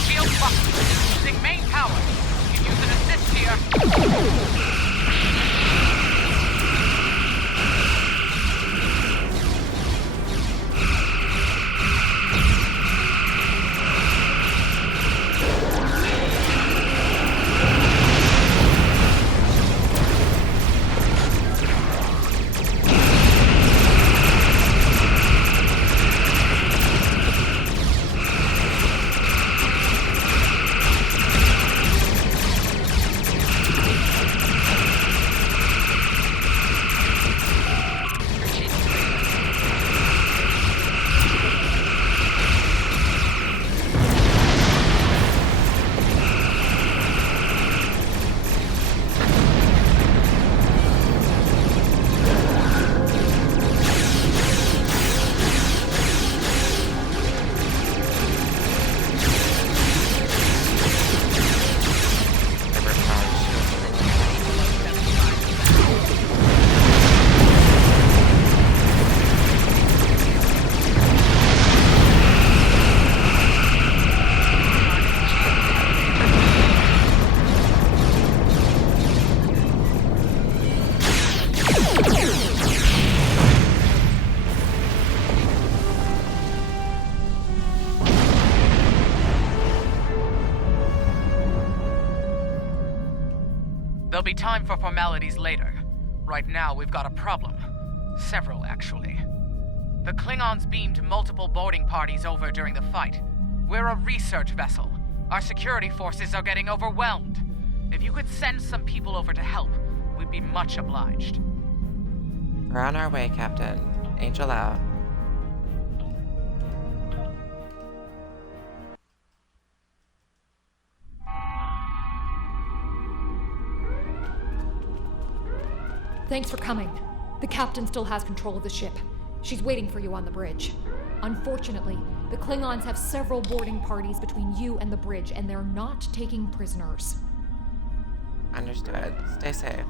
Shield buckle. Using main power. You can use an assist here. There'll be time for formalities later. Right now, we've got a problem. Several, actually. The Klingons beamed multiple boarding parties over during the fight. We're a research vessel. Our security forces are getting overwhelmed. If you could send some people over to help, we'd be much obliged. We're on our way, Captain. Angel out. Thanks for coming. The captain still has control of the ship. She's waiting for you on the bridge. Unfortunately, the Klingons have several boarding parties between you and the bridge, and they're not taking prisoners. Understood. Stay safe.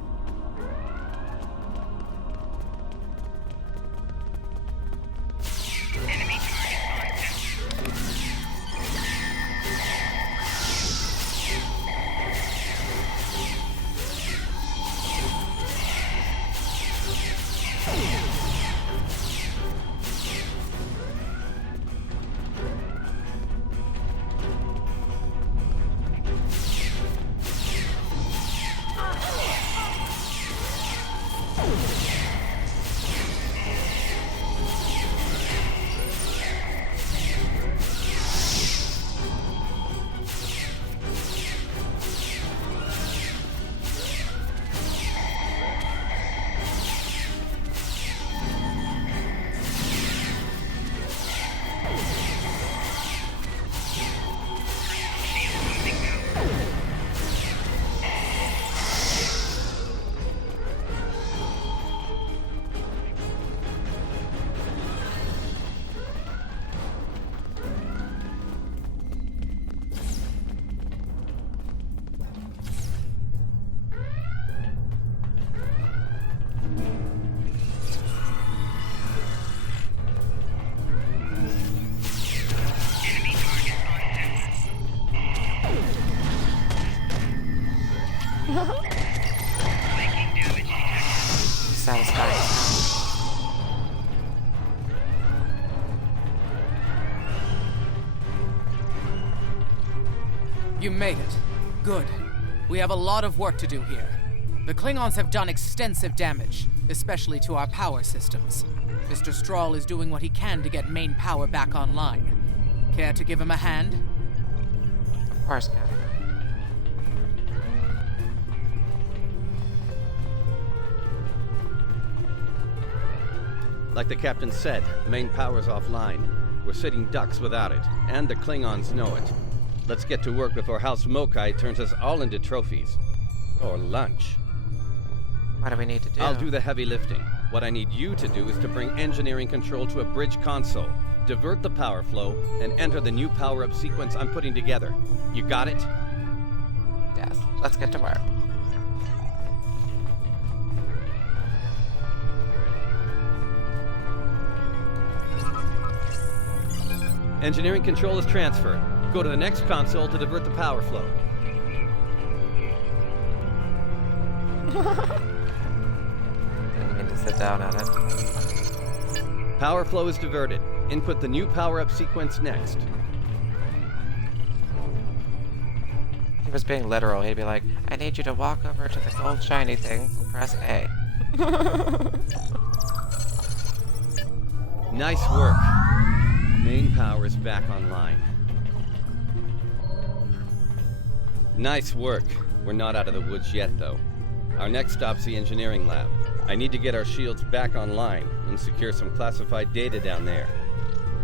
Satisfying. You made it. Good. We have a lot of work to do here. The Klingons have done extensive damage, especially to our power systems. Mr. Strahl is doing what he can to get main power back online. Care to give him a hand? Of course, Captain. Like the captain said, main power's offline. We're sitting ducks without it, and the Klingons know it. Let's get to work before House Mokai turns us all into trophies. Or lunch. What do we need to do? I'll do the heavy lifting. What I need you to do is to bring engineering control to a bridge console, divert the power flow, and enter the new power-up sequence I'm putting together. You got it? Yes, let's get to work. Engineering control is transferred. Go to the next console to divert the power flow. Didn't mean to sit down on it. Power flow is diverted. Input the new power-up sequence next. If he was being literal, he'd be like, I need you to walk over to the gold shiny thing and press A. Nice work. Main power is back online. Nice work. We're not out of the woods yet, though. Our next stop's the engineering lab. I need to get our shields back online and secure some classified data down there.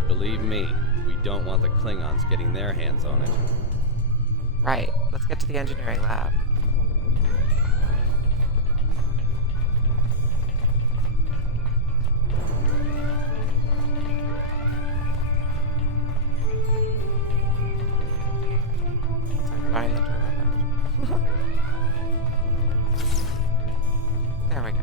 Believe me, we don't want the Klingons getting their hands on it. Right. Let's get to the engineering lab. Find the turbo. There we go.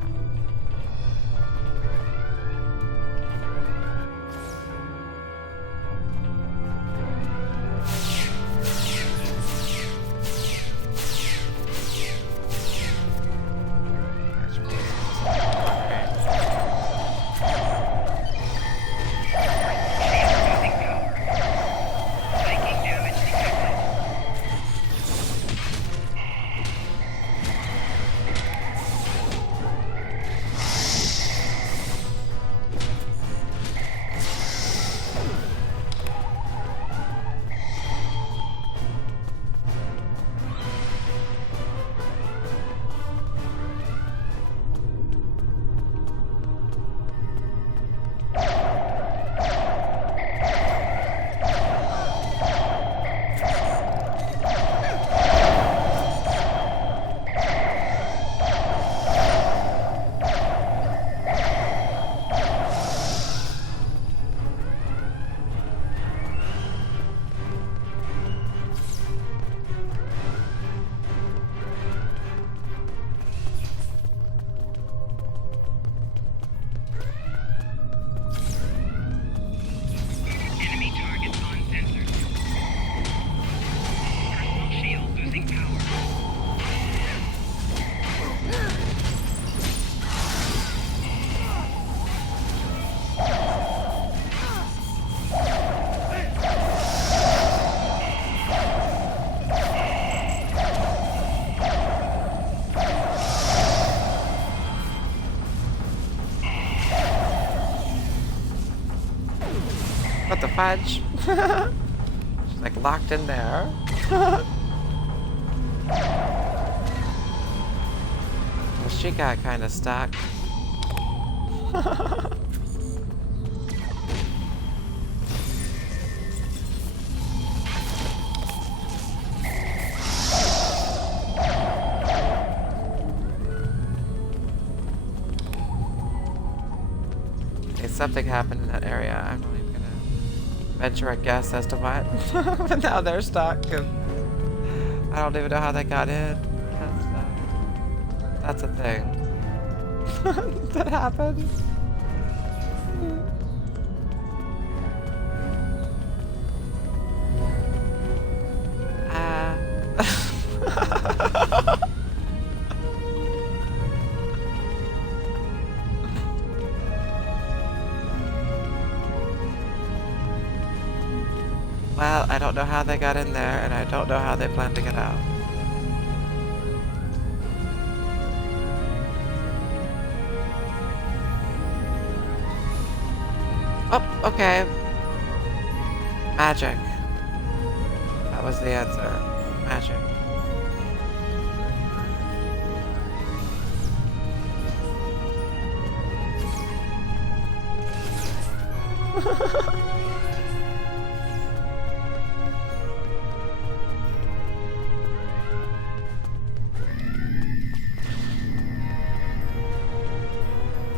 What the fudge? She's like locked in there. Well, she got kind of stuck. Okay, something happened in that area. I'm not even gonna venture a guess as to what. But now they're stuck. And I don't even know how they got in. That's a thing. That happened. I don't know how they got in there, and I don't know how they plan to get out. Oh, okay. Magic. That was the answer. Magic.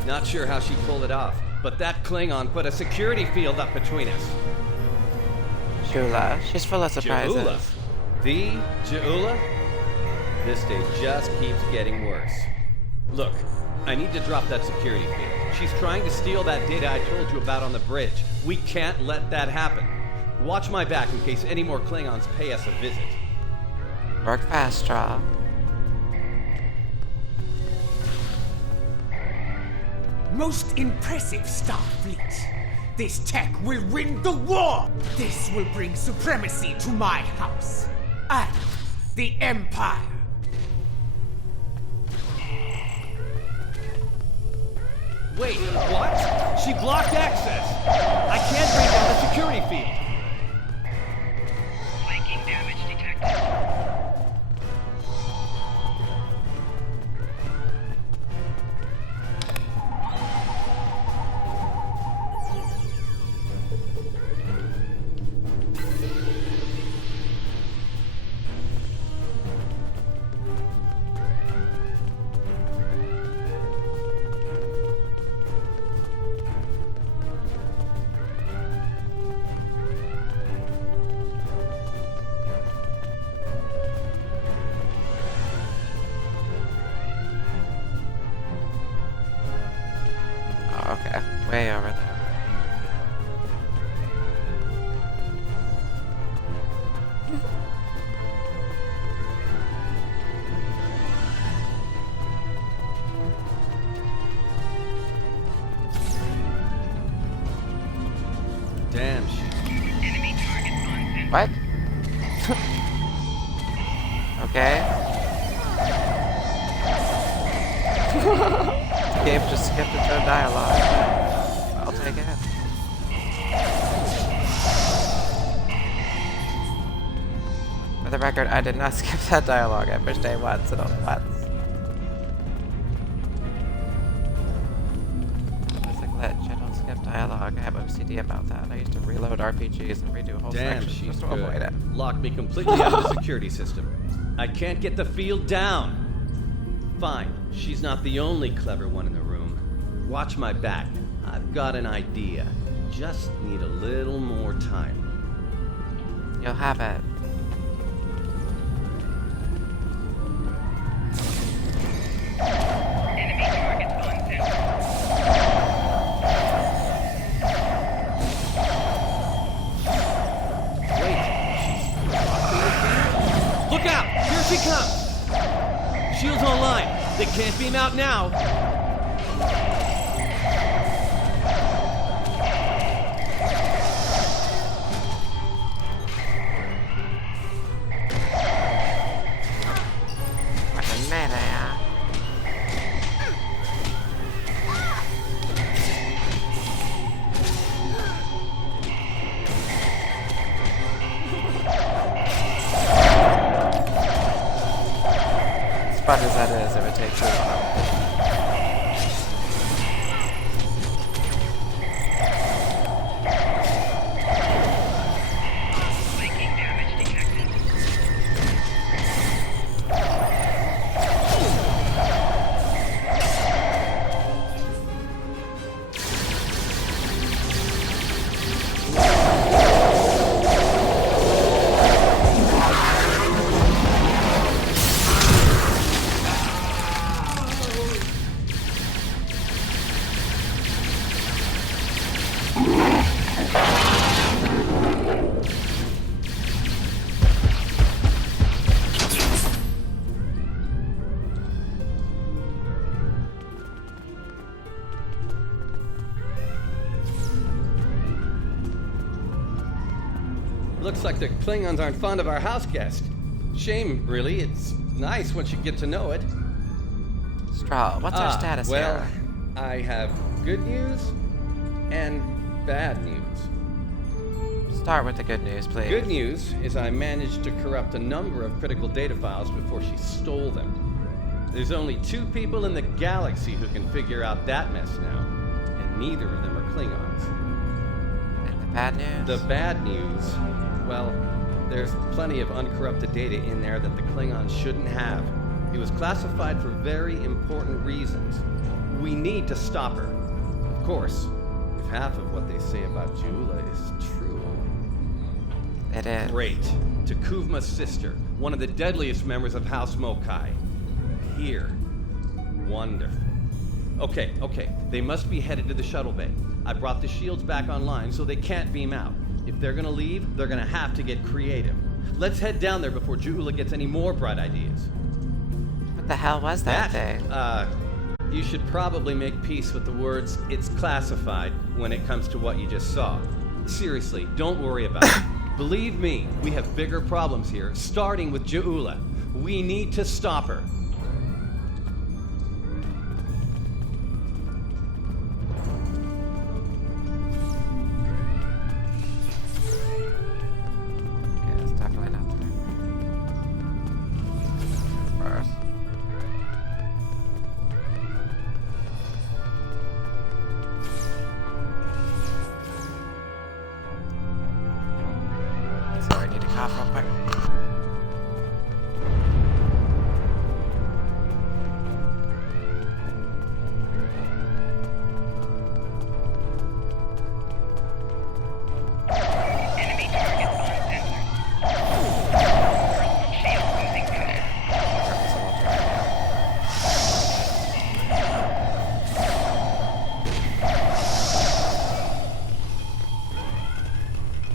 Not sure how she pulled it off, but that Klingon put a security field up between us. Jula. She's full of surprises. Jula. The Jula? This day just keeps getting worse. Look, I need to drop that security field. She's trying to steal that data I told you about on the bridge. We can't let that happen. Watch my back in case any more Klingons pay us a visit. Work fast, Straw. Most impressive, Starfleet. This tech will win the war! This will bring supremacy to my house. And the Empire. Wait, what? She blocked access! I can't bring down the security field! Flanking damage detected. Okay, way over there. Damn shit. What? Okay. Game just skipped its own dialogue. I'll take it. For the record, I did not skip that dialogue. I pushed A once and only once. That's a glitch. I don't skip dialogue. I have OCD about that. I used to reload RPGs and redo whole Damn, sections she's just to good. avoid it. Locked me completely out of the security system. I can't get the field down. Fine, she's not the only clever one in the room. Watch my back. I've got an idea. Just need a little more time. You'll have it. Look out! Here she comes! Shields online. They can't beam out now. Fucking melee. As fun as that is, it would take too long. Looks like the Klingons aren't fond of our house guest. Shame, really. It's nice once you get to know it. Straw, what's our status well, here? I have good news and bad news. Start with the good news, please. Good news is I managed to corrupt a number of critical data files before she stole them. There's only 2 people in the galaxy who can figure out that mess now, and neither of them are Klingons. And the bad news? The bad news, well, there's plenty of uncorrupted data in there that the Klingons shouldn't have. It was classified for very important reasons. We need to stop her. Of course, if half of what they say about Jula is true. It is. Great. Takuvma's sister, one of the deadliest members of House Mokai. Here. Wonderful. Okay. They must be headed to the shuttle bay. I brought the shields back online so they can't beam out. If they're gonna leave, they're gonna have to get creative. Let's head down there before Jula gets any more bright ideas. What the hell was that thing? You should probably make peace with the words, "it's classified," when it comes to what you just saw. Seriously, don't worry about it. Believe me, we have bigger problems here, starting with Jula. We need to stop her. Okay, that's definitely not there. First. Sorry, I need to cough real quick.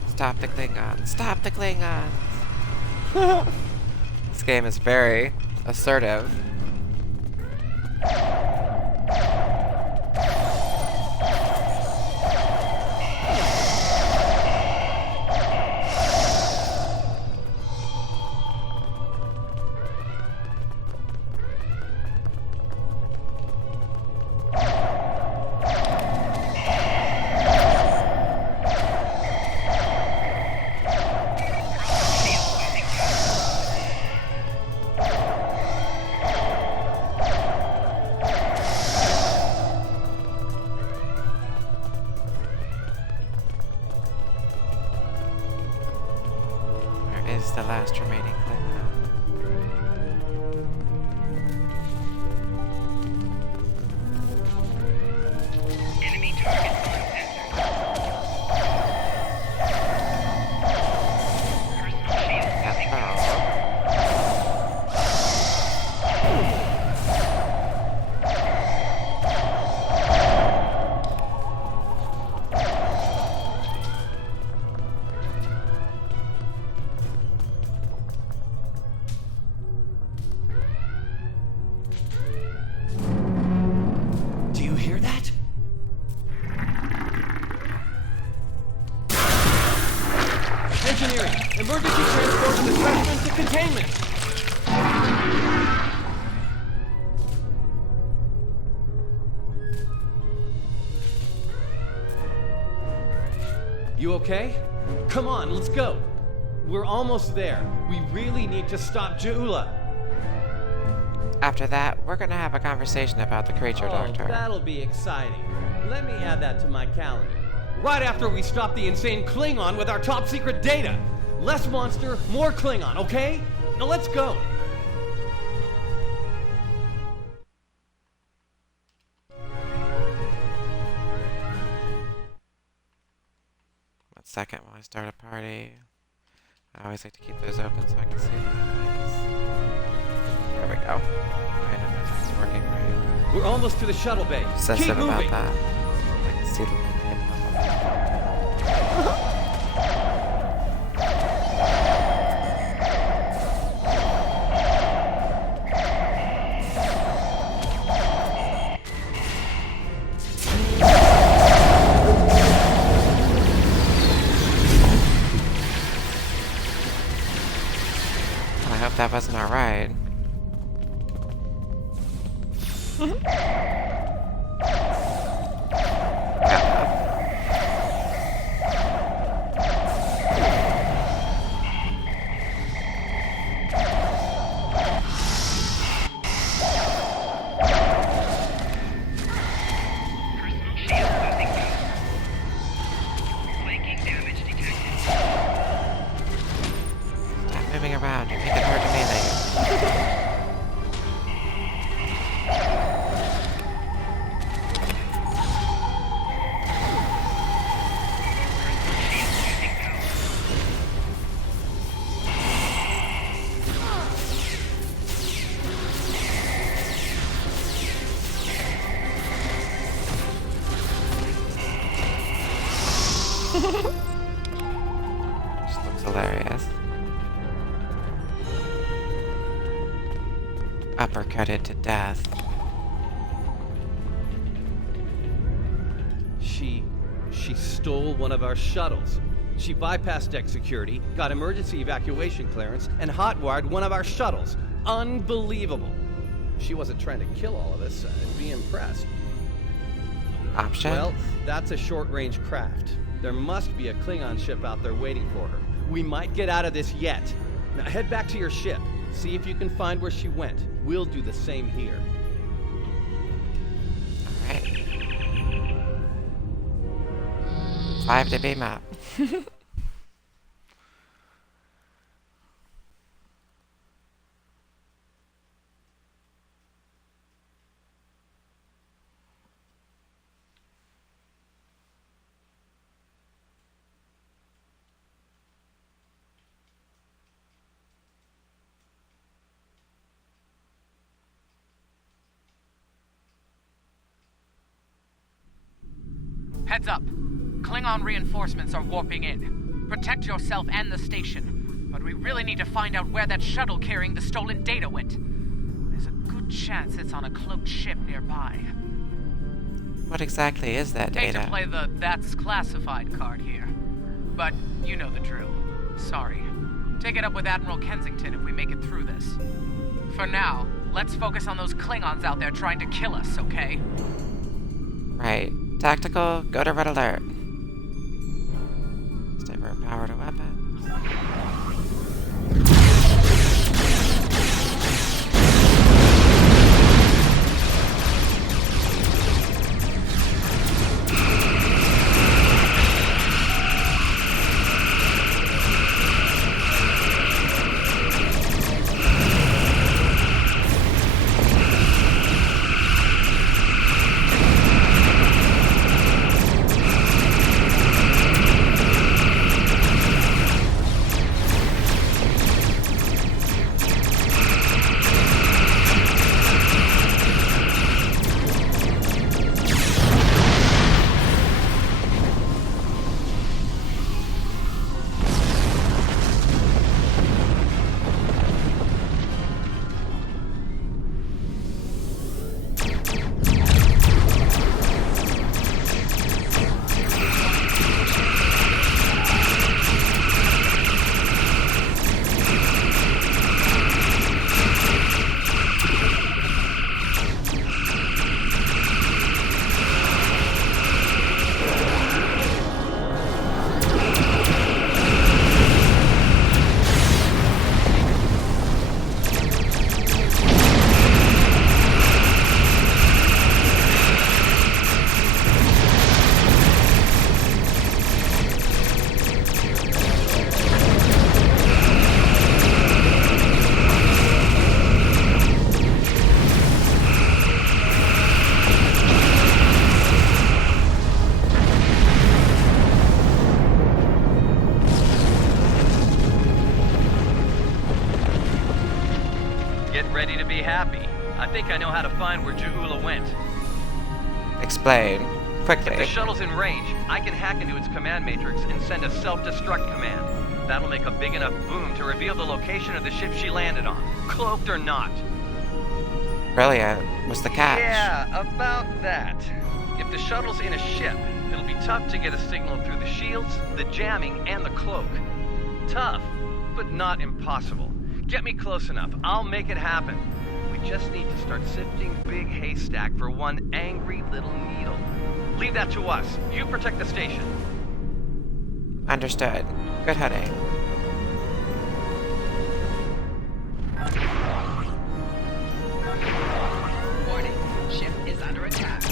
Stop the Klingons. Stop the Klingons. This game is very assertive. Is the last remaining Klingon. Enemy target on Do you hear that? Engineering! Emergency transport of the specimen to containment! You okay? Come on, let's go! We're almost there. We really need to stop Jula. After that, we're gonna have a conversation about the creature doctor. That'll be exciting. Let me add that to my calendar. Right after we stop the insane Klingon with our top secret data. Less monster, more Klingon, okay? Now let's go. One second while I start a party. I always like to keep those open so I can see them. There we go. Right, everything's working right. We're almost to the shuttle bay. Obsessive Keep about moving. that. I can see the name pop up. wasn't alright. Stop moving around. You make it hard to melee. Just looks hilarious. Uppercutted to death. She stole one of our shuttles. She bypassed deck security, got emergency evacuation clearance, and hotwired one of our shuttles. Unbelievable. She wasn't trying to kill all of us. I'd be impressed. Option? Well, that's a short-range craft. There must be a Klingon ship out there waiting for her. We might get out of this yet. Now head back to your ship. See if you can find where she went. We'll do the same here. Alright. 5-dB map. Heads up. Klingon reinforcements are warping in. Protect yourself and the station. But we really need to find out where that shuttle carrying the stolen data went. There's a good chance it's on a cloaked ship nearby. What exactly is that Hate data? to play the "that's classified" card here. But you know the drill. Sorry. Take it up with Admiral Kensington if we make it through this. For now, let's focus on those Klingons out there trying to kill us, okay? Right. Tactical, go to red alert. Stay for power to weapons. Ready to be happy. I think I know how to find where Jahula went. Explain. Quickly. If the shuttle's in range, I can hack into its command matrix and send a self-destruct command. That'll make a big enough boom to reveal the location of the ship she landed on, cloaked or not. Brilliant. What's the catch? Yeah, about that. If the shuttle's in a ship, it'll be tough to get a signal through the shields, the jamming, and the cloak. Tough, but not impossible. Get me close enough. I'll make it happen. We just need to start sifting big haystack for one angry little needle. Leave that to us. You protect the station. Understood. Good hunting. Warning, ship is under attack.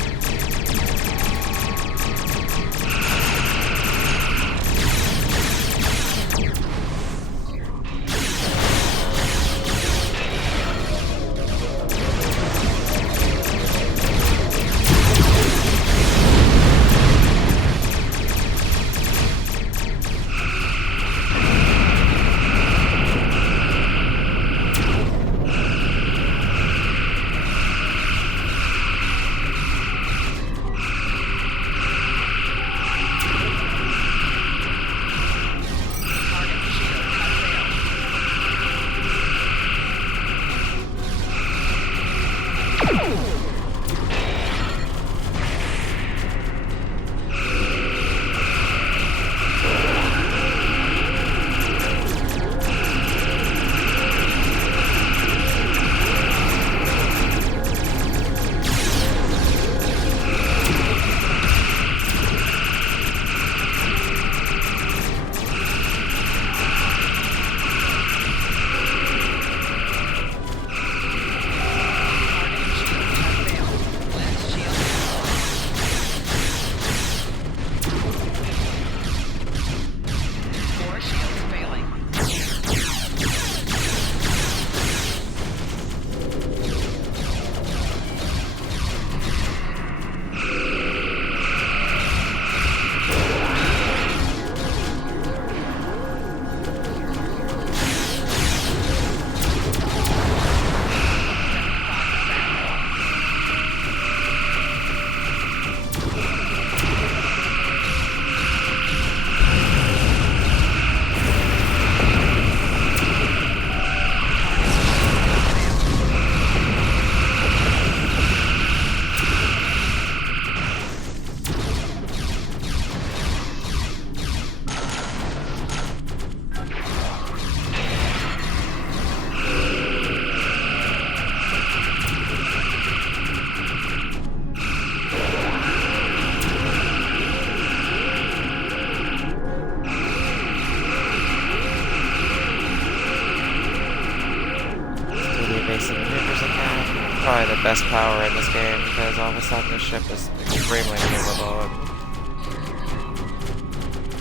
Probably the best power in this game because all of a sudden the ship is extremely maneuverable.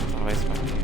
It's always fun to use.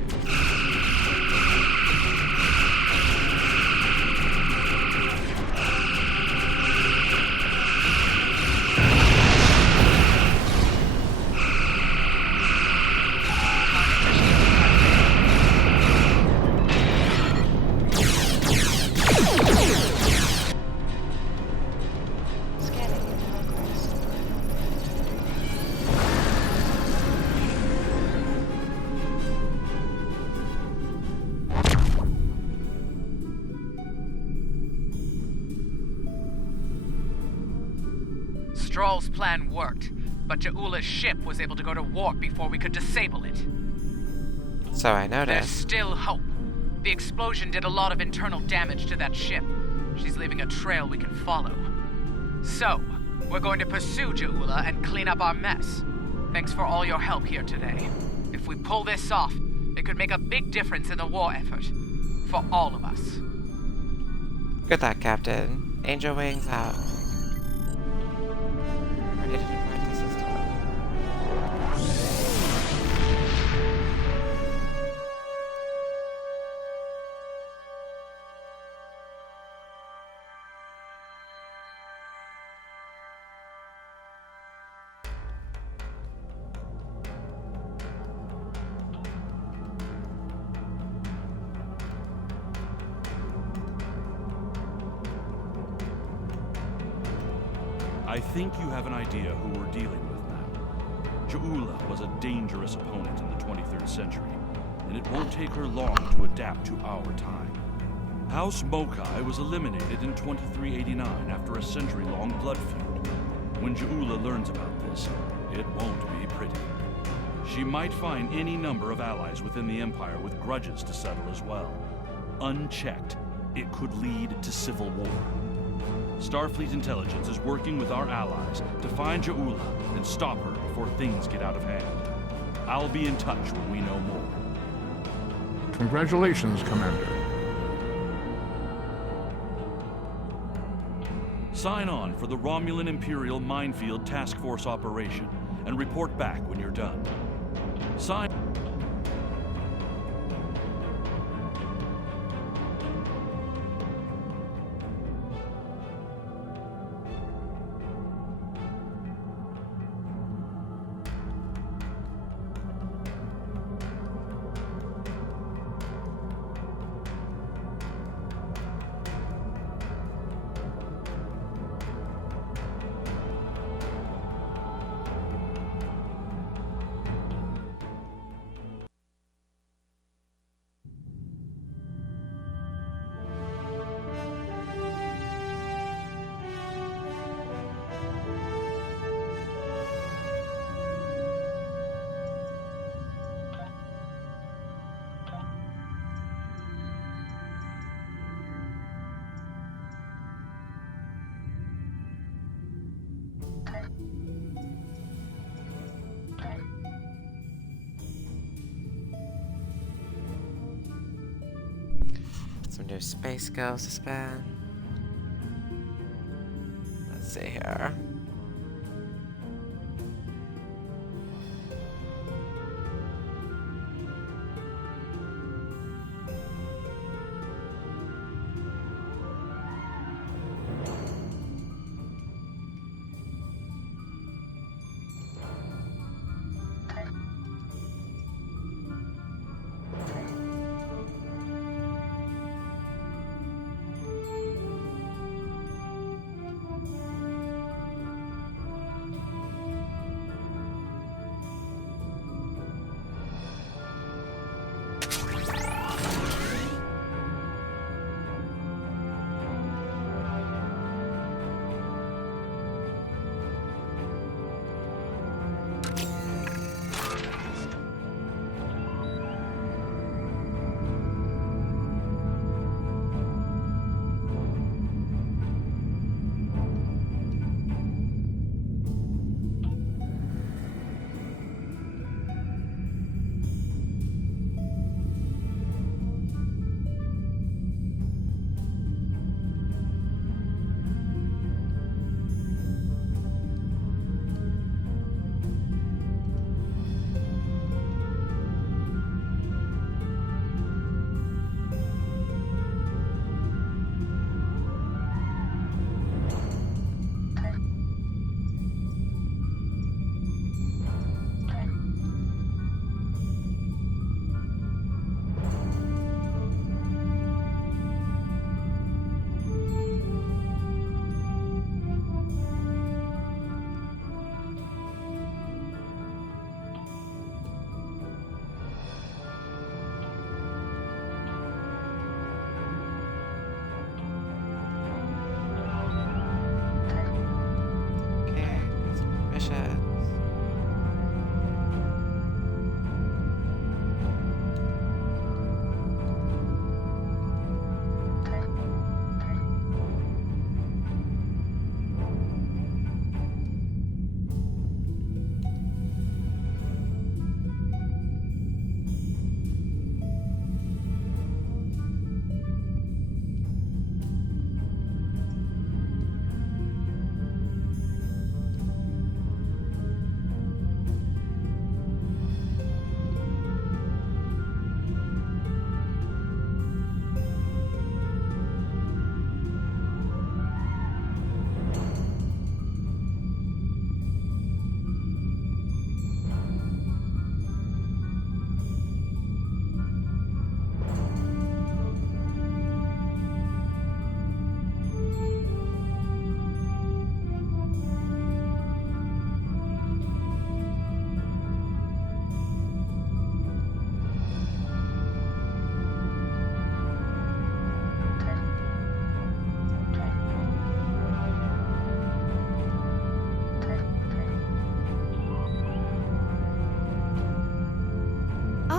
Stroll's plan worked, but Jaula's ship was able to go to warp before we could disable it. So I There's noticed. still hope. The explosion did a lot of internal damage to that ship. She's leaving a trail we can follow. So, we're going to pursue Jaula and clean up our mess. Thanks for all your help here today. If we pull this off, it could make a big difference in the war effort. For all of us. Good luck, Captain. Angel wings out. Ready to depart the system. I think you have an idea who we're dealing with now. Jaula was a dangerous opponent in the 23rd century, and it won't take her long to adapt to our time. House Mokai was eliminated in 2389 after a century-long blood feud. When Jaula learns about this, it won't be pretty. She might find any number of allies within the Empire with grudges to settle as well. Unchecked, it could lead to civil war. Starfleet intelligence is working with our allies to find Ja'ula and stop her before things get out of hand. I'll be in touch when we know more. Congratulations, Commander. Sign on for the Romulan Imperial Minefield Task Force operation and report back when you're done. Sign... Some new space skills to spend. Let's see here.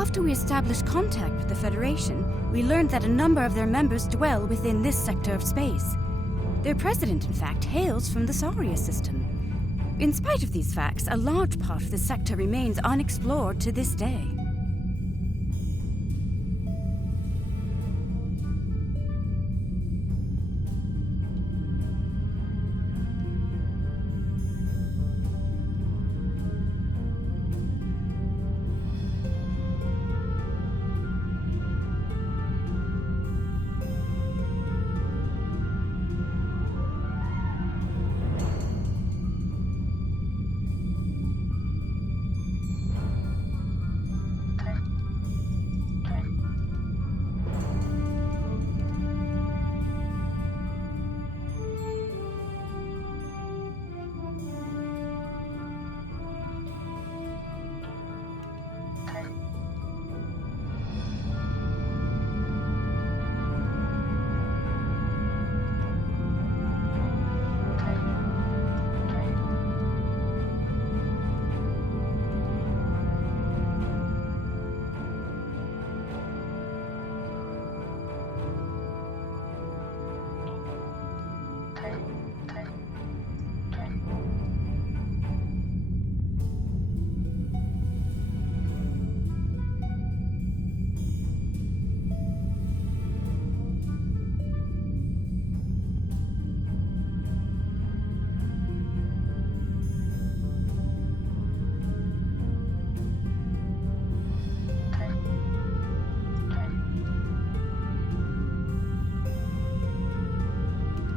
After we established contact with the Federation, we learned that a number of their members dwell within this sector of space. Their president, in fact, hails from the Saria system. In spite of these facts, a large part of the sector remains unexplored to this day.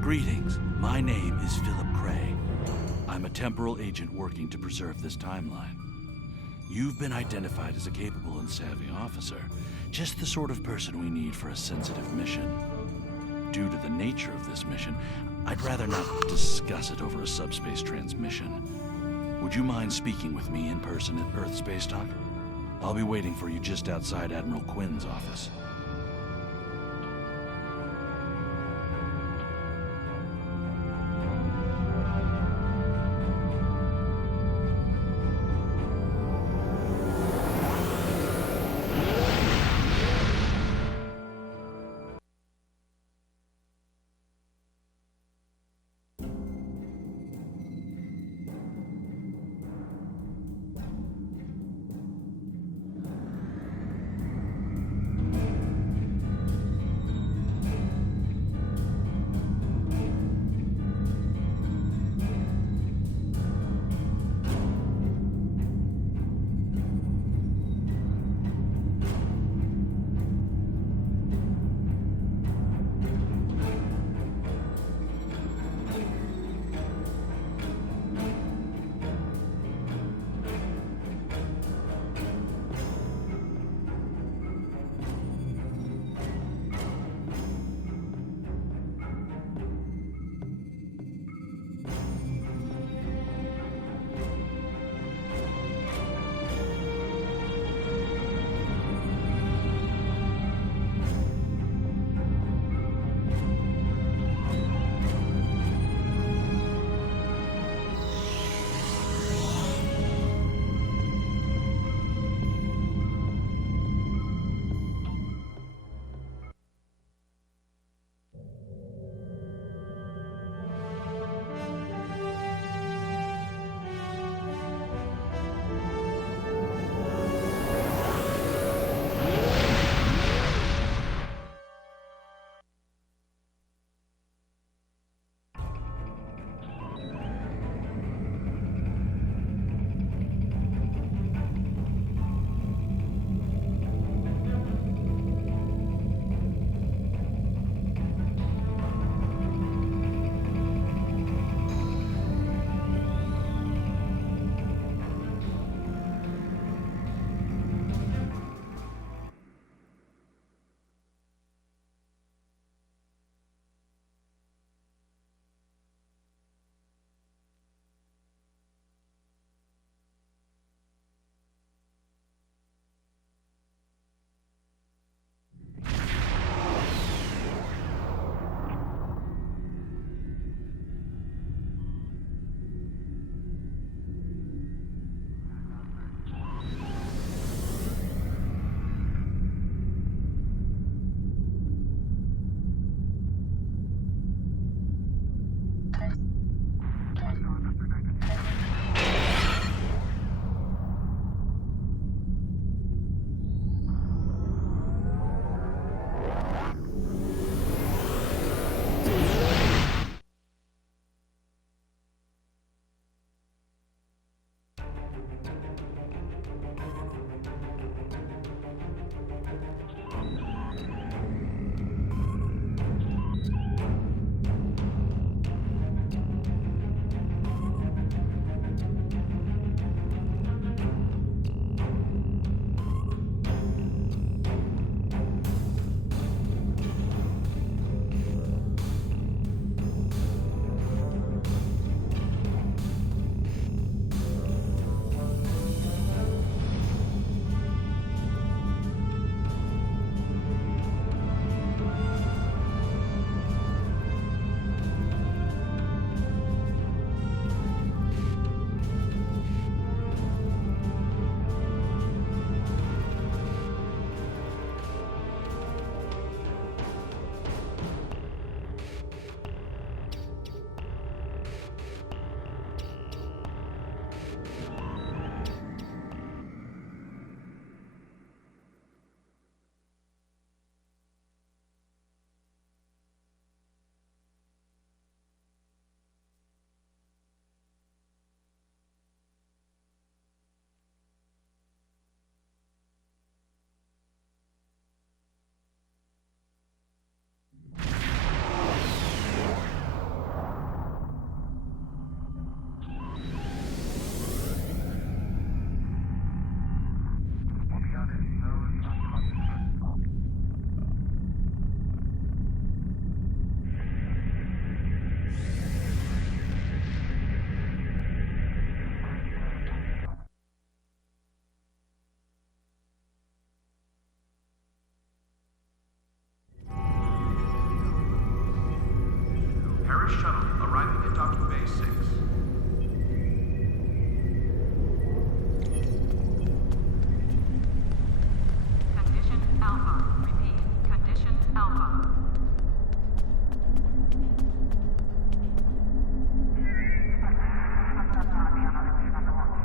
Greetings. My name is Philip Cray. I'm a temporal agent working to preserve this timeline. You've been identified as a capable and savvy officer, just the sort of person we need for a sensitive mission. Due to the nature of this mission, I'd rather not discuss it over a subspace transmission. Would you mind speaking with me in person at Earth Space Talk? I'll be waiting for you just outside Admiral Quinn's office.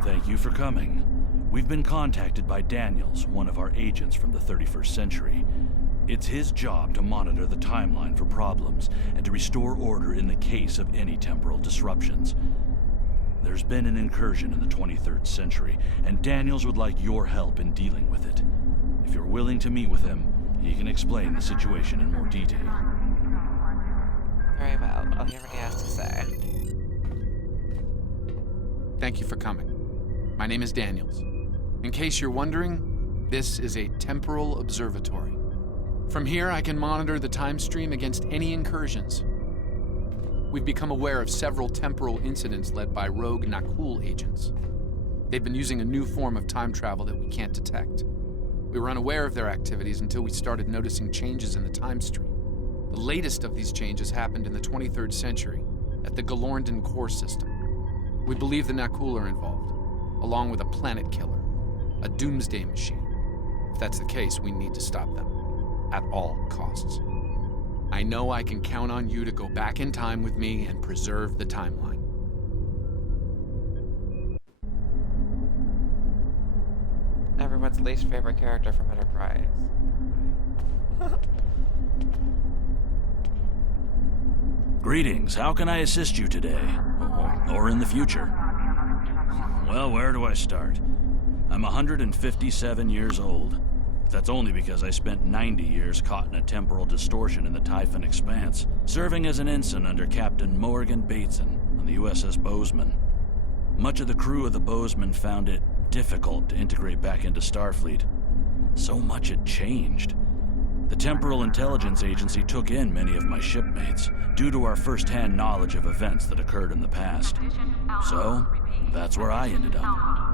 Thank you for coming. We've been contacted by Daniels, one of our agents from the 31st century. It's his job to monitor the timeline for problems and to restore order in the case of any temporal disruptions. There's been an incursion in the 23rd century, and Daniels would like your help in dealing with it. If you're willing to meet with him, he can explain the situation in more detail. Very well. I'll hear what he has to say. Thank you for coming. My name is Daniels. In case you're wondering, this is a temporal observatory. From here, I can monitor the time stream against any incursions. We've become aware of several temporal incidents led by rogue Nakul agents. They've been using a new form of time travel that we can't detect. We were unaware of their activities until we started noticing changes in the time stream. The latest of these changes happened in the 23rd century at the Galorndon core system. We believe the Nakul are involved, along with a planet killer, a doomsday machine. If that's the case, we need to stop them, at all costs. I know I can count on you to go back in time with me and preserve the timeline. Everyone's least favorite character from Enterprise. Greetings, how can I assist you today? Or in the future? Well, where do I start? I'm 157 years old. That's only because I spent 90 years caught in a temporal distortion in the Typhon Expanse, serving as an ensign under Captain Morgan Bateson on the USS Bozeman. Much of the crew of the Bozeman found it difficult to integrate back into Starfleet. So much had changed. The Temporal Intelligence Agency took in many of my shipmates, due to our first-hand knowledge of events that occurred in the past. So, that's where I ended up.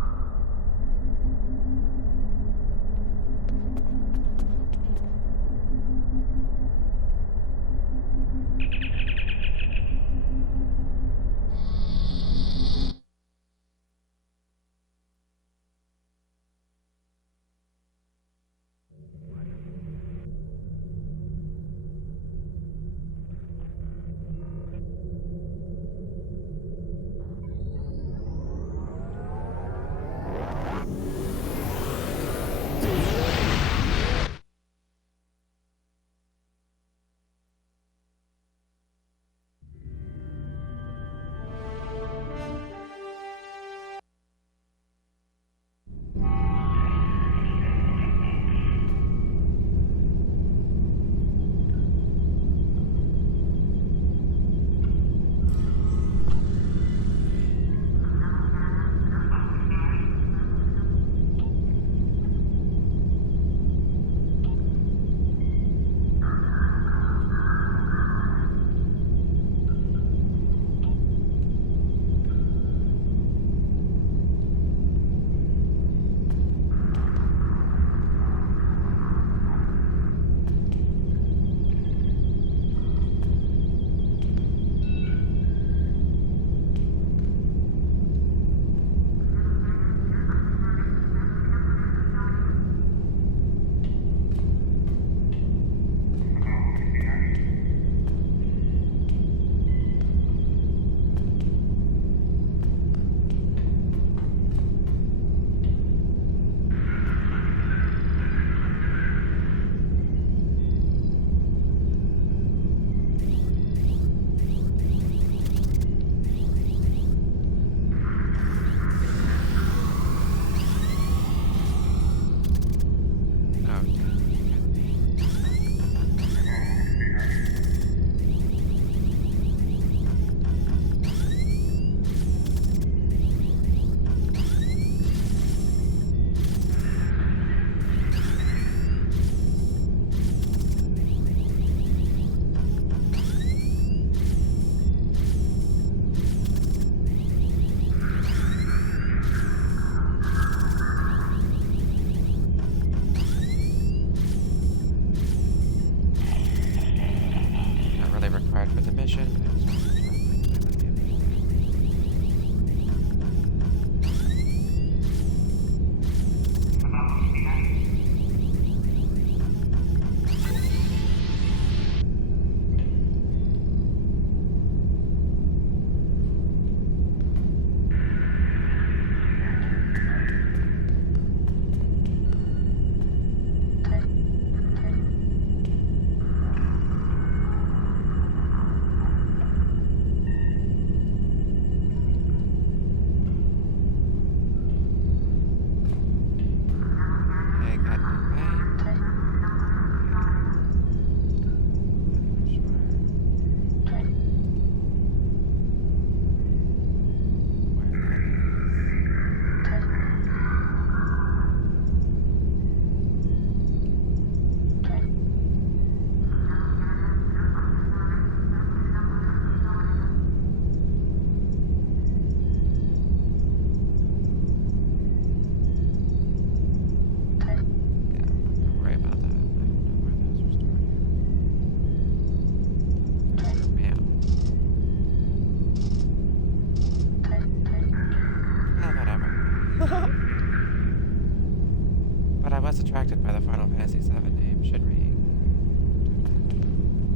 was attracted by the Final Fantasy VII name. Should we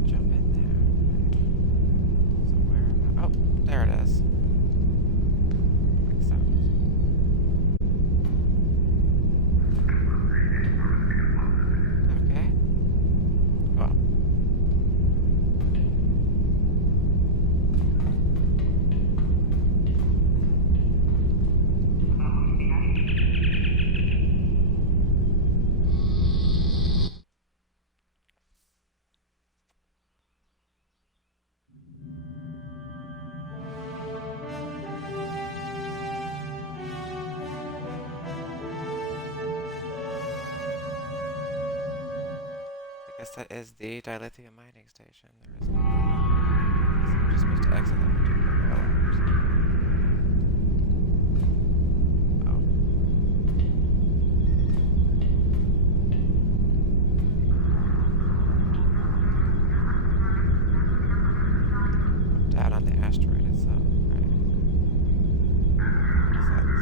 jump in there? So where? Oh, there it is. Like so. Okay. Well. I guess that is the dilithium mining station. There is no. I'm just supposed to exit that particular alarms. Oh. Down on the asteroid itself, right? Makes sense.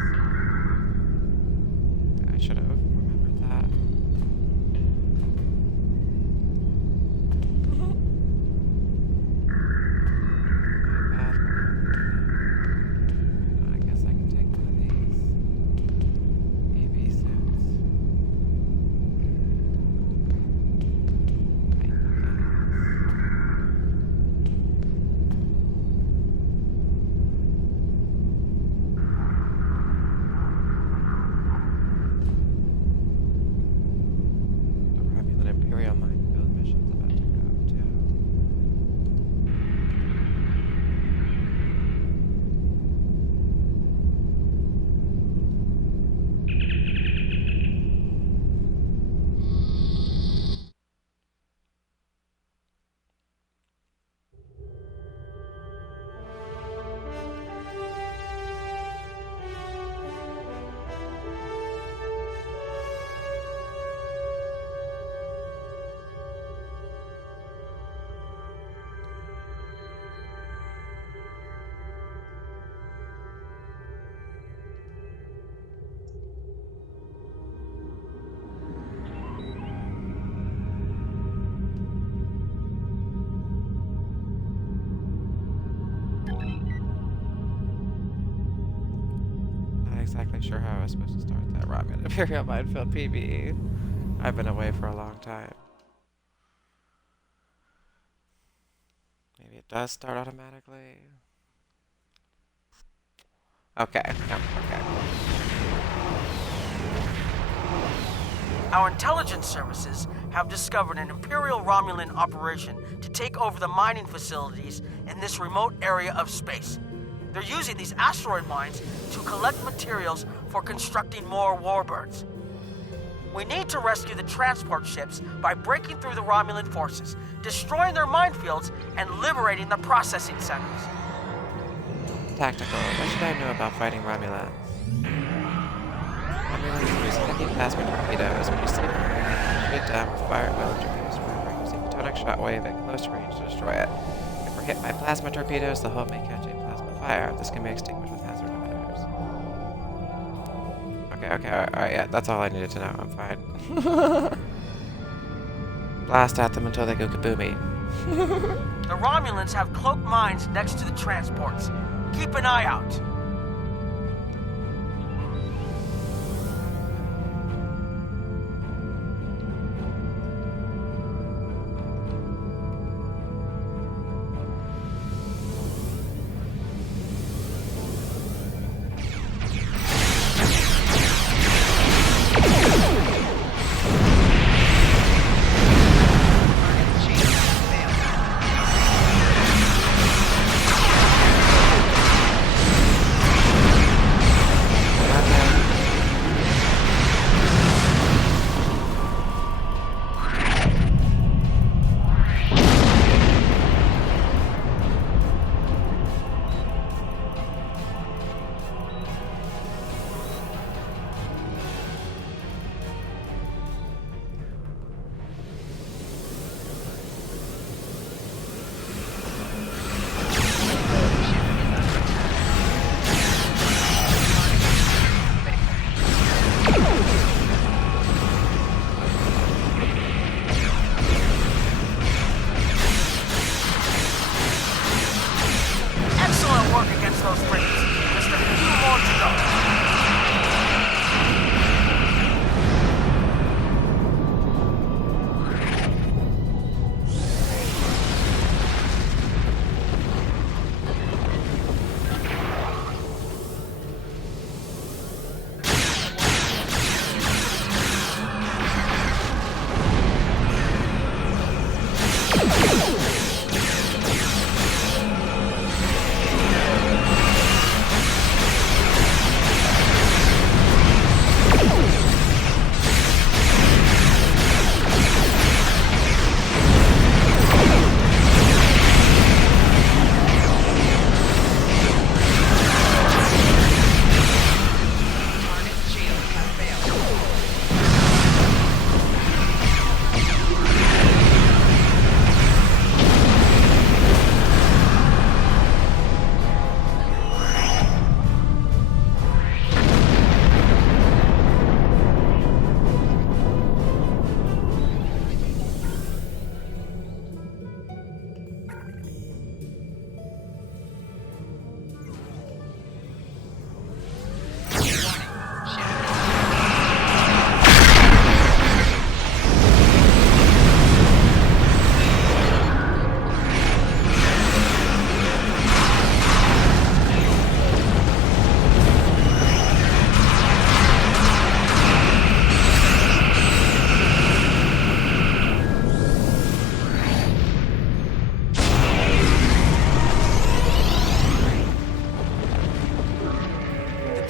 I should have remembered that. I guess I can take one of these EV suits. The Romulan Imperial minefield mission's about to go too. Not exactly sure how I was supposed to start that Romulan Imperial minefield PvE. I've been away for a long time. Maybe it does start automatically. Okay. No, okay. Our intelligence services have discovered an Imperial Romulan operation to take over the mining facilities in this remote area of space. They're using these asteroid mines to collect materials for constructing more warbirds. We need to rescue the transport ships by breaking through the Romulan forces, destroying their minefields, and liberating the processing centers. Tactical. What should I know about fighting Romulans? Romulans use heavy plasma torpedoes when you see them shoot down with fire weapon torpedoes wherever using photonic shockwave at close range to destroy it. If we're hit by plasma torpedoes, the hull may catch a plasma fire. This can be extinguished with hazard emitters. Okay, alright, yeah, that's all I needed to know. I'm fine. Blast at them until they go kaboomy. The Romulans have cloaked mines next to the transports. Keep an eye out.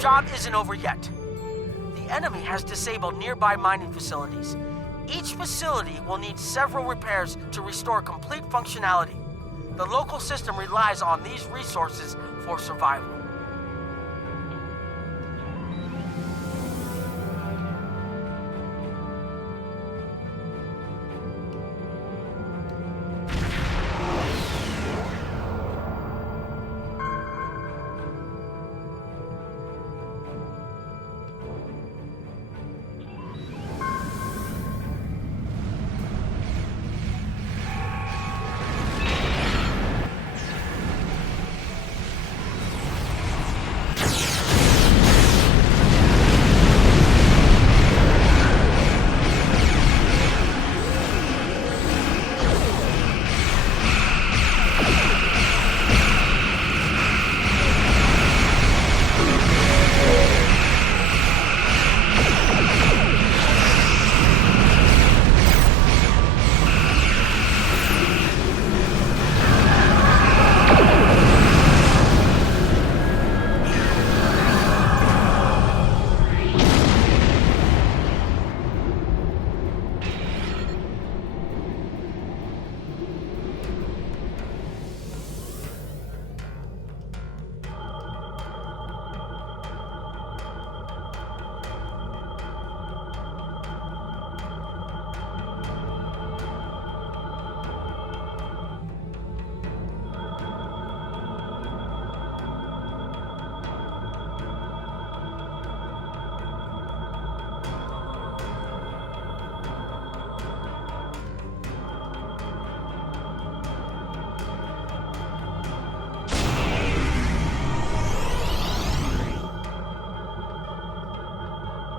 job isn't over yet. The enemy has disabled nearby mining facilities. Each facility will need several repairs to restore complete functionality. The local system relies on these resources for survival.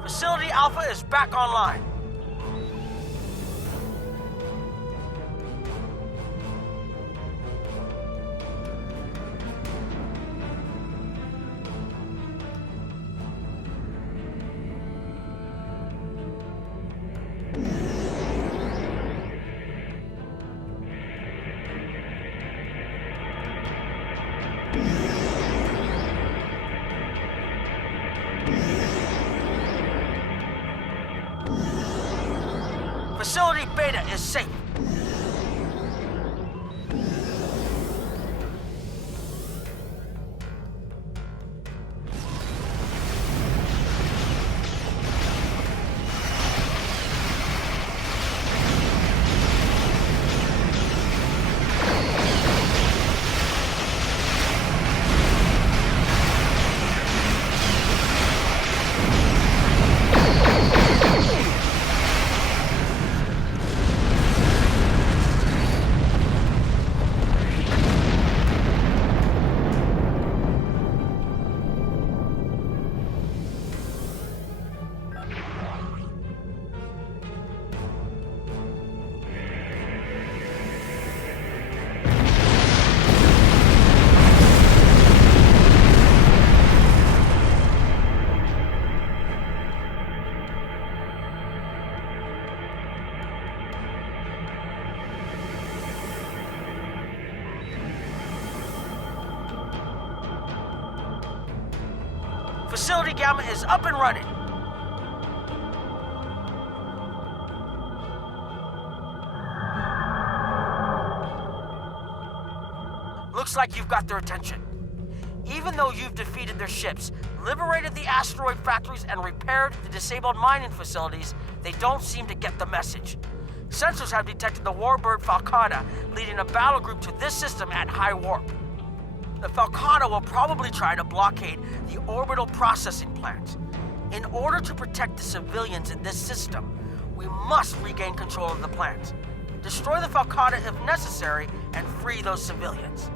Facility Alpha is back online. Facility Beta is safe. Facility Gamma is up and running. Looks like you've got their attention. Even though you've defeated their ships, liberated the asteroid factories, and repaired the disabled mining facilities, they don't seem to get the message. Sensors have detected the warbird Falcata leading a battle group to this system at high warp. The Falcata will probably try to blockade the orbital processing plant. In order to protect the civilians in this system, we must regain control of the plant. Destroy the Falcata if necessary and free those civilians.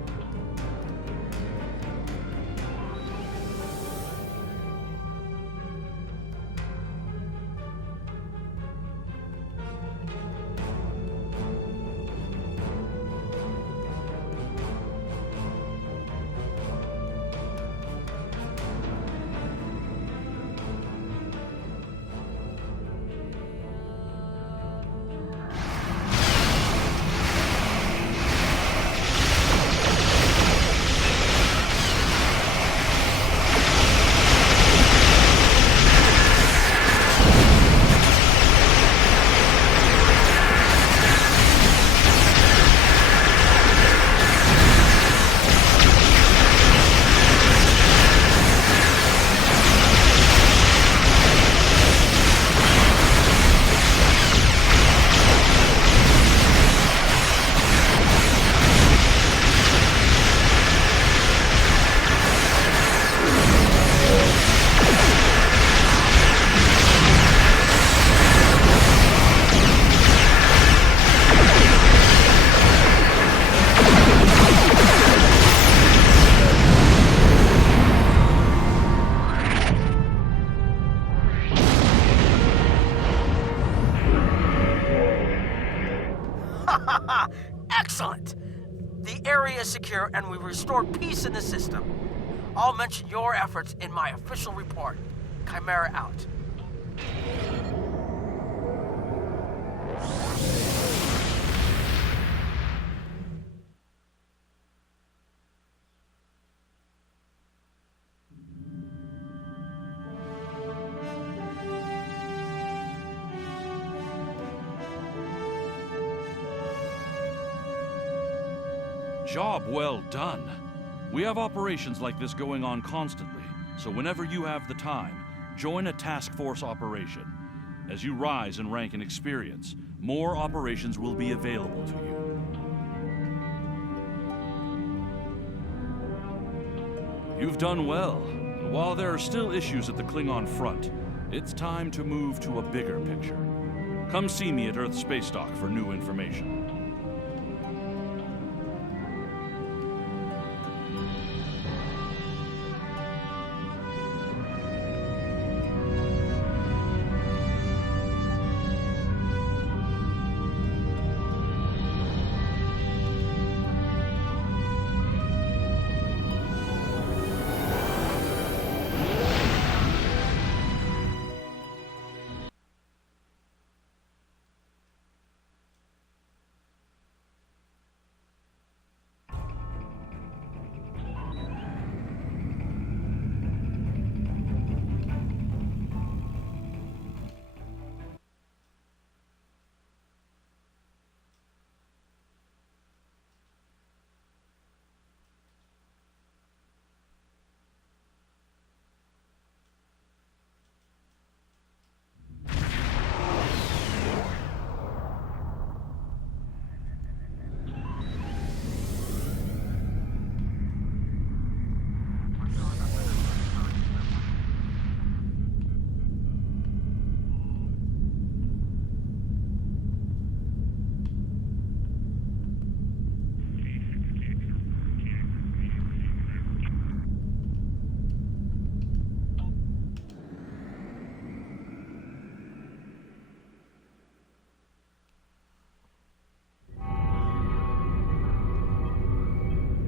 area is secure and we restore peace in the system. I'll mention your efforts in my official report. Chimera out. Job well done. We have operations like this going on constantly, so whenever you have the time, join a task force operation. As you rise in rank and experience, more operations will be available to you. You've done well, and while there are still issues at the Klingon front, it's time to move to a bigger picture. Come see me at Earth Space Dock for new information.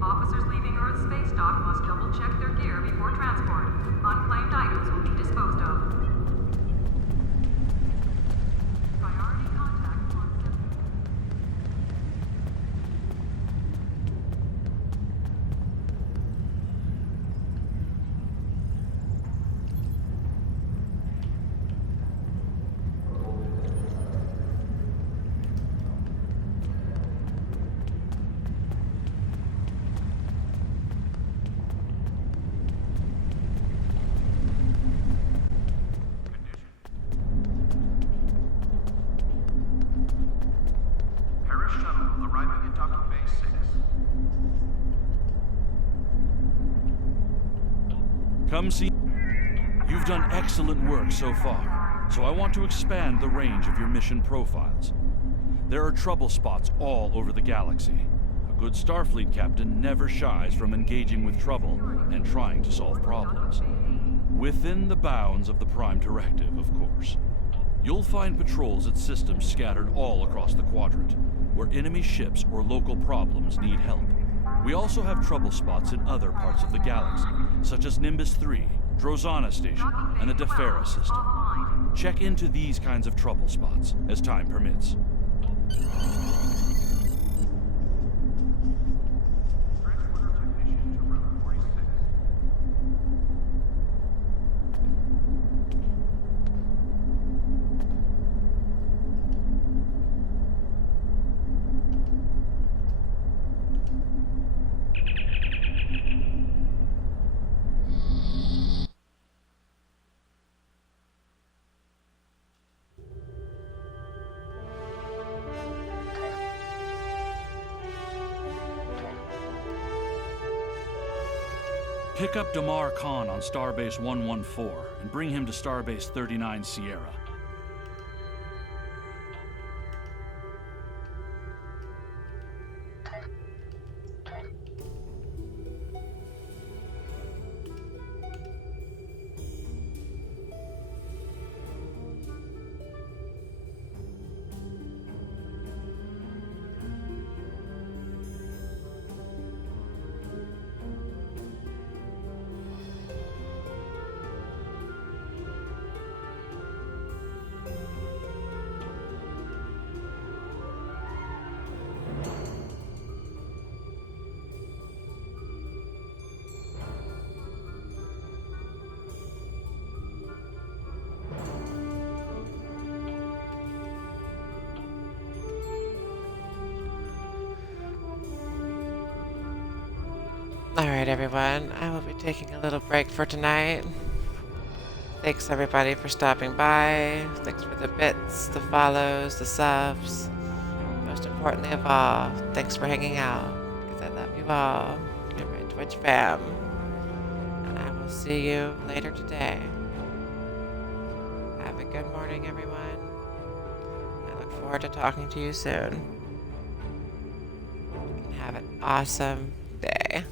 Officers leaving Earth Space Dock must double-check their gear before transport. Unclaimed items will be disposed of. Priority contact on schedule. Paris shuttle arriving at docking bay 6. Come see. You've done excellent work so far, so I want to expand the range of your mission profiles. There are trouble spots all over the galaxy. A good Starfleet captain never shies from engaging with trouble and trying to solve problems. Within the bounds of the Prime Directive, of course. You'll find patrols at systems scattered all across the quadrant, where enemy ships or local problems need help. We also have trouble spots in other parts of the galaxy, such as Nimbus 3, Drozana Station, and the Defera system. Check into these kinds of trouble spots as time permits. Pick up Damar Khan on Starbase 114 and bring him to Starbase 39 Sierra. Alright, everyone. I will be taking a little break for tonight. Thanks, everybody, for stopping by. Thanks for the bits, the follows, the subs. Most importantly of all, thanks for hanging out. Because I love you all. You're my Twitch fam. And I will see you later today. Have a good morning, everyone. I look forward to talking to you soon. And have an awesome day.